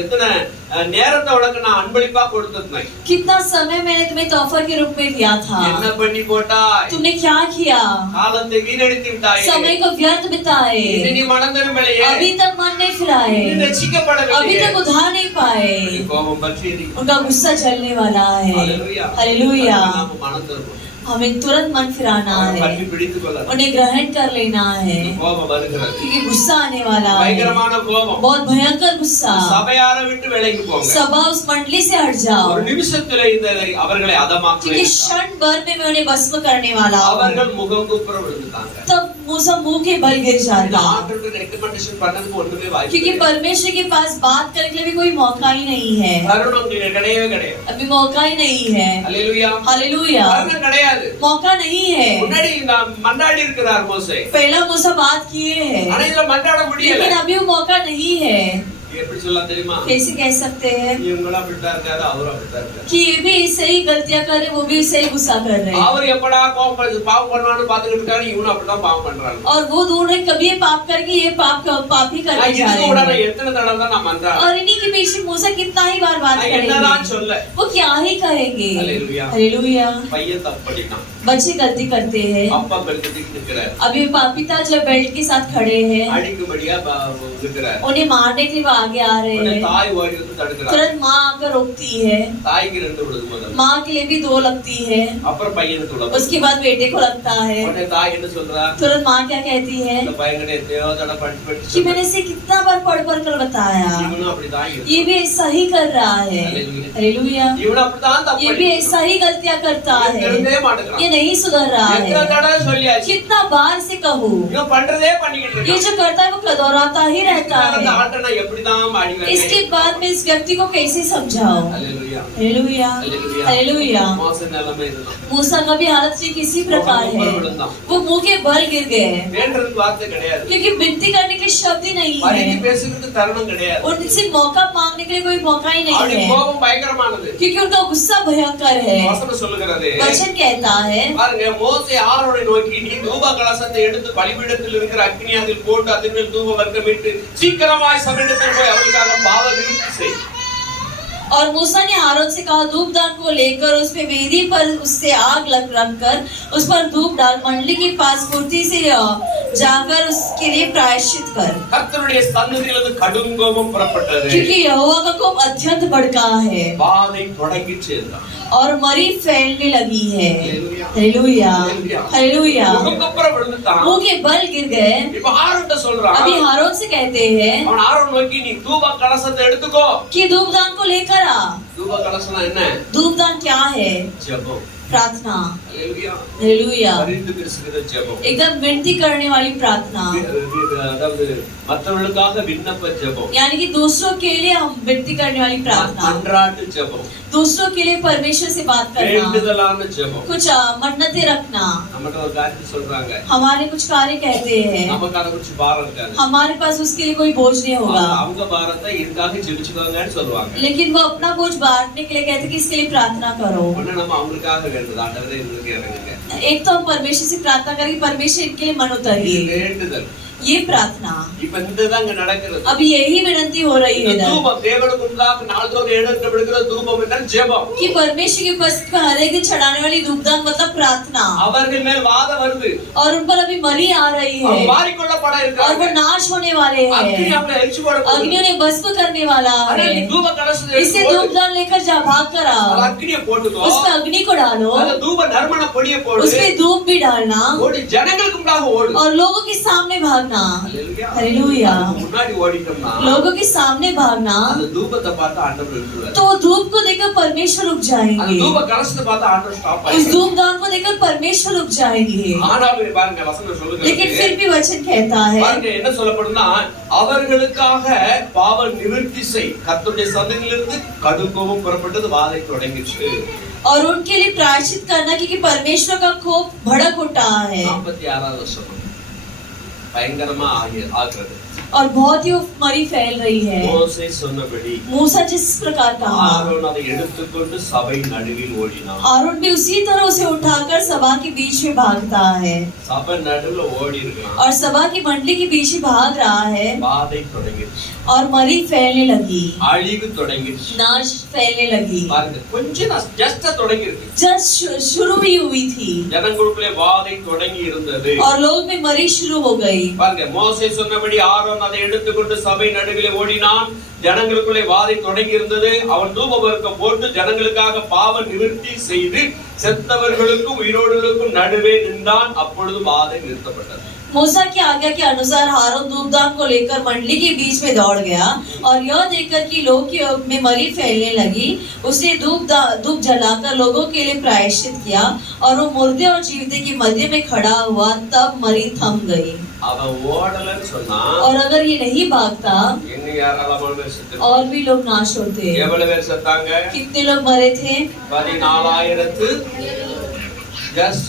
எத்தனை நேரத்தை உனக்கு நான் அன்பளிப்பா கொடுத்திருந்தேன். कितना समय मैंने तुम्हें तोहफा के रूप में दिया था, என்ன பண்ணி போட்டாய்? तुमने क्या किया, காலத்தை வீணடித்து விட்டாய். समय को व्यर्थ बिताए, இது நீ மனந்திருமலையே. अभी तक मन नहीं फिराए, நீ ரட்சிக்கப்படவில்லையே. अभी तक उद्धार नहीं पाए, கோபம் பற்றி எரியும். उनका गुस्सा जलने वाला है। हालेलुया। हालेलुया। நாம் மனந்திருப்போம். हमें तुरंत मन फिराना है, பற்றி பிடித்துக் கொள்ள. उन्हें ग्रहण कर लेना है, கோபம் வருகிறது. क्योंकि गुस्सा आने वाला है, பயங்கரமான கோபம். बहुत भयंकर गुस्सा। சபையாரை விட்டு விலகி போங்க. सभा उस मंडली से हट जाओ, ஒரு நிமிஷத்துல இந்த அவர்களை அதமாக்குவேன். क्योंकि क्षण भर में मैं उन्हें भस्म करने वाला हूँ। அவர்கள் முகங்குப்புற விழுந்தாங்க. तब मूसा मुंह के बल गिर जाता, ஆண்டவருக்கு ரெக்கமெண்டேஷன் பண்ணதுக்கு ஒண்ணுமே வாய்ப்பு क्योंकि இல்லை. परमेश्वर के पास बात करने के लिए भी कोई मौका ही नहीं है, தருணம் கிடையவே கிடையாது. अभी मौका ही नहीं है। அல்லேலூயா. हालेलुया। தருணம் கிடையாது. मौका नहीं है। முன்னாடி நான் மன்றாடி இருக்கிறார் மோசே. पहला मूसा बात किए हैं, ஆனா இதுல மன்றாட முடியல. लेकिन अभी वो मौका नहीं है। எப்படி சொல்லலாம் தெரியுமா? कैसे कह सकते हैं இவங்களா அப்படிட்டா இருக்காரு, அவரும் அப்படிட்டா இருக்காரு. कि ये भी ऐसे ही गलतियां कर रहे, वो भी ऐसे ही गुस्सा कर रहे हैं, அவர் எப்படா பாவம் பண்ணுவான்னு பாத்துக்கிட்டு இருக்காரு, இவனும் அப்படிதான் பாவம் பண்றாங்க. और वो दूर रहे कभी ये पाप करके ये पाप ही करके நான் जा இதுக்கு கூட रहे நான் हैं। எத்தனை தடவை தான் நான் மன்றாடுறேன். और इन्हीं के पीछे मूसा कितना ही बार बात நான் என்னதான் करेंगे, சொல்ல. वो क्या ही कहेंगे। हालेलुया। हालेलुया। பையன் தப்படிட்டான். बच्चे गलती करते हैं, அப்பா பெருக்கத்துக்கு நிக்கிறார். अभी पिता जब बेल्ट के साथ खड़े हैं, அடிக்கும்படியா இருக்கிறார். उन्हें मारने के लिए वो आगे आ रहे உடனே हैं, தாய் ஓடி வந்து தடுக்கிறார். तुरंत माँ आकर रोकती है, தாய்க்கு 2 விழுது முதல்ல. माँ के लिए भी 2 लगती है, அப்புறம் பையனுக்கு விழுது. उसके बाद बेटे को लगता है। உடனே தாய் என்ன சொல்றா? तुरंत माँ क्या कहती है இந்த பையன்கிட்ட எத்தனையோ தடவை பட்டு कि मैंने इसे कितना बार पढ़ कर बताया, இவனும் அப்படிதான் ये भी ऐसा ही कर रहा है। हालेलुया। இவனும் அப்படிதான் தப்பு ये भी ऐसा ही गलतियां करता है, தெரிந்தே மாட்டேங்கிறான். ये नहीं सुधर रहा எத்தனை है, தடவை சொல்லியாச்சு. कितना बार से कहूँ, இவன் பண்றதே பண்ணிக்கிட்டு ये இருக்கான். जो करता है वो दोहराता ही रहता அந்த है। ஆட்டை நான் எப்படிதான் ஆடி इसके बाद में इस व्यक्ति को कैसे समझाओ। அல்லேலூயா. हालेलुया। அல்லேலூயா. हालेलुया। மோச நிலைமை இதுதான். मूसा का भी हालत से किसी प्रकार है, वो मुंह के बल गिर गए हैं, வேண்டறதுக்கு வார்த்தை கிடையாது. क्योंकि विनती करने के शब्द ही नहीं பரிதி है, பேசுறதுக்கு தருணம் கிடையாது. उनसे मौका मांगने के लिए कोई मौका ही नहीं அவருடைய है, கோபம் பயங்கரமானது. क्योंकि उनका गुस्सा भयंकर है। வசனம் சொல்லுகிறது. वचन कहता है, பாருங்க, மோசே ஆரோனை நோக்கி, நீ தூப கலசத்தை எடுத்து பலிபீடத்தில் இருக்கிற அக்கினி அதில் போட்டு அதன் மேல் தூப வர்க்கமிட்டு சீக்கிரமாய் சபையிடத்தில் போய் அவருக்காக பாவ நிவர்த்தி செய். और मूसा ने आरोन से कहा, धूपदान को लेकर उस पे वेदी पर उससे आग रख कर उस पर धूप डाल, मंडली के पास फुर्ती से जाकर उसके लिए प्रायश्चित कर, கர்த்தருடைய சந்நிதியிலிருந்து கடும் கோபம் புறப்பட்டது. क्योंकि यहोवा का कोप अत्यंत भड़का है வாதை தொடங்கிச்சு என்றான். और मरी फैलने लगी है। हालेलुया। हालेलुया। हालेलुया। முகங்குப்புற விழுந்துட்டான். मुंह के बल गिर गए। இப்ப ஆரோன்ட்ட சொல்றான். अभी हारून से कहते हैं அவன் ஆரோன் நோக்கி, நீ தூப கலசத்தை எடுத்துக்கோ. कि धूपदान को लेकर आ। தூப கலசம்னா என்ன? धूपदान क्या है? ஜெபம். प्रार्थना। हालेलुया. हालेलुया। பரிந்து பேசுகிற ஜெபம். एकदम विनती करने वाली प्रार्थना, அதாவது மற்றவர்களுக்காக விண்ணப்ப ஜெபம். यानी कि दूसरों के लिए हम विनती करने वाली प्रार्थना, மன்றாட்டு ஜெபம். दूसरों के लिए परमेश्वर से बात करना, வேண்டுதலான ஜெபம். कुछ मन्नतें रखना, நம்மட்ட ஒரு காரியத்தை சொல்றாங்க. हमारे कुछ कार्य कहते हैं, நமக்கு அதை குறிச்சு பாரம் இருக்காது. हमारे पास उसके लिए कोई बोझ नहीं होगा, அவங்க பாரத்தை இதுக்காக ஜெபிச்சுக்கோங்கன்னு சொல்லுவாங்க. लेकिन वो अपना बोझ बांटने के लिए कहते हैं कि इसके लिए प्रार्थना करो। உடனே நம்ம அவங்களுக்காக வேண்டுது, ஆண்டவரே எங்களுக்கு இறங்குங்க. एक तो हम परमेश्वर से प्रार्थना करें कि परमेश्वर इनके लिए मन उतरिए, வேண்டுதல். ये प्रार्थना। இப்ப இதுதான் இங்க நடக்கிறது. अब यही विनती हो रही है इधर தூபம் தேவனுக்கு முன்பாக நாள்தோறும் எடுக்கப்படுகிற தூபம் என்றால் ஜெபம். कि परमेश्वर के पास हर एक दिन चढ़ाने वाली धूपदान मतलब प्रार्थना, அவர்கள் மேல் வாதம் வருது. और उन पर अभी मरी आ रही है மாறிக்கொள்ளப்பட और वो இருக்காங்க. नाश होने वाले அக்னி हैं, அவங்களை எரிச்சு போட போகுது. अग्नि उन्हें भस्म करने वाला अरे है। நீ தூப கலசத்தை इससे எடுத்து போடு. धूपदान लेकर जा, भाग कर आओ, அந்த அக்னியை போட்டுக்கோ. उस पर अग्नि को डालो, அந்த தூப நறுமண பொடியை போடு. उस पे धूप भी डालना ஓடி ஜனங்களுக்கு முன்னாக ஓடு. और लोगों के सामने भागना। அல்லேலூயா. हालेलुया। அதுக்கு முன்னாடி ஓடிட்டோம்னா लोगों के सामने भागना, அந்த தூபத்தை பார்த்து ஆண்டவர் விட்டுருவார். तो धूप को देखकर परमेश्वर रुक அந்த जाएंगे, தூப கலசத்தை பார்த்து ஆண்டவர் ஸ்டாப் उस ஆயிடுவார். धूपदान को देखकर परमेश्वर रुक जाएंगे। ஆனாலும் பாருங்க வசனம் சொல்லுகிறது. लेकिन फिर भी वचन कहता है, பாருங்க என்ன சொல்லப்படும்னா, அவர்களுக்காக பாவ நிவர்த்தி செய். கர்த்தருடைய சந்நிதியிலிருந்து கடும் கோபம் புறப்பட்டது, வாதை தொடங்கிச்சு. और उनके लिए प्रायश्चित करना क्योंकि परमेश्वर का कोप भड़क उठा है 46வது வருஷம் பயங்கரமா ஆகிறது और बहुत ही मरी फैल रही है। மோசே சொன்னபடி मूसा जिस प्रकार कहा, ஆரோன் அதை எடுத்துக்கொண்டு சபை நடுவில் ஓடினான்। आरोन भी उसी तरह उसे उठाकर सभा के बीच में भागता है சபை நடுவுல ஓடி இருக்கான் और सभा की मंडली के बीच में भाग रहा है வாதை தொடங்கிடுச்சு, और मरी फैलने लगी, அழிவு தொடங்கிடுச்சு। नाश फैलने लगी। பாருங்க கொஞ்சம் ஜஸ்ட் தொடங்கி இருக்கு, जस्ट शुरू ही हुई थी ஜனங்களுக்குள்ளே வாதை தொடங்கி இருந்தது। और लोग में मरी शुरू हो गई। பாருங்க மோசே சொன்னபடி ஆரோன் அதை எடுத்துக்கொண்டு சபை நடுவிலே ஓடினான், ஜனங்களுக்குள்ளே வாதை தொடங்கி இருந்தது। அவன் தூபவர்க்கம் போட்டு ஜனங்களுக்காக பாவ நிவர்த்தி செய்து செத்தவர்களுக்கும் உயிரோடுகளுக்கும் நடுவே நின்றான், அப்பொழுது வாதை நிறுத்தப்பட்டது। मूसा की आज्ञा के अनुसार हारून धूपदान को लेकर मंडली के बीच में दौड़ गया और यह देखकर कि लोग में मरी फैलने लगी, उसने धूप जलाकर लोगों के लिए प्रायश्चित किया और वो मुर्दे और जीविते के मध्य में खड़ा हुआ, तब मरी थम गई। அவன் ஓடலன்னு சொன்னா और अगर ये नहीं भागता இன்னும் யாராலும் பேர் செத்து और भी लोग नाश होते। எவ்வளவு பேர் செத்தாங்க? कितने लोग मरे थे? 14,000 ஜஸ்ட்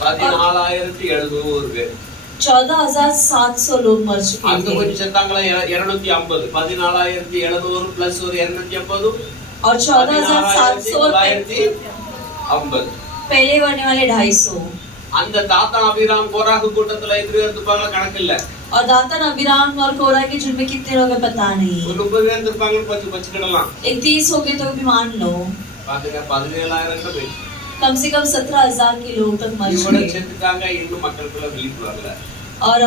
14,700 பேர்। 14,700 लोग मर चुके அங்க थे கொஞ்சம் செத்தாங்களா 250, 14,700 பிளஸ் ஒரு 250 और 14,700 14,950। पहले बनने वाले 250 அந்த தாத்தா அபிராம் கோராகு கூட்டத்துல எத்தனை பேர் இருப்பாங்க கணக்கு இல்ல, और दातन अभिराम और कोरा के झुंड में कितने लोग हैं पता नहीं। ஒரு 30 பேர் இருப்பாங்க பச்சுக்கிடலாம்। एक 30 हो गए तो भी मान लो, பாத்துங்க 17,000 பேர் कम से कम 17,000 के लोग तक मर இவட चुके செத்துட்டாங்க, இன்னும் மக்களுக்குள்ள விழிப்பு வரல। और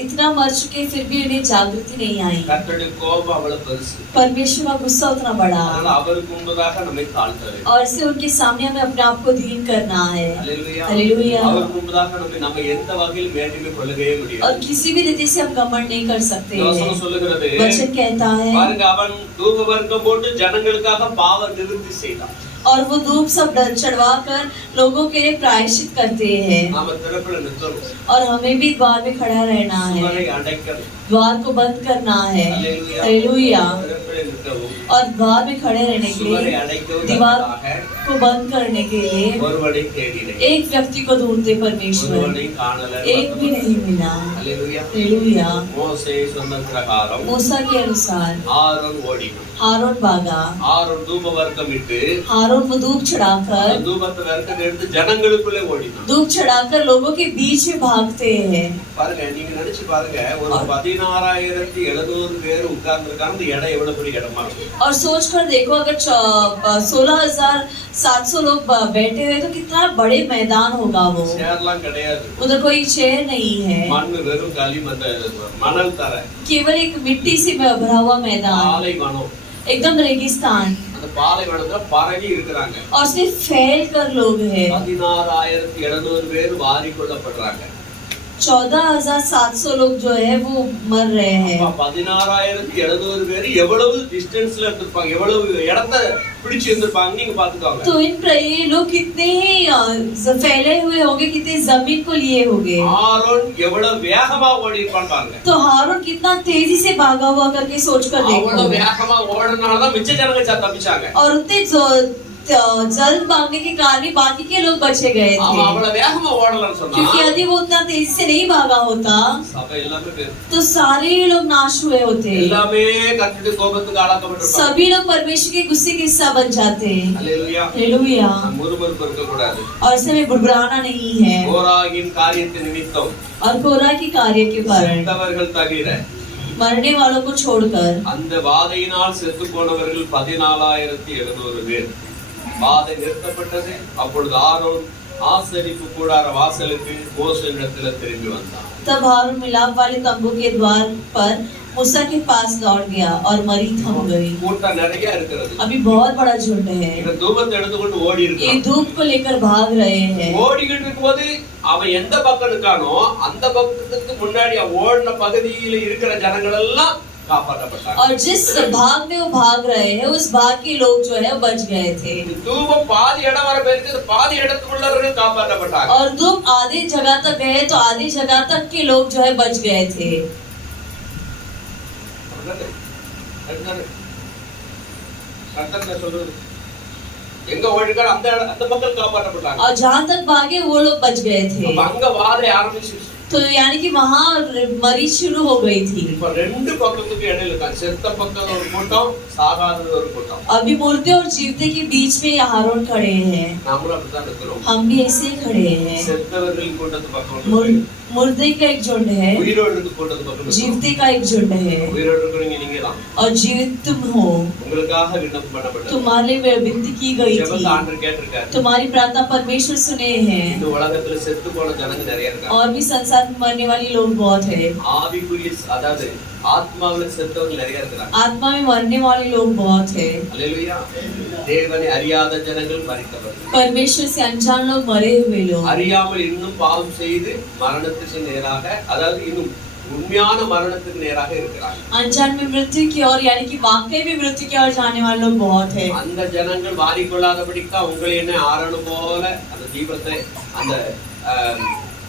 इतना मर चुके फिर भी उन्हें जागृति नहीं आई। கர்த்தருடைய கோபம் அவ்வளவு பெருசு, परमेश्वर का गुस्सा उतना बड़ा அதனால அவருக்கு முன்பதாக நம்மை தாழ்த்த வேண்டும்। और इससे उनके सामने हमें अपने आप को दीन करना है। அல்லேலூயா। हालेलुया। அவருக்கு முன்பதாக நம்ம எந்த வகையில் மேன்மை கொள்ளவே முடியாது। और किसी भी रीति से हम घमंड नहीं कर सकते हैं। வசனம் சொல்லுகிறது, वचन कहता है, பாருங்க அவன் தூபவர்க்கம் போட்டு ஜனங்களுக்காக பாவ நிவர்த்தி செய்தான்। और वो धूप सब चढ़वा कर लोगों के लिए प्रायश्चित करते हैं। நாம திறப்புல நிற்கிறோம், और हमें भी द्वार में खड़ा रहना है, சுவரை அடைக்கணும்। द्वार को बंद करना है। हालेलुया। हालेलुया। திறப்புல நிற்கவும், और द्वार में खड़े रहने के சுவரை लिए, அடைக்கவும் दीवार தக்கதாக को बंद करने के लिए ஒருவனை தேடினேன், एक व्यक्ति को ढूंढते परमेश्वर, ஒருவனை காணல। एक भी नहीं मिला। அல்லேலூயா। हालेलुया। மோசே சொன்ன பிரகாரம் मूसा के अनुसार ஆரோன் ஓடினான்। हारून भागा, ஆரோன் தூபவர்க்கம் இட்டு हारून वो धूप चढ़ाकर, தூபத்தை வர்க்கத்தை எடுத்து ஜனங்களுக்குள்ளே ஓடினான்। धूप चढ़ाकर लोगों के बीच में भागते हैं। பாருங்க நீங்க நினைச்சு பாருங்க, ஒரு 16,700 பேர் உட்கார்ந்து இருக்காங்க, இந்த இடம் எவ்வளவு பெரிய இடமா இருக்கும்। और सोच कर देखो अगर 16,700 लोग बैठे हुए तो कितना बड़े मैदान होगा वो। சேர்லாம் கிடையாது, उधर कोई चेयर नहीं है, மண்ணு வெறும் மணல் தர, केवल एक मिट्टी से भरा हुआ मैदान, பாலைவனம்। एकदम रेगिस्तान, அந்த பாலைவனத்துல பரவி இருக்கிறாங்க। और सिर्फ फैल कर लोग हैं। 16,700 பேர் வாரி கொள்ளப்படுறாங்க। 14,700 लोग जो है वो मर रहे हैं। 16,700 பேர் எவ்வளவு டிஸ்டன்ஸ்ல இருந்திருப்பாங்க, எவ்வளவு இடத்தை பிடிச்சு இருந்திருப்பாங்க நீங்க பாத்துக்கோங்க। तो इन पर ये लोग कितने फैले हुए होंगे, कितने जमीन को लिए होंगे। ஆரோன் எவ்வளவு வேகமா ஓடி இருப்பான்னு பாருங்க। तो हारून कितना तेजी से भागा हुआ करके सोच कर அவ்வளவு देखो। வேகமா ஓடுனாலதான் மிச்ச ஜனங்க தப்பிச்சாங்க। और उतने जल्द भागने के कारण ही बाकी के लोग बचे गए थे, அவன் அவ்வளவு வேகமா ஓடலன்னு சொன்னா क्योंकि यदि वो उतना तेजी से नहीं भागा होता சபை எல்லாமே பேர் तो सारे लोग नाश हुए होते, எல்லாமே கர்த்தருடைய கோபத்துக்கு ஆளாக்கப்பட்டிருப்பாங்க। सभी लोग परमेश्वर के गुस्से के हिस्सा बन जाते। அல்லேலூயா। हालेलुया। நாம் முறுமுறுப்பு இருக்கக்கூடாது। और इसमें बुड़बुड़ाना नहीं है, கோராகின் காரியத்தின் நிமித்தம் और कोरा की कार्य के कारण செத்தவர்கள் தவிர मरने वालों को छोड़कर அந்த வாதையினால் செத்து போனவர்கள் 14,700 பேர்। வாதை நிறுத்தப்பட்டது, அப்பொழுது ஆரோன் ஆசரிப்பு கூடார வாசலுக்கு மோசேயிடத்துல திரும்பி வந்தான்। तब हारून मिलाप वाले तंबू के द्वार पर मूसा के पास दौड़ गया और मरी थम गई। கூட்டம் நிறைய இருக்கிறது, अभी बहुत बड़ा झुंड है, இந்த தூபத்தை எடுத்துக்கொண்டு ஓடி ये இருக்கான்। धूप को लेकर भाग रहे हैं। ஓடிக்கிட்டு இருக்கும்போது அவன் எந்த பக்கம் இருக்கானோ அந்த பக்கத்துக்கு முன்னாடி ஓடின பகுதியில இருக்கிற ஜனங்கள் எல்லாம் காப்பாற்றப்பட்டாங்க। और जिस भाग में वो भाग रहे हैं उस भाग के लोग जो है बच गए थे। தூபம் பாதி இடம் வர போயிருக்கு, பாதி இடத்துக்குள்ளவர்கள் காப்பாற்றப்பட்டாங்க। और धूप आधी जगह तक गए तो आधी जगह तक के लोग जो है बच गए थे। கர்த்தர் சொல்றது எங்க ஓடிருக்காரு அந்த மக்கள் காப்பாற்றப்பட்டாங்க. और जहाँ तक भागे वो लोग बच गए थे। அப்ப அங்க வாதை ஆரம்பிச்சு. तो यानी कि वहाँ मरीज शुरू हो गई थी। இப்ப ரெண்டு பக்கத்துக்கு இடையில இருக்காங்க. செத்த பக்கம் ஒரு கூட்டம், சாகாத ஒரு கூட்டம். अभी मुर्दे और जीवते के बीच में हारून खड़े हैं। நாமளும் அப்படிதான் இருக்கிறோம். हम भी ऐसे खड़े हैं। செத்தவர்கள் கூட்டத்து பக்கம், मुर्दे का एक झुंड है, உயிரோடு கூட்டத்து பக்கம், जीवते का एक झुंड है। உயிரோடு இருக்கிறவங்க நீங்க தான். और जीवित तुम हो। உங்களுக்காக விண்ணப்பம் பண்ணப்பட்டது. तुम्हारे विनती की गई थी। ஜெபத்தை ஆண்டவர் கேட்டிருக்காரு. तुम्हारी प्रार्थना परमेश्वर सुने हैं। இந்த உலகத்துல செத்து போன ஜனங்க நிறைய இருக்காங்க. और भी संसार में मरने वाली लोग बहुत है। ஆவிக்குரிய அதாவது ஆத்மாவில் செத்தவர்கள் நிறைய இருக்காங்க. आत्मा में मरने वाले लोग बहुत है। அல்லேலூயா. தேவனை அறியாத ஜனங்கள் மரித்தவர்கள். परमेश्वर से अनजान लोग मरे हुए लोग। அறியாமல் இன்னும் பாவம் செய்து மரணத்துக்கு நேராக, அதாவது இன்னும் உண்மையான மரணத்துக்கு நேராக இருக்கிறாங்க. अनजान में मृत्यु की ओर यानी कि वाकई में मृत्यु की ओर जाने वाले लोग बहुत है। அந்த ஜனங்கள் வாரிக்கொள்ளாதபடிக்கு உங்களை என்ன ஆறணும் போல அந்த தீபத்தை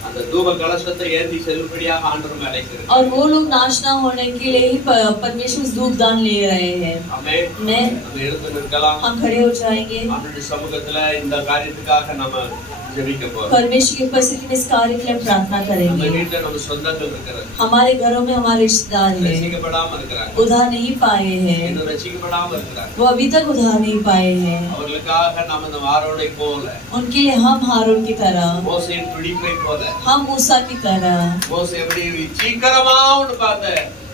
அந்த தூப கலசத்தை ஏந்தி செல்லும்படியாக ஆண்டவர் அழைக்கிறார். और वो लोग नाश ना होने के लिए ही परमेश्वर धूप दान ले रहे हैं। आमेन. நம்ம எழுந்து நிற்கலாம். हम खड़े हो जाएंगे। ஆண்டவருடைய சமூகத்துல இந்த காரியத்துக்காக நம்ம ஜெபிக்க போறோம். परमेश्वर की उपस्थिति में इस कार्य के लिए प्रार्थना நம்ம करेंगे। வீட்டுல நம்ம சொந்தங்கள் இருக்கிறாங்க. हमारे घरों में हमारे रिश्तेदार हैं, ரட்சிக்கப்படாம இருக்கிறாங்க. उधार नहीं पाए हैं, இன்னும் ரட்சிக்கப்படாம இருக்கிறாங்க. वो अभी तक उधार नहीं पाए हैं। அவர்களுக்காக நம்ம இந்த ஆரோனை போல, उनके लिए हम हारून की तरह, மோசேயின் துடிப்பை போல, हम मूसा की तरह, மோசே எப்படி சீக்கிரமா ஒன்று பார்த்த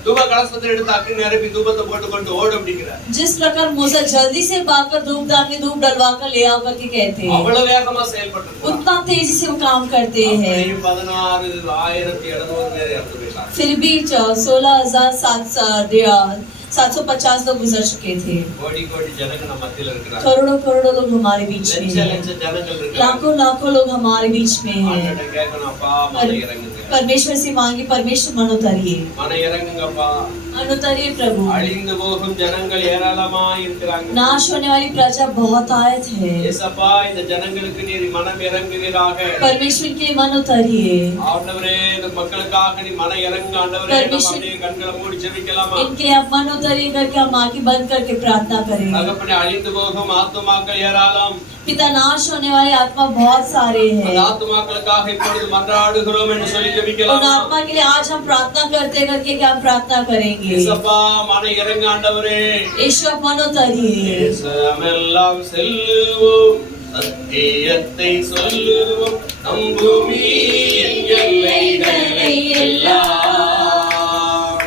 தூப கலசத்தை எடுத்து அக்கினி நிரப்பி தூபத்தை போட்டு கொண்டு ஓடு அப்படிங்கிறார். जिस प्रकार मूसा जल्दी से भागकर धूप दान में धूप डलवाकर ले आकर के कहते हैं, அவ்வளவு வேகமா செயல்பட்டு उतना तेजी से वो काम करते हैं। 16,700 பேர் இறந்து போயிட்டாங்க. फिर भी 16,750 लोग गुजर चुके थे। கோடி கோடி ஜனங்கள் நம்ம மத்தியில இருக்கிறாங்க. करोड़ों करोड़ों लोग हमारे बीच में லட்ச हैं, லட்ச ஜனங்கள் இருக்காங்க. लाखों लाखों लोग हमारे बीच में हैं। ஆண்டவரே கேட்கணும்ப்பா, மன இறங்குங்க. परमेश्वर से मांगे, परमेश्वर मन उतारिए, மன இறங்குங்கப்பா. मन उतारिए प्रभु। அழிந்து போகும் ஜனங்கள் ஏராளமா இருக்கிறாங்க. नाश होने वाली प्रजा बहुत आयत है। இயேசப்பா, இந்த ஜனங்களுக்கு நீர் மனம் இறங்குவீராக. परमेश्वर के मन उतारिए। ஆண்டவரே, இந்த மக்களுக்காக நீ மன இறங்கு ஆண்டவரே. நம்ம அப்படியே கண்களை மூடி ஜெபிக்கலாமா? इनके आप मन उतारिए करके हम आंखें बंद करके प्रार्थना करेंगे। தகப்பனே, அழிந்து போகும் ஆத்துமாக்கள் ஏராளம். पिता, नाश होने वाले आत्मा बहुत सारे அந்த हैं। ஆத்துமாக்களுக்காக இப்பொழுது மன்றாடுகிறோம் என்று சொல்லி उन ஜெபிக்கலாமா? आत्मा के लिए आज हम प्रार्थना करते करके क्या प्रार्थना करेंगे? இயேசப்பா, மன இறங்கு ஆண்டவரே. यीशु, आप मन उतारिए। தேசமெல்லாம் செல்லுவோம், சத்தியத்தை சொல்லுவோம், நம் பூமியின் எல்லைகளை எல்லாம்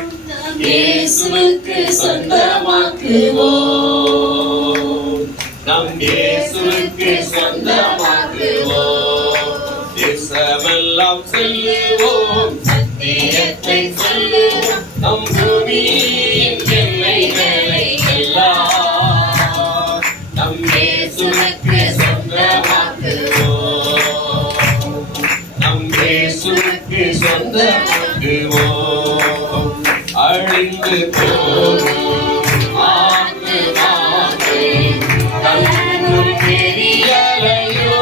இயேசுவுக்கு சொந்தமாக்குவோம். நம் இயேசுவுக்கு சொந்தமாக்குவோம். தேசமெல்லாம் செல்லுவோம், சத்தியத்தை சொல்லுவோம், நம் பூமியின் எல்லைகளை எல்லாம் நம் இயேசுவுக்கு சொந்தமாக்குவோம். நம் இயேசுவுக்கு சொந்தமாக்குவோம். அழிந்து போகும் ஆத்துமாக்கள் கண்ணும் தெரியலையோ,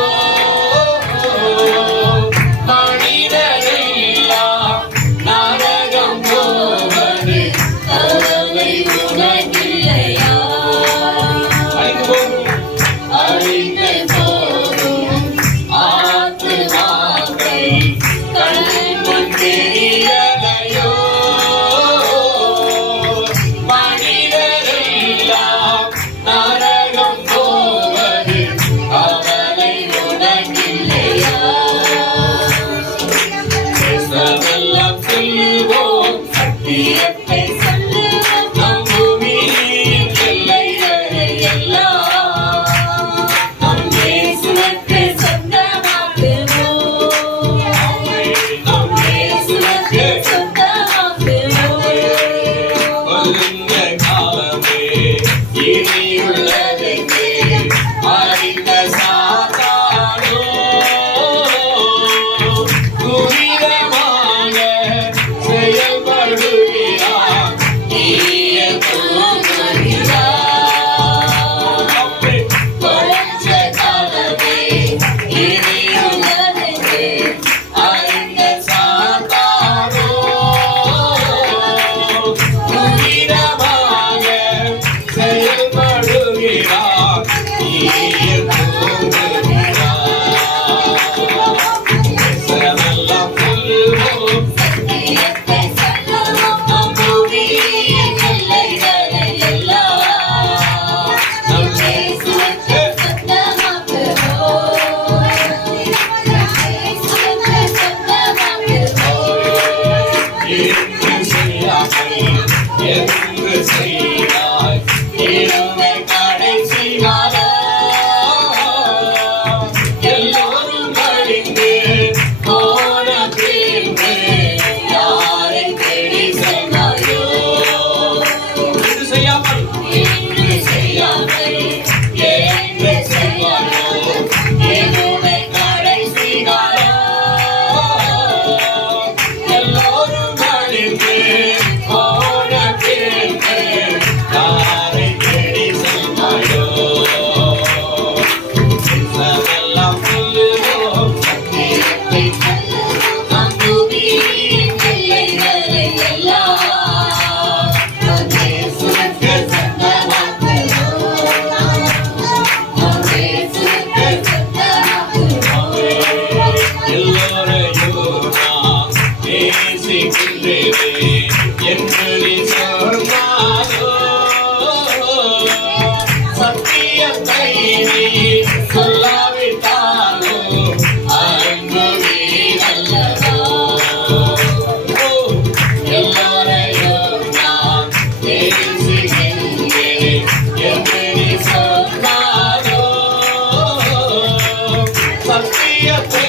மனிதரெல்லாம் நரகம் போவது கவலை உனக்கில்லையா? அழிந்து போகும் ஆத்துமாக்கள் கண்ணும் தெரியலையோ, மனிதரெல்லாம்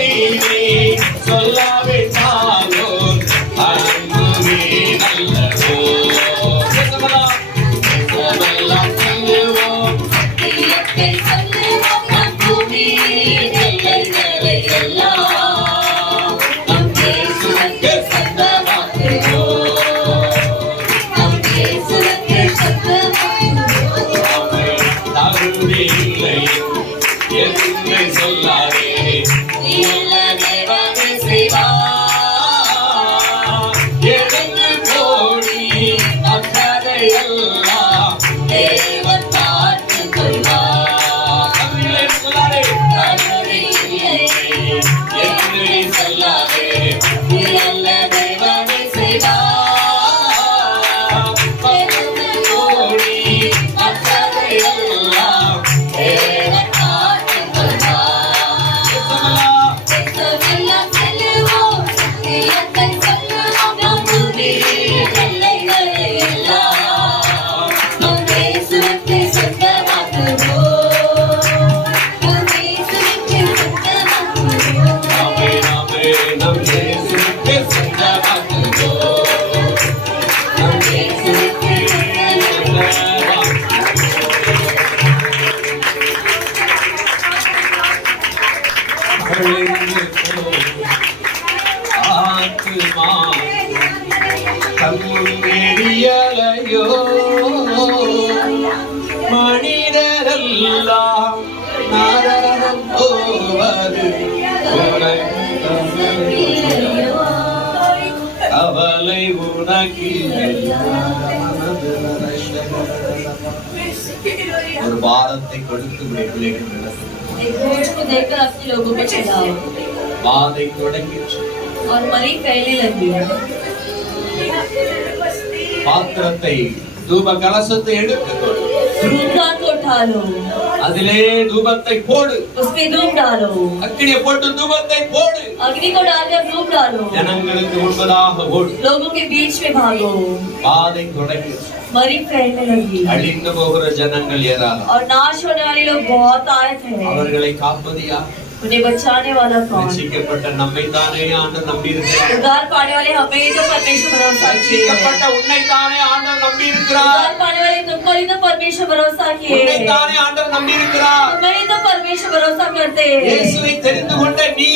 நீ சொல்லாவிட்டாலும் அன்புமே நல்லதோ. எல்லாம் சொல்லுவோம் இயற்கை சொல்லுவோம் நம் பூமி எல்லைகளை எல்லாம் நம் இயேசுவுக்கு சொந்தமாக்குவோம். நம் இயேசுவுக்கு சொந்தமாக்குவோம். தகுதி இல்லை என்று சொல்லாதே, நீ நல்ல தேவனை செய்வார். எழுந்து போடி அக்கறையெல்லாம் தேவன் பார்த்துக் கொள்வார். தகுதி இல்லை என்று சொல்லாதே, தகுதி இல்லை என்று நீ சொல்லாதே. நீ நல்ல தேவனை செய்வார். எழுந்து போடி அக்கறையெல்லாம் தேவன் பார்த்துக் கொள்வார். சொல்லலாம். எல்லாம் செல்லுவோம் இயற்கை சொல்லுவோம் நம் பூமி எல்லைகளை எல்லாம் நம் இயேசுவுக்கு சொந்தமாக்குவோம். நம் இயேசுவுக்கு சொந்தமாக்குவோம். நாமே நம் இயேசுவுக்கு சொந்தமாக்குவோம். நம் இயேசுவுக்கு ஆத்துமா கண்ணெறியலையோ மனிதரெல்லாம் நரகம் போவது கவலை உனக்கு ஒரு பாரத்தை கொடுத்து பிள்ளைகள் நடக்கும். एक बोझ को देखकर अपने लोगों को चढ़ाओ பாதை தொடங்கி और मरी फैलने लगी. பாத்திரத்தை தூப கலசத்தை எடுத்துக்கொள், धूपदान को उठा लो, அதிலே தூபத்தை போடு, उसमें धूप डालो, அக்கினியை போட்டு தூபத்தை போடு, अग्नि को डालकर धूप डालो, ஜனங்களுக்கு முன்பதாக ஓடு. लोगों के बीच में भागो. பாதை தொடங்கி मरी फैलने लगी அழிந்து போகிற ஜனங்கள் ஏராளம். और नाश होने वाले लोग बहुत आए थे. அவர்களை காப்பதியா? उन्हें बचाने वाला कौन? ரட்சிக்கப்பட்ட நம்மை தானே ஆண்டவர் நம்பி இருக்கிறார். उद्धार पाने वाले हमें ही तो परमेश्वर भरोसा किए हैं. ரட்சிக்கப்பட்ட உன்னை தானே ஆண்டவர் நம்பி இருக்கிறார். उद्धार पाने वाले तुमको ही तो परमेश्वर भरोसा किए உன்னை हैं. தானே ஆண்டவர் நம்பி இருக்கிறார். तुम्हें ही तो परमेश्वर भरोसा करते हैं. இயேசுவை தெரிந்து கொண்ட நீ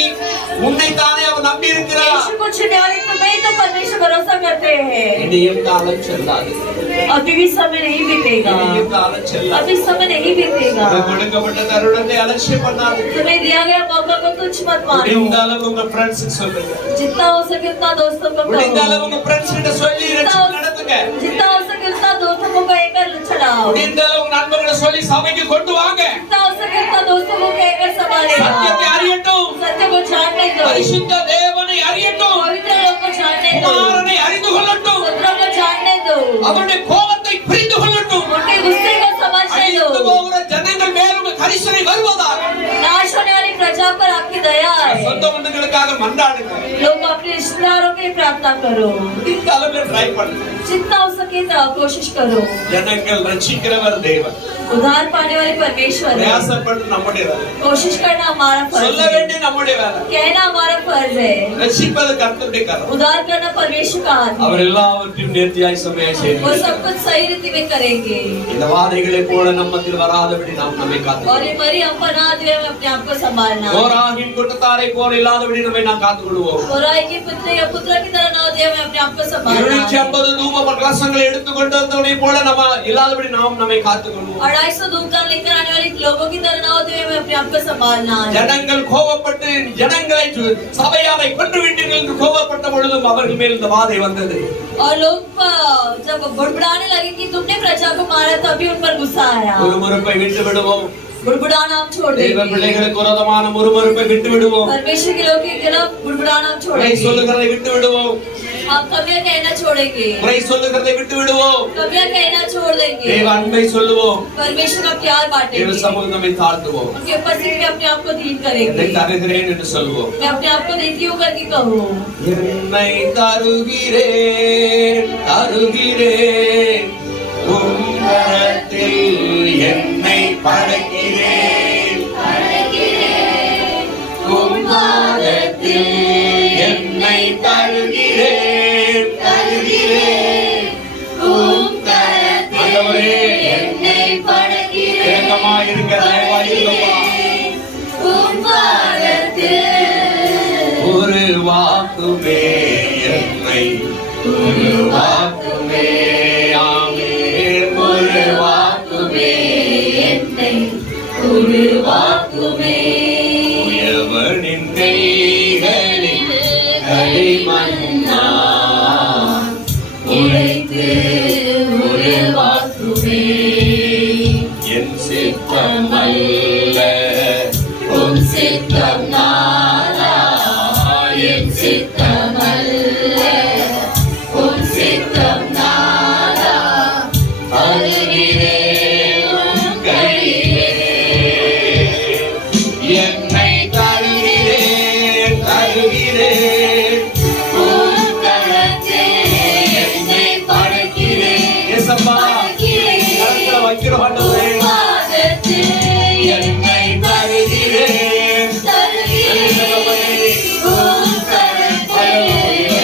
உன்னை தானே அவர் நம்பி இருக்கிறார். यीशु को छूने वाले तुम्हें ही तो परमेश्वर भरोसा करते हैं. இனியும் காலம் செல்லாது, अभी भी समय नहीं बीतेगा. இனியும் காலம் செல்லாது. अभी समय नहीं बीतेगा. உனக்கு கொடுக்கப்பட்ட தருணத்தை அலட்சியம் பண்ணாது. तुम्हें दिया गया मौका को तुच्छ मत முடிந்த मानो. அளவு உங்க ஃப்ரெண்ட்ஸுக்கு சொல்லுங்க, जितना हो सके उतना दोस्तों को முடிந்த कहो. அளவு உங்க ஃப்ரெண்ட்ஸ் கிட்ட சொல்லி ரட்சிப்பு நடத்துங்க. जितना हो सके उतना दोस्तों को कहकर चढ़ाओ. முடிந்த அளவு உங்க நண்பர்களை சொல்லி சபைக்கு கொண்டு வாங்க. जितना हो सके उतना दोस्तों को कहकर संभालेगा. சத்தியத்தை அறியட்டும், सत्य को जानने दो. பரிசுத்த தேவனை அறியட்டும், पवित्र लोग को जानने दो. குமாரனை அறிந்து கொள்ளட்டும், पुत्रों को जानने दो. அவருடைய கோபத்தை புரிந்து கொள்ளட்டும். उनके गुस्से को समझने அழிந்து दो. போகிற ஜனங்கள் மேல் உங்க கரிசனை வருவதாக. नाश होने वाली प्रजा पर आपकी दया है. சொந்த பந்தங்களுக்காக மன்றாடுங்க. लोग अपने रिश्तेदारों के लिए प्रार्थना करो. முடிந்த அளவில் ட்ரை பண்ணுங்க. जितना हो सके कोशिश करो. ஜனங்கள் ரட்சிக்கிறவர் தேவன். उद्धार पाने वाले परमेश्वर है. பிரயாசப்பட்டு நம்முடைய வேலை, कोशिश करना हमारा फर्ज சொல்ல है. வேண்டிய நம்முடைய வேலை, कहना हमारा फर्ज है. ரட்சிப்பது கர்த்தருடைய கரம். उद्धार करना परमेश्वर का हाथ அவர் है. எல்லாவற்றையும் நேர்த்தியாய் சமயம் वो செய்கிறார். सब कुछ सही रीति में करेंगे. இந்த வாதைகளை போல நம்மத்தில் வராதபடி நாம் நம்மை காத்து और ये मरी हम बना दिए हमें अपने आप को संभालना. கோராகின் கூட்டத்தாரை போல இல்லாதபடி நம்மை நாம் காத்துக் கொள்வோம். बुराई के पुत्र या पुत्र की तरह ना दिए हमें अपने आप को संभालना. 250 தூப கலசங்களை எடுத்துக்கொண்டு வந்தவனை போல நம்ம இல்லாதபடி நாம் நம்மை காத்துக் கொள்வோம். 250 धूपदान लेकर आने वाले लोगों की तरह ना होते हुए हमें अपने आप को संभालना है. ஜனங்கள் கோபப்பட்டு ஜனங்களை சபையாரை கொன்று விட்டீர்கள் என்று கோபப்பட்ட பொழுதும் அவர்கள் மேல் இந்த வாதை வந்தது. और लोग जब बुड़बुड़ाने लगे कि तुमने प्रजा को मारा तभी उन पर गुस्सा आया. ஒரு முறுப்பை விட்டு விடுவோம். बुड़बुड़ाना हम छोड़ தேவ देंगे. பிள்ளைகளுக்கு விரோதமான ஒரு முறுப்பை விட்டு விடுவோம். परमेश्वर के लोग के खिलाफ बुड़बुड़ाना हम குறை छोड़ेंगे. சொல்லுகிறதை விட்டு விடுவோம். हम कमियां कहना छोड़ेंगे. குறை சொல்லுகிறதை விட்டு விடுவோம். कमियां कहना छोड़ देंगे. தேவ அன்பை சொல்லுவோம். परमेश्वर का प्यार தேவ बांटेंगे. சமூகம் நம்மை தாழ்த்துவோம். उनके उपस्थिति में अपने आप को दीन என்னை करेंगे. தருகிறேன் என்று சொல்லுவோம். मैं अपने आप को देती हूँ करके कहूँ. என்னை தருகிறேன் தருகிறேன் உம்மிடத்தில் என்னை படைக்கிறேன் உம்மாத உருவாக்குமே என்னை உருவாக்குமே ஆமென் உருவாக்குமே என்னை உருவாக்குமே உயவனின் கைகளில் களிமண்ணா உழைத்து உருவாக்குமே என் சித்தமல்ல உம் சித்தம் நாதா என் சித்தமல்ல உம் சித்தம் நாதா தருகிறேன் உம் கையிலே என்னை தருகிறேன் தருகிறேன் உம் கரத்தில் என்னை படைக்கிறேன் ஏசப்பா கரத்துல வைக்கிறோம் ஆண்டவரே பாதத்தில் என்னை தருகிறேன் உம் கரத்தில்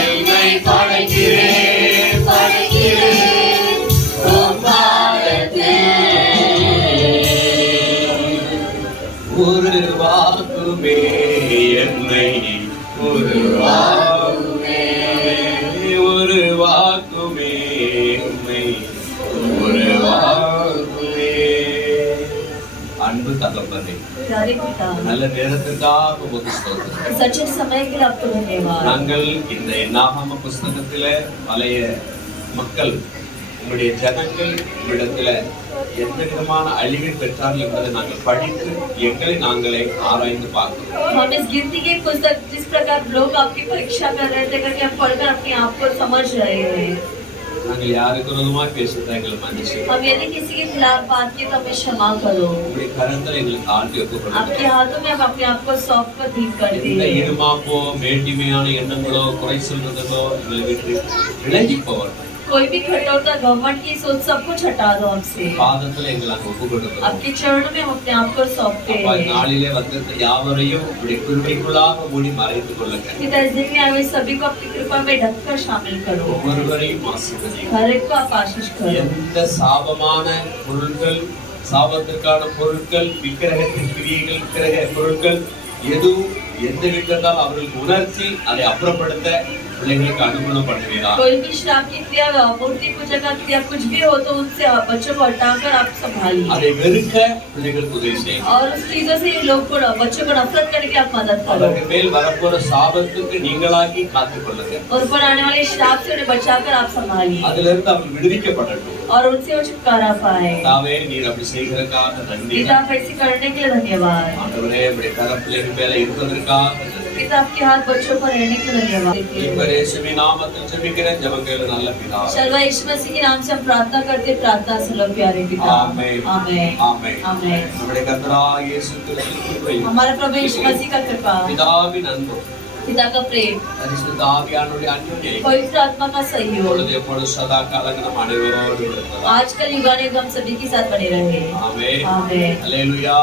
என்னை படைக்கிறேன் படைக்கிறேன் உம் பாதத்தில் உருவாக்குமே என்னை உருவாக்குமே உருவாக்குமே என்னை உருவாக்குமே அன்பு தகப்பனே प्यारे पिता நல்ல நேரத்திற்காக உமக்கு ஸ்தோத்திரம். सच्चे समय के लिए आपको धन्यवाद நாங்கள் இந்த என்னாகம புஸ்தகத்தில பழைய மக்கள் உங்களுடைய ஜனங்கள் உங்களிடத்துல எந்த விதமான அழிவை பெற்றார்கள் என்பதை நாங்கள் படித்து எங்களை நாங்களே ஆராய்ந்து பார்க்கிறோம். हम इस गिनती के पुस्तक जिस प्रकार लोग आपकी परीक्षा कर रहे थे करके हम पढ़कर अपने आप को समझ रहे हैं நாங்கள் யாருக்கு விரோதமாய் பேசுறதா எங்களை மன்னிச்சு हम यदि किसी के खिलाफ बात की तो हमें क्षमा करो உங்களுடைய கரத்தில் எங்களுக்கு ஆழ்த்தி ஒப்புக்கொள்ளுங்க. आपके हाथों में हम अपने आप को सौंप कर ठीक करते எந்த हैं இருமாப்போ மேட்டிமையான எண்ணங்களோ குறை சொல்றதோ எங்களை விட்டு விலகி போகட்டும். कोई भी कठोरता घमंड की सोच सब कुछ हटा दो हमसे பாதத்துல எங்களை நாங்கள் ஒப்பு கொடுக்கிறோம். आपके चरणों में हम अपने आप को सौंपते அப்பா, हैं நாளிலே வந்திருந்த யாவரையும் உங்களுடைய கிருபைக்குள்ளாக மூடி மறைத்துக் கொள்ளுங்க. पिता इस दिन में आए हुए सभी को अपनी कृपा में ढककर शामिल करो ஒவ்வொருவரையும் ஆசீர்வதிங்க. हर एक को आप आशीष करो எந்த சாபமான பொருட்கள் சாபத்திற்கான பொருட்கள் விக்கிரகத்தின் கிரியைகள் விக்கிரக பொருட்கள் எதுவும் எந்த விதத்தால் அவர்களுக்கு உணர்த்தி அதை அப்புறப்படுத்த பிள்ளைகளுக்கு அனுகூலம் பண்ணுவீரா. कोई भी श्राप की क्रिया मूर्ति पूजा का क्रिया कुछ भी हो तो उनसे बच्चों को हटाकर आप संभालिए அதை வெறுக்க பிள்ளைகளுக்கு உதவி செய்யுங்க. और उस चीजों से लोग को बच्चों को नफरत करके आप मदद करो அவர்கள் மேல் வரப்போற சாபத்துக்கு நீங்களாக்கி காத்துக் கொள்ளுங்க. और ऊपर आने वाले श्राप से उन्हें बचाकर आप संभालिए அதுல இருந்து அவர்கள் விடுவிக்கப்படட்டும். और उनसे वो छुटकारा पाए தாவே நீர் அப்படி செய்கிறதுக்காக நன்றி. पिता आप ऐसे करने के लिए धन्यवाद ஆண்டவரே இப்படி தர பிள்ளைகள் மேல இருப்பதற்காக நன்றி. पिता आपके हाथ बच्चों पर रहने के लिए धन्यवाद இப்ப இயேசுவின் நாமத்தில் ஜெபிக்கிறேன். ஜெபங்கள் நல்ல பிதாவே. सर्वा यीशु मसीह के नाम से हम प्रार्थना करते प्रार्थना सुनो प्यारे पिता ஆமென். आमेन ஆமென். आमेन நம்முடைய கர்த்தராகிய இயேசு கிறிஸ்துவின் கிருபையும் हमारा प्रभु यीशु मसीह का कृपा பிதாவின் அன்பும் पिता का प्रेम பரிசுத்த ஆவியானவருடைய அன்பினை पवित्र आत्मा का सहयोग இப்பொழுது எப்பொழுது சதா காலங்கள் நம் அனைவரோடும் இருப்பதாக. आजकल युगाने हम सभी के साथ बने रहे ஆமென். आमेन அல்லேலூயா.